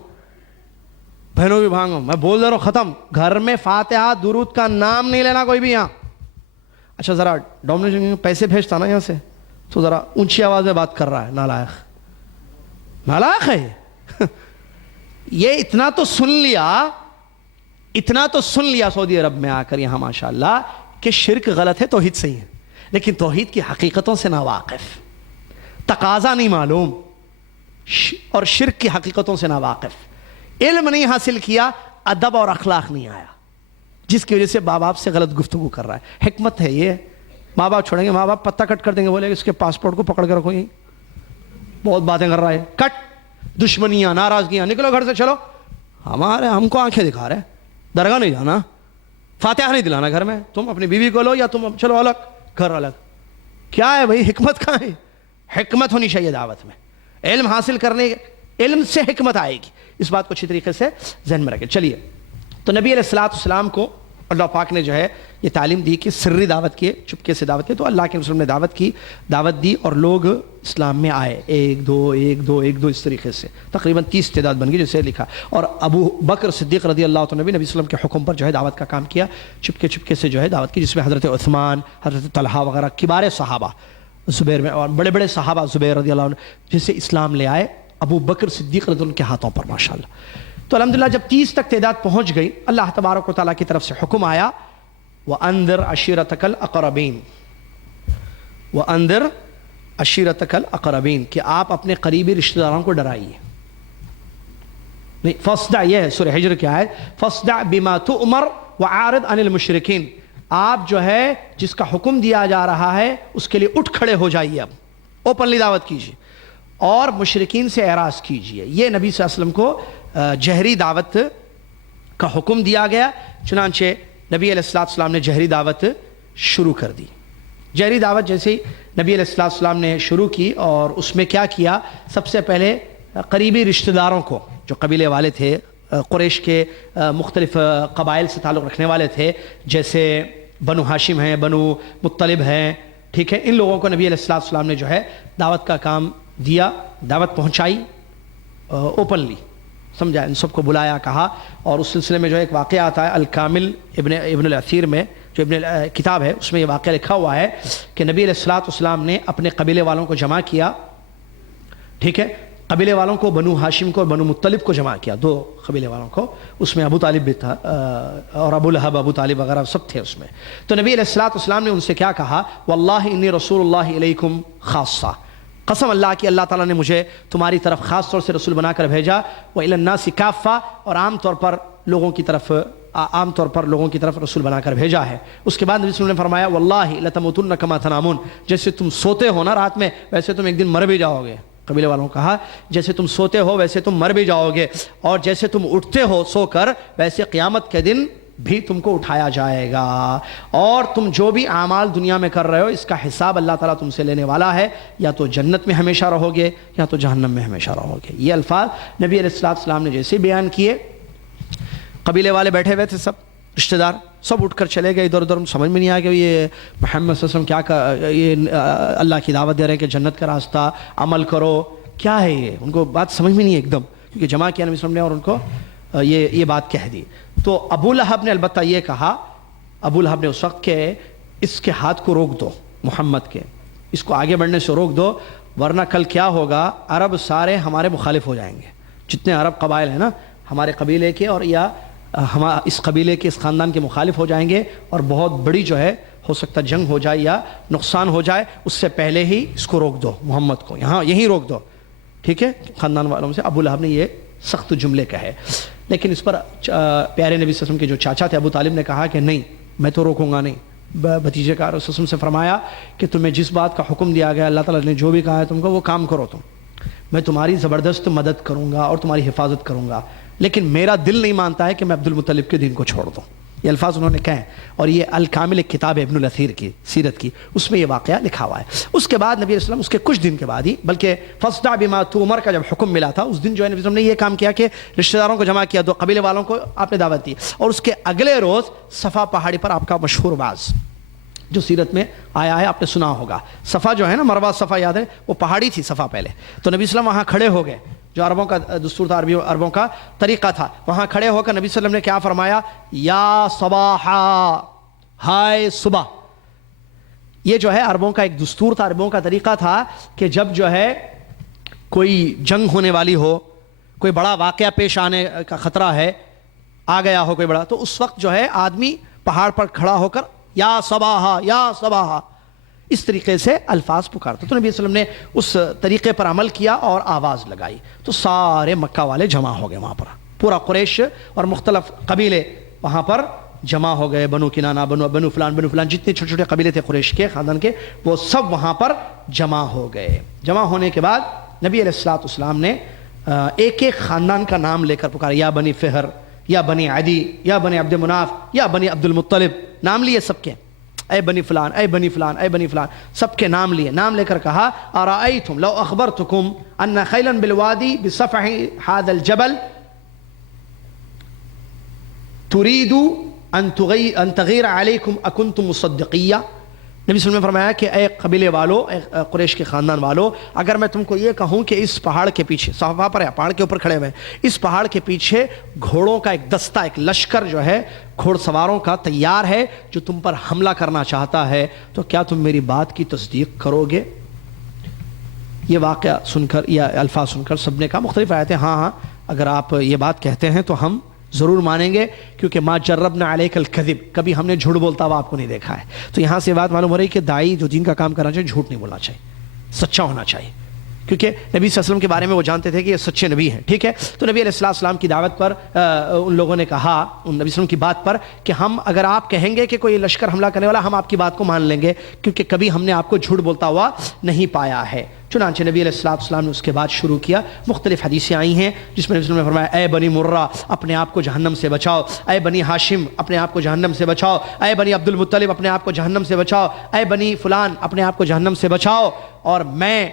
بہنوں بھی بھانگو, میں بول دے رہا ہوں ختم, گھر میں فاتحہ درود کا نام نہیں لینا کوئی بھی یہاں. اچھا ذرا ڈومینیشن پیسے بھیجتا نا یہاں سے, تو ذرا اونچی آواز میں بات کر رہا ہے, نالائق ہے یہ. اتنا تو سن لیا سعودی عرب میں آ کر یہاں ماشاءاللہ کہ شرک غلط ہے, توحید صحیح ہے, لیکن توحید کی حقیقتوں سے ناواقف, تقاضا نہیں معلوم, اور شرک کی حقیقتوں سے ناواقف, علم نہیں حاصل کیا, ادب اور اخلاق نہیں آیا, جس کی وجہ سے ماں باپ سے غلط گفتگو کر رہا ہے. حکمت ہے یہ, ماں باپ چھوڑیں گے, ماں باپ پتہ کٹ کر دیں گے, بولے اس کے پاسپورٹ کو پکڑ کے رکھو, یہیں بہت باتیں کر رہا ہے, کٹ, دشمنیاں ناراضگیاں, نکلو گھر سے, چلو. ہم کو آنکھیں دکھا رہے, درگاہ نہیں جانا, فاتحہ نہیں دلانا گھر میں, تم اپنی بیوی کو لو یا تم چلو الگ, گھر الگ. کیا ہے بھائی, حکمت کہاں ہے؟ حکمت ہونی چاہیے دعوت میں, علم حاصل کرنے, علم سے حکمت آئے گی. اس بات کو اچھی طریقے سے ذہن میں رکھیں. چلیے, تو نبی علیہ السلام کو اللہ پاک نے جو ہے یہ تعلیم دی کہ سری دعوت کیے, چپکے سے دعوت کی. تو اللہ کے رسول نے دعوت دی اور لوگ اسلام میں آئے, 1 2 اس طریقے سے تقریباً 30 تعداد بن گئی جسے لکھا. اور ابو بکر صدیق رضی اللہ عنہ نبی وسلم کے حکم پر جو ہے دعوت کا کام کیا, چپکے سے جو ہے دعوت کی, جس میں حضرت عثمان, حضرت طلحہ وغیرہ کبار صحابہ, زبیر میں, اور بڑے صحابہ زبیر رضی اللہ عنہ جسے اسلام لے آئے ابو بکر صدیق رضی اللہ عنہ کے ہاتھوں پر ماشاءاللہ. تو الحمدللہ جب 30 تک تعداد پہنچ گئی, اللہ تبارک و تعالیٰ کی طرف سے حکم آیا, وَأَنذِرْ عَشِيرَتَكَ الْأَقْرَبِينَ, وَأَنذِرْ عَشِيرَتَكَ الْأَقْرَبِينَ, کہ آپ اپنے قریبی رشتہ داروں کو ڈرائیے. نہیں, فَاصْدَعْ, یہ ہے سورہ حجر کی آیت, فَاصْدَعْ بِمَا تُؤْمَرْ وَأَعْرِضْ عَنِ الْمُشْرِكِينَ, آپ جو ہے جس کا حکم دیا جا رہا ہے اس کے لیے اٹھ کھڑے ہو جائیے, اب اوپنلی دعوت کیجیے اور مشرکین سے اعراض کیجیے. یہ نبی صلی اللہ علیہ وسلم کو جہری دعوت کا حکم دیا گیا. چنانچہ نبی علیہ السلام نے جہری دعوت شروع کر دی. جہری دعوت جیسے ہی نبی علیہ السلام نے شروع کی اور اس میں کیا کیا, سب سے پہلے قریبی رشتہ داروں کو جو قبیلے والے تھے, قریش کے مختلف قبائل سے تعلق رکھنے والے تھے, جیسے بنو ہاشم ہیں, بنو مطلب ہیں, ٹھیک ہے, ان لوگوں کو نبی علیہ السلام نے جو ہے دعوت کا کام دیا, دعوت پہنچائی اوپنلی, سمجھا, ان سب کو بلایا, کہا. اور اس سلسلے میں جو ایک واقعہ آتا ہے الکامل ابن الاثیر میں, جو ابن کتاب ہے, اس میں یہ واقعہ لکھا ہوا ہے کہ نبی علیہ السلام نے اپنے قبیلے والوں کو جمع کیا, ٹھیک ہے, قبیلے والوں کو, بنو ہاشم کو اور بنو مطلب کو جمع کیا, 2 قبیلے والوں کو. اس میں ابو طالب بھی تھا اور ابو لہب, ابو طالب وغیرہ سب تھے اس میں. تو نبی علیہ السلام نے ان سے کیا کہا, واللہ انی رسول اللہ علیکم خاصہ, قسم اللہ کی اللہ تعالیٰ نے مجھے تمہاری طرف خاص طور سے رسول بنا کر بھیجا, وإلی الناس کافہ, اور عام طور پر لوگوں کی طرف رسول بنا کر بھیجا ہے. اس کے بعد نبی صلی اللہ علیہ وسلم نے فرمایا, واللہ لتموتن کما تنامون, جیسے تم سوتے ہو نا رات میں ویسے تم ایک دن مر بھی جاؤ گے. قبیلے والوں کہا جیسے تم سوتے ہو ویسے تم مر بھی جاؤ گے, اور جیسے تم اٹھتے ہو سو کر ویسے قیامت کے دن بھی تم کو اٹھایا جائے گا, اور تم جو بھی اعمال دنیا میں کر رہے ہو اس کا حساب اللہ تعالیٰ تم سے لینے والا ہے, یا تو جنت میں ہمیشہ رہو گے یا تو جہنم میں ہمیشہ رہو گے. یہ الفاظ نبی علیہ السلام نے جیسے بیان کیے, قبیلے والے بیٹھے ہوئے تھے, سب رشتہ دار سب اٹھ کر چلے گئے ادھر ادھر. سمجھ میں نہیں آیا کہ یہ محمد صلی اللہ علیہ وسلم کیا یہ اللہ کی دعوت دے رہے ہیں کہ جنت کا راستہ عمل کرو, کیا ہے یہ, ان کو بات سمجھ میں نہیں ہے ایک دم, کیونکہ جمع کیا نبی صلی اللہ علیہ وسلم نے اور ان کو یہ بات کہہ دی. تو ابو لہب نے البتہ یہ کہا, ابو لہب نے اس وقت کہ اس کے ہاتھ کو روک دو, محمد کے اس کو آگے بڑھنے سے روک دو, ورنہ کل کیا ہوگا, عرب سارے ہمارے مخالف ہو جائیں گے. جتنے عرب قبائل ہیں نا ہمارے قبیلے کے, اور یا اس قبیلے کے اس خاندان کے مخالف ہو جائیں گے, اور بہت بڑی جو ہے ہو سکتا جنگ ہو جائے یا نقصان ہو جائے. اس سے پہلے ہی اس کو روک دو, محمد کو یہیں روک دو, ٹھیک ہے. خاندان والوں سے ابو لہب نے یہ سخت جملے کہے, لیکن اس پر پیارے نبی صلی اللہ علیہ وسلم کے جو چاچا تھے ابو طالب نے کہا کہ نہیں, میں تو روکوں گا نہیں. بھتیجے کا رسول وسلم سے فرمایا کہ تمہیں جس بات کا حکم دیا گیا, اللہ تعالیٰ نے جو بھی کہا ہے تم کو وہ کام کرو, میں تمہاری زبردست مدد کروں گا اور تمہاری حفاظت کروں گا, لیکن میرا دل نہیں مانتا ہے کہ میں عبد المطلب کے دین کو چھوڑ دوں. یہ الفاظ انہوں نے کہے, اور یہ الکامل ایک کتاب ہے ابن الاثیر کی سیرت کی, اس میں یہ واقعہ لکھا ہوا ہے. اس کے بعد نبی علیہ السلام اس کے کچھ دن کے بعد ہی, بلکہ فاصدع بما تؤمر کا جب حکم ملا تھا اس دن جو ہے نبی علیہ السلام نے یہ کام کیا کہ رشتہ داروں کو جمع کیا, 2 قبیلے والوں کو آپ نے دعوت دی, اور اس کے اگلے روز صفا پہاڑی پر آپ کا مشہور باز جو سیرت میں آیا ہے آپ نے سنا ہوگا, صفا جو ہے نا, مروہ صفا یاد ہے, وہ پہاڑی تھی صفا پہلے. تو نبی صلی اللہ علیہ وسلم وہاں کھڑے ہو گئے, جو عربوں کا دستور تھا, عربوں کا طریقہ تھا. وہاں کھڑے ہو کر نبی صلی اللہ علیہ وسلم نے کیا فرمایا, یا صباحا, ہائے صبح. یہ جو ہے عربوں کا ایک دستور تھا, عربوں کا طریقہ تھا کہ جب جو ہے کوئی جنگ ہونے والی ہو, کوئی بڑا واقعہ پیش آنے کا خطرہ ہے, آ گیا ہو کوئی بڑا, تو اس وقت جو ہے آدمی پہاڑ پر کھڑا ہو کر یا صباحا یا صباحا اس طریقے سے الفاظ پکارتا. تو نبی صلی اللہ علیہ وسلم نے اس طریقے پر عمل کیا اور آواز لگائی, تو سارے مکہ والے جمع ہو گئے وہاں پر, پورا قریش اور مختلف قبیلے وہاں پر جمع ہو گئے. بنو کنانہ, بنو فلان جتنے چھوٹے چھوٹے قبیلے تھے قریش کے خاندان کے, وہ سب وہاں پر جمع ہو گئے. جمع ہونے کے بعد نبی علیہ السلام نے ایک ایک خاندان کا نام لے کر پکارا, یا بنی فہر, یا بنی عدی, یا بنی عبد مناف, یا بنی عبد المطلب, نام لیے سب کے, اے بنی فلان, اے بنی فلان, اے بنی فلان, سب کے نام لیے. نام لے کر کہا, ارأیتم لو اخبرتکم ان خیلا بالوادی بصفح هذا الجبل تريد ان تغیر علیکم اکنتم مصدقیہ. نبی صلی اللہ علیہ وسلم نے فرمایا کہ اے قبیلے والو, اے قریش کے خاندان والو, اگر میں تم کو یہ کہوں کہ اس پہاڑ کے پیچھے, صفا پر ہے, پہاڑ کے اوپر کھڑے ہوئے, اس پہاڑ کے پیچھے گھوڑوں کا ایک دستہ, ایک لشکر جو ہے گھوڑ سواروں کا تیار ہے جو تم پر حملہ کرنا چاہتا ہے, تو کیا تم میری بات کی تصدیق کرو گے؟ یہ واقعہ سن کر یا الفاظ سن کر سب نے کہا, مختلف آیتیں, ہاں اگر آپ یہ بات کہتے ہیں تو ہم ضرور مانیں گے, کیونکہ ما جربنا علیک الکذب, کبھی ہم نے جھوٹ بولتا ہوا آپ کو نہیں دیکھا ہے. تو یہاں سے بات معلوم ہو رہی ہے کہ داعی جو دین کا کام کرنا چاہیے جھوٹ نہیں بولنا چاہیے, سچا ہونا چاہیے, کیونکہ نبی صلی اللہ علیہ وسلم کے بارے میں وہ جانتے تھے کہ یہ سچے نبی ہیں. ٹھیک ہے, تو نبی علیہ السلام کی دعوت پر ان لوگوں نے کہا, ان نبی صلی اللہ علیہ وسلم کی بات پر, کہ ہم اگر آپ کہیں گے کہ کوئی لشکر حملہ کرنے والا, ہم آپ کی بات کو مان لیں گے, کیونکہ کبھی ہم نے آپ کو جھوٹ بولتا ہوا نہیں پایا ہے. چنانچہ نبی علیہ السلام نے اس کے بعد شروع کیا. مختلف حدیثیں آئی ہیں جس میں نبی صلی اللہ علیہ وسلم نے فرمایا, اے بنی مرہ اپنے آپ کو جہنم سے بچاؤ, اے بنی ہاشم اپنے آپ کو جہنم سے بچاؤ, اے بنی عبد المطلب اپنے آپ کو جہنم سے بچاؤ, اے بنی فلان اپنے آپ کو جہنم سے بچاؤ, اور میں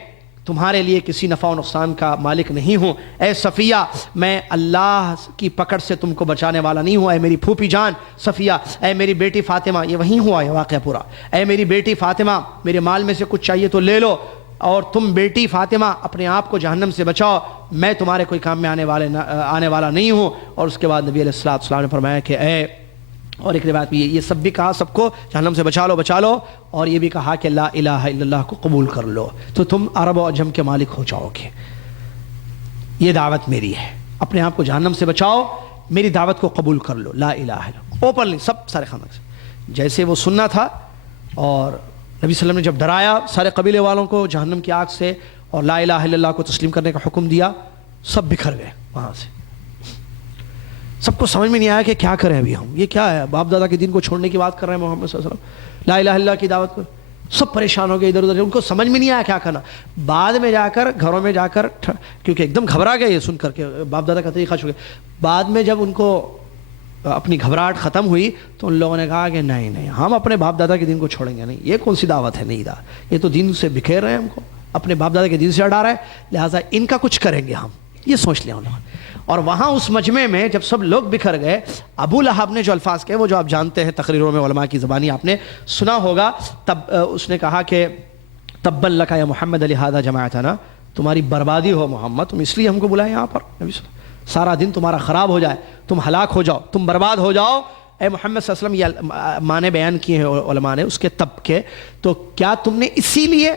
تمہارے لیے کسی نفع و نقصان کا مالک نہیں ہوں. اے صفیہ میں اللہ کی پکڑ سے تم کو بچانے والا نہیں ہوں. اے میری پھوپھی جان صفیہ, اے میری بیٹی فاطمہ, یہ وہیں ہوا یہ واقعہ پورا, اے میری بیٹی فاطمہ میرے مال میں سے کچھ چاہیے تو لے لو, اور تم بیٹی فاطمہ اپنے آپ کو جہنم سے بچاؤ, میں تمہارے کوئی کام میں آنے والا نہیں ہوں. اور اس کے بعد نبی علیہ السلام نے فرمایا کہ اے, اور ایک روایت بھی یہ سب بھی کہا سب کو جہنم سے بچا لو, اور یہ بھی کہا کہ لا الہ الا اللہ کو قبول کر لو تو تم عرب و عجم کے مالک ہو جاؤ گے. یہ دعوت میری ہے, اپنے آپ کو جہنم سے بچاؤ, میری دعوت کو قبول کر لو, لا الہ الا اللہ اوپنلی سب سارے خاندان سے. جیسے وہ سننا تھا, اور نبی صلی اللہ علیہ وسلم نے جب ڈرایا سارے قبیلے والوں کو جہنم کی آگ سے, اور لا الہ الا اللہ کو تسلیم کرنے کا حکم دیا, سب بکھر گئے وہاں سے. سب کو سمجھ میں نہیں آیا کہ کیا کریں ابھی ہم, یہ کیا ہے, باپ دادا کے دین کو چھوڑنے کی بات کر رہے ہیں محمد صلی اللہ علیہ وسلم, لا الہ الا اللہ کی دعوت کو. سب پریشان ہو گئے ادھر ادھر, ان کو سمجھ میں نہیں آیا کیا کرنا. بعد میں جا کر گھروں میں جا کر, کیونکہ ایک دم گھبرا گئے یہ سن کر کے باپ دادا کا طریقہ چھوڑ گئے, بعد میں جب ان کو اپنی گھبراہٹ ختم ہوئی تو ان لوگوں نے کہا کہ نہیں ہم اپنے باپ دادا کے دین کو چھوڑیں گے نہیں, یہ کون سی دعوت ہے, نہیں یہ تو دین سے بکھیر رہے ہیں, ہم کو اپنے باپ دادا کے دین سے ہٹا رہا ہے, لہٰذا ان کا کچھ کریں گے ہم, یہ سوچ لیا انہوں نے. اور وہاں اس مجمع میں جب سب لوگ بکھر گئے, ابو لہب نے جو الفاظ کہے وہ جو آپ جانتے ہیں تقریروں میں علماء کی زبانی آپ نے سنا ہوگا, تب اس نے کہا کہ تبا لک یا محمد لہذا جمعتنا, تمہاری بربادی ہو محمد, تم اس لیے ہم کو بلائے یہاں پر, سارا دن تمہارا خراب ہو جائے, تم ہلاک ہو جاؤ, تم برباد ہو جاؤ. اے محمد صلی اللہ علیہ وسلم, یہ معنی بیان کیے ہیں علماء نے اس کے تب کے, تو کیا تم نے اسی لیے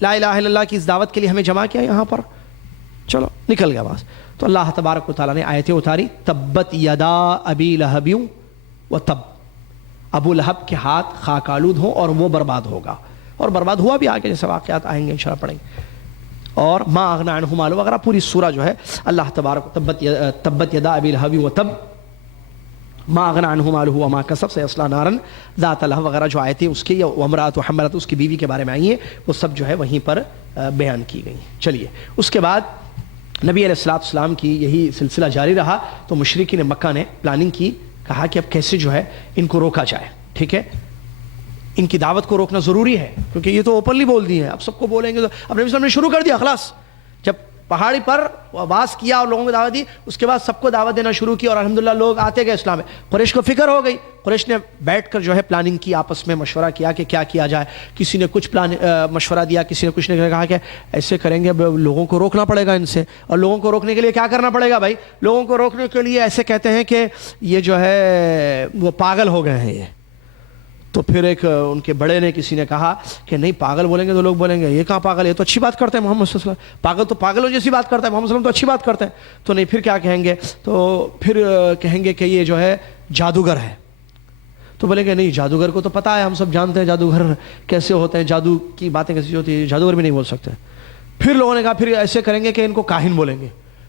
لا الہ الا اللہ کی اس دعوت کے لیے ہمیں جمع کیا یہاں پر؟ چلو نکل گیا بس. تو اللہ تبارک و تعالیٰ نے آیتیں اتاری, تبت یدا ابی لہب و تب, ابو لہب کے ہاتھ خاک آلود ہوں اور وہ برباد ہوگا, اور برباد ہوا بھی آگے جیسے واقعات آئیں گے انشاءاللہ پڑھیں گے. اور ما اغنی عنہ مالہ وغیرہ پوری سورہ جو ہے اللہ تبارک تبت یدا ابی لہب و تب ما اغنی عنہ مالہ وما کسب سیصلی نارا ذات لہب وغیرہ جو آیتیں اس کی, وامرأۃ حملۃ اس کی بیوی کے بارے میں آئی ہیں, وہ سب جو ہے وہیں پر بیان کی گئی. چلیے اس کے بعد نبی علیہ السلام کی یہی سلسلہ جاری رہا, تو مشرکین مکہ نے پلاننگ کی, کہا کہ اب کیسے جو ہے ان کو روکا جائے. ٹھیک ہے, ان کی دعوت کو روکنا ضروری ہے کیونکہ یہ تو اوپنلی بول دی ہیں, اب سب کو بولیں گے. تو اب نبی صلی اللہ علیہ وسلم نے شروع کر دیا, خلاص جب پہاڑی پر آواز کیا اور لوگوں کو دعوت دی, اس کے بعد سب کو دعوت دینا شروع کی, اور الحمدللہ لوگ آتے گئے اسلام میں. قریش کو فکر ہو گئی, قریش نے بیٹھ کر جو ہے پلاننگ کی, آپس میں مشورہ کیا کہ کیا کیا جائے. کسی نے کچھ مشورہ دیا, کسی نے کچھ نے کہا کہ ایسے کریں گے, لوگوں کو روکنا پڑے گا ان سے, اور لوگوں کو روکنے کے لیے کیا کرنا پڑے گا بھائی, لوگوں کو روکنے کے لیے ایسے کہتے ہیں کہ یہ جو ہے وہ پاگل ہو گئے ہیں یہ. تو پھر ایک ان کے بڑے نے کسی نے کہا کہ نہیں, پاگل بولیں گے تو لوگ بولیں گے یہ کہاں پاگل ہے, یہ تو اچھی بات کرتے ہیں محمد صلی اللہ علیہ وسلم, پاگل تو پاگلوں جیسی بات کرتا ہے, محمد صلی اللہ علیہ وسلم تو اچھی بات کرتے ہیں. تو نہیں, پھر کیا کہیں گے, تو پھر کہیں گے کہ یہ جو ہے جادوگر ہے. تو بولیں گے نہیں, جادوگر کو تو پتہ ہے, ہم سب جانتے ہیں جادوگر کیسے ہوتے ہیں, جادو کی باتیں کیسی ہوتی ہیں, جادوگر بھی نہیں بول سکتے. پھر لوگوں نے کہا پھر ایسے کریں گے کہ ان کو کاہن بولیں گے.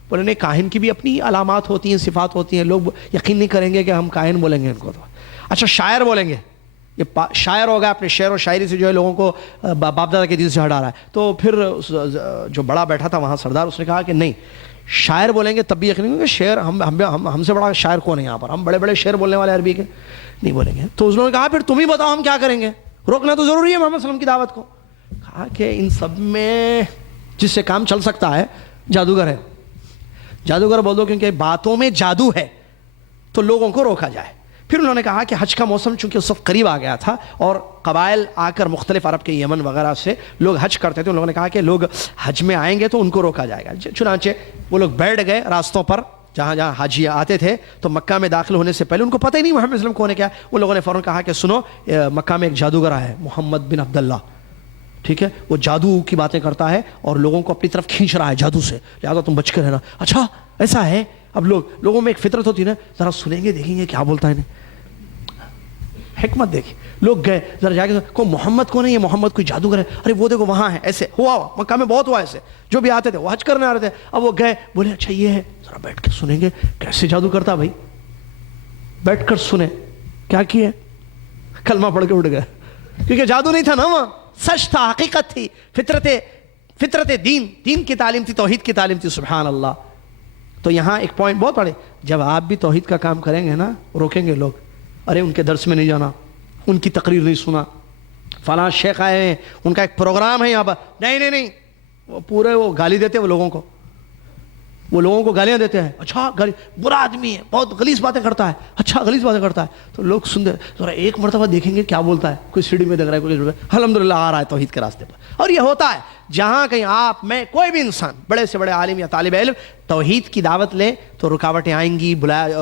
بولے نہیں, کاہن کی بھی اپنی علامات ہوتی ہیں, صفات ہوتی ہیں, لوگ یقین نہیں کریں گے کہ ہم کاہن بولیں گے ان کو. تو اچھا شاعر بولیں گے, یہ شاعر ہوگا, اپنے شعر و شاعری سے جو ہے لوگوں کو باپ دادا کے دین سے ہٹا رہا ہے. تو پھر جو بڑا بیٹھا تھا وہاں سردار, اس نے کہا کہ نہیں, شاعر بولیں گے تب بھی یقین نہیں کہ شعر ہم سے بڑا شاعر کون ہے یہاں پر, ہم بڑے بڑے شعر بولنے والے عربی کے نہیں بولیں گے. تو اس نے کہا پھر تم ہی بتاؤ ہم کیا کریں گے, روکنا تو ضروری ہے محمد صلی اللہ علیہ وسلم کی دعوت کو. کہا کہ ان سب میں جس سے کام چل سکتا ہے جادوگر ہے, جادوگر بول دو, کیونکہ باتوں میں جادو ہے, تو لوگوں کو روکا جائے. پھر انہوں نے کہا کہ حج کا موسم چونکہ اس وقت قریب آ گیا تھا, اور قبائل آ کر مختلف عرب کے یمن وغیرہ سے لوگ حج کرتے تھے, ان لوگوں نے کہا کہ لوگ حج میں آئیں گے تو ان کو روکا جائے گا. چنانچہ وہ لوگ بیٹھ گئے راستوں پر جہاں جہاں حاجی آتے تھے. تو مکہ میں داخل ہونے سے پہلے ان کو پتہ ہی نہیں محمد صلی اللہ علیہ وسلم کون ہے کیا. ان لوگوں نے فوراً کہا کہ سنو, مکہ میں ایک جادوگر آیا ہے محمد بن عبداللہ, ٹھیک ہے, وہ جادو کی باتیں کرتا ہے اور لوگوں کو اپنی طرف کھینچ رہا ہے جادو سے, لہٰذا تم بچ کے رہنا. اچھا ایسا ہے, اب لوگوں میں ایک فطرت ہوتی ہے نا, ذرا سنیں گے دیکھیں گے کیا بولتا ہے انہیں. حکمت دیکھی. لوگ گئے ذرا جا کے کو محمد کون ہے, یہ محمد کوئی جادوگر ہے, ارے وہ دیکھو وہاں ہے, ایسے ہوا مکہ میں بہت ہوا ایسے, جو بھی آتے تھے وہ حج کرنے آ رہے تھے. اب وہ گئے بولے اچھا یہ ہے, ذرا بیٹھ کے سنیں گے کیسے جادو کرتا بھائی, بیٹھ کر سنیں. کیا کیے, کلمہ پڑھ کے اٹھ گئے, کیونکہ جادو نہیں تھا نا, وہاں سچ تھا, حقیقت تھی, فطرت دین کی تعلیم تھی, توحید کی تعلیم تھی. سبحان اللہ. تو یہاں ایک پوائنٹ بہت بڑے, جب آپ بھی توحید کا کام کریں گے نا, روکیں گے لوگ, ارے ان کے درس میں نہیں جانا, ان کی تقریر نہیں سنا, فلاں شیخ آئے ہیں ان کا ایک پروگرام ہے یہاں پر, نہیں, وہ پورے وہ گالی دیتے ہیں, وہ لوگوں کو گالیاں دیتے ہیں. اچھا برا آدمی ہے, بہت غلیظ باتیں کرتا ہے, اچھا غلیظ باتیں کرتا ہے. تو لوگ سنتے, ذرا ایک مرتبہ دیکھیں گے کیا بولتا ہے, کوئی سیڑھی میں دیکھ رہا ہے, کوئی الحمدللہ آ رہا ہے توحید کے راستے پر. اور یہ ہوتا ہے جہاں کہیں آپ میں کوئی بھی انسان, بڑے سے بڑے عالم یا طالب علم توحید کی دعوت لے تو رکاوٹیں آئیں گی,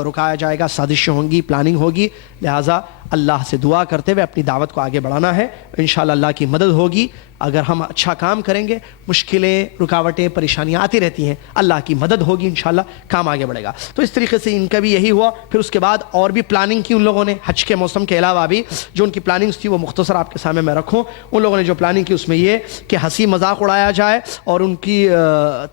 رکایا جائے گا, سازشیں ہوں گی, پلاننگ ہوگی. لہٰذا اللہ سے دعا کرتے ہوئے اپنی دعوت کو آگے بڑھانا ہے. انشاءاللہ اللہ کی مدد ہوگی. اگر ہم اچھا کام کریں گے, مشکلیں, رکاوٹیں, پریشانیاں آتی رہتی ہیں, اللہ کی مدد ہوگی, انشاءاللہ کام آگے بڑھے گا. تو اس طریقے سے ان کا بھی یہی ہوا. پھر اس کے بعد اور بھی پلاننگ کی ان لوگوں نے, حج کے موسم کے علاوہ بھی جو ان کی پلاننگز تھی وہ مختصر آپ کے سامنے میں رکھوں. ان لوگوں نے جو پلاننگ کی اس میں یہ کہ ہنسی مذاق اڑایا جائے اور ان کی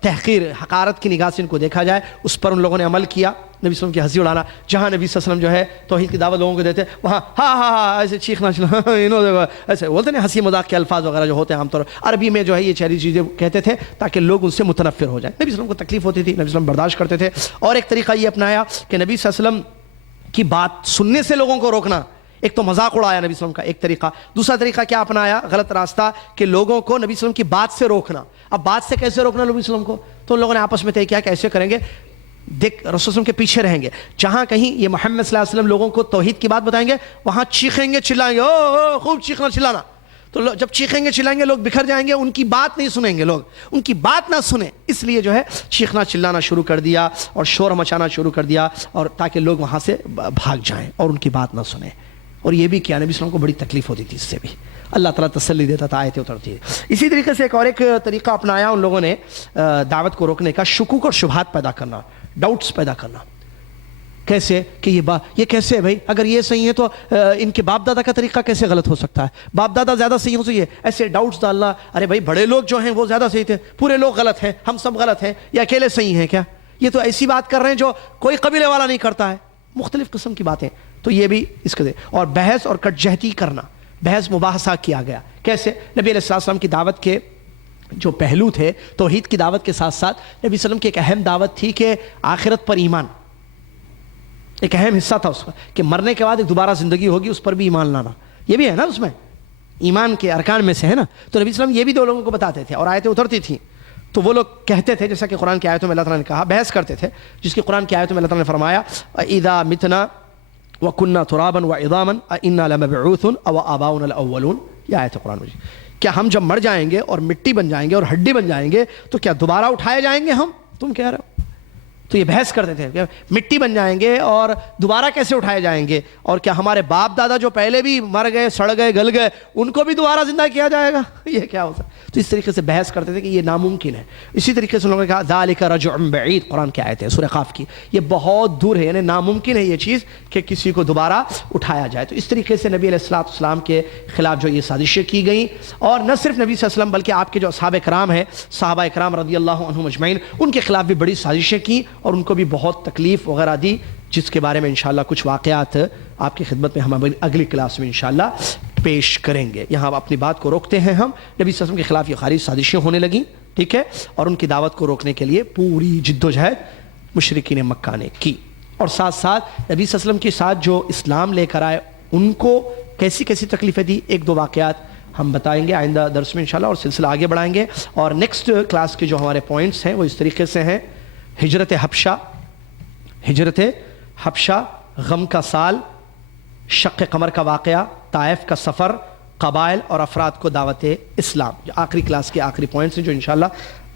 تحقیر, حقارت کی نگاہ سے ان کو دیکھا جائے, اس پر ان لوگوں نے عمل کیا. نبی صلی اللہ علیہ وسلم کی ہنسی اڑانا, جہاں نبی صلی اللہ علیہ وسلم جو ہے توحید کی دعوت لوگوں کو دیتے, وہاں ہاں ایسے چیخنا ایسے بولتے ہیں, ہنسی مذاق کے الفاظ وغیرہ جو ہوتے ہیں عام طور عربی میں جو ہے یہ چیری چیزیں کہتے تھے تاکہ لوگ ان سے متنفر ہو جائیں. نبی صلی اللہ علیہ وسلم کو تکلیف ہوتی تھی, نبی صلی اللہ علیہ وسلم برداشت کرتے تھے. اور ایک طریقہ یہ اپنایا کہ نبی صلی اللہ علیہ وسلم کی بات سننے سے لوگوں کو روکنا. ایک تو مذاق اڑایا نبی صلی اللہ علیہ وسلم کا ایک طریقہ. دوسرا طریقہ کیا اپنایا, غلط راستہ, کہ لوگوں کو نبی صلی اللہ علیہ وسلم کی بات سے روکنا. اب بات سے کیسے روکنا نبی صلی اللہ علیہ وسلم کو, تو ان لوگوں نے آپس میں طے کیا کہ ایسے کریں گے, دیکھ رسول صلی اللہ علیہ وسلم کے پیچھے رہیں گے, جہاں کہیں یہ محمد صلی اللہ علیہ وسلم لوگوں کو توحید کی بات بتائیں گے وہاں چیخیں گے, چلائیں گے, او خوب چیخنا چلانا. تو جب چیخیں گے چلائیں گے لوگ بکھر جائیں گے, ان کی بات نہیں سنیں گے, لوگ ان کی بات نہ سنیں. اس لیے جو ہے چیخنا چلانا شروع کر دیا اور شور مچانا شروع کر دیا, اور تاکہ لوگ وہاں سے بھاگ جائیں اور ان کی بات نہ سنیں. اور یہ بھی کیا, نبی صلی اللہ علیہ وسلم کو بڑی تکلیف ہوتی تھی اس سے بھی, اللہ تعالیٰ تسلی دیتا تھا, آیتیں اترتی. اسی طریقے سے ایک طریقہ اپنایا ان لوگوں نے دعوت کو روکنے کا, شکوک اور شبہات پیدا کرنا, ڈاؤٹس پیدا کرنا. کیسے کہ یہ کیسے ہے بھائی, اگر یہ صحیح ہے تو ان کے باپ دادا کا طریقہ کیسے غلط ہو سکتا ہے, باپ دادا زیادہ صحیح ہو سکے, ایسے ڈاؤٹس ڈالنا. ارے بھائی بڑے لوگ جو ہیں وہ زیادہ صحیح تھے, پورے لوگ غلط ہیں, ہم سب غلط ہیں, یا اکیلے صحیح ہیں کیا, یہ تو ایسی بات کر رہے ہیں جو کوئی قبیلے والا نہیں کرتا ہے. مختلف قسم کی باتیں. تو یہ بھی اس کے دے. اور بحث اور کٹجہتی کرنا, بحث مباحثہ کیا گیا. کیسے, نبی علیہ السلام کی دعوت کے جو پہلو تھے توحید کی دعوت کے ساتھ ساتھ نبی صلی اللہ علیہ وسلم کی ایک اہم دعوت تھی کہ آخرت پر ایمان, ایک اہم حصہ تھا اس کا, کہ مرنے کے بعد ایک دوبارہ زندگی ہوگی, اس پر بھی ایمان لانا. یہ بھی ہے نا اس میں, ایمان کے ارکان میں سے ہے نا. تو نبی صلی اللہ علیہ وسلم یہ بھی دو لوگوں کو بتاتے تھے, اور آیتیں اترتی تھیں تو وہ لوگ کہتے تھے, جیسا کہ قرآن کی آیتوں میں اللہ تعالیٰ نے کہا, بحث کرتے تھے, جس کی قرآن کی آیتوں میں اللہ تعالیٰ نے فرمایا اذا متنا وكنا ترابا وعظاما انا لمبعوثون او آباؤنا الاولون. یہ آیت قرآن میں, کیا ہم جب مر جائیں گے اور مٹی بن جائیں گے اور ہڈی بن جائیں گے تو کیا دوبارہ اٹھائے جائیں گے ہم, تم کہہ رہے ہو. تو یہ بحث کرتے تھے کہ مٹی بن جائیں گے اور دوبارہ کیسے اٹھائے جائیں گے, اور کیا ہمارے باپ دادا جو پہلے بھی مر گئے, سڑ گئے, گل گئے, ان کو بھی دوبارہ زندہ کیا جائے گا, یہ کیا ہوتا ہے. تو اس طریقے سے بحث کرتے تھے کہ یہ ناممکن ہے. اسی طریقے سے انہوں نے کہا ذالک رجع بعید, قرآن کی آیت ہے سورہ قاف کی, یہ بہت دور ہے, یعنی ناممکن ہے یہ چیز کہ کسی کو دوبارہ اٹھایا جائے. تو اس طریقے سے نبی علیہ السلام کے خلاف جو یہ سازشیں کی گئیں, اور نہ صرف نبی صلی اللہ علیہ وسلم بلکہ آپ کے جو اصحاب کرام ہیں, صحابہ کرام رضی اللہ عنہم اجمعین, ان کے خلاف بھی بڑی سازشیں کی اور ان کو بھی بہت تکلیف وغیرہ دی, جس کے بارے میں انشاءاللہ کچھ واقعات آپ کی خدمت میں ہم اگلی کلاس میں انشاءاللہ پیش کریں گے. یہاں اپنی بات کو روکتے ہیں ہم. نبی صلی اللہ علیہ وسلم کے خلاف یہ خارج سازشیں ہونے لگیں, ٹھیک ہے, اور ان کی دعوت کو روکنے کے لیے پوری جد و جہد مشرکین مکہ نے کی. اور ساتھ ساتھ نبی صلی اللہ علیہ وسلم کے ساتھ جو اسلام لے کر آئے ان کو کیسی کیسی تکلیفیں دی, ایک دو واقعات ہم بتائیں گے آئندہ درس میں انشاءاللہ, اور سلسلہ آگے بڑھائیں گے. اور نیکسٹ کلاس کے جو ہمارے پوائنٹس ہیں وہ اس طریقے سے ہیں: ہجرت حبشہ, غم کا سال, شق قمر کا واقعہ, طائف کا سفر, قبائل اور افراد کو دعوت اسلام. جو آخری کلاس کے آخری پوائنٹس ہیں جو انشاءاللہ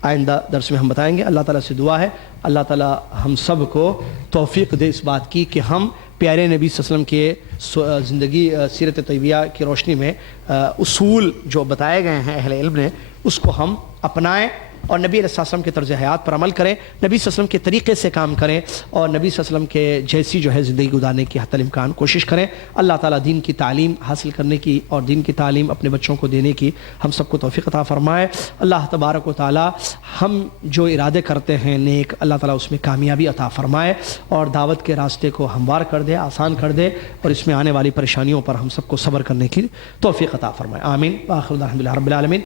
آئندہ درس میں ہم بتائیں گے. اللہ تعالیٰ سے دعا ہے اللہ تعالیٰ ہم سب کو توفیق دے اس بات کی کہ ہم پیارے نبی صلی اللہ علیہ وسلم کے زندگی سیرت طیبہ کی روشنی میں اصول جو بتائے گئے ہیں اہل علم نے, اس کو ہم اپنائیں اور نبی علیہ السلام کے طرز حیات پر عمل کریں، نبی صلی اللہ علیہ وسلم کے طریقے سے کام کریں، اور نبی صلی اللہ علیہ وسلم کے جیسی جو ہے زندگی گزارنے کی حتی الامکان کوشش کریں۔ اللہ تعالیٰ دین کی تعلیم حاصل کرنے کی اور دین کی تعلیم اپنے بچوں کو دینے کی ہم سب کو توفیق عطا فرمائے۔ اللہ تبارک و تعالیٰ ہم جو ارادے کرتے ہیں نیک، اللہ تعالیٰ اس میں کامیابی عطا فرمائے اور دعوت کے راستے کو ہموار کر دے، آسان کر دے، اور اس میں آنے والی پریشانیوں پر ہم سب کو صبر کرنے کی توفیق عطا فرمائے۔ آمین۔ وآخر دعوانا الحمد للہ رب العالمین۔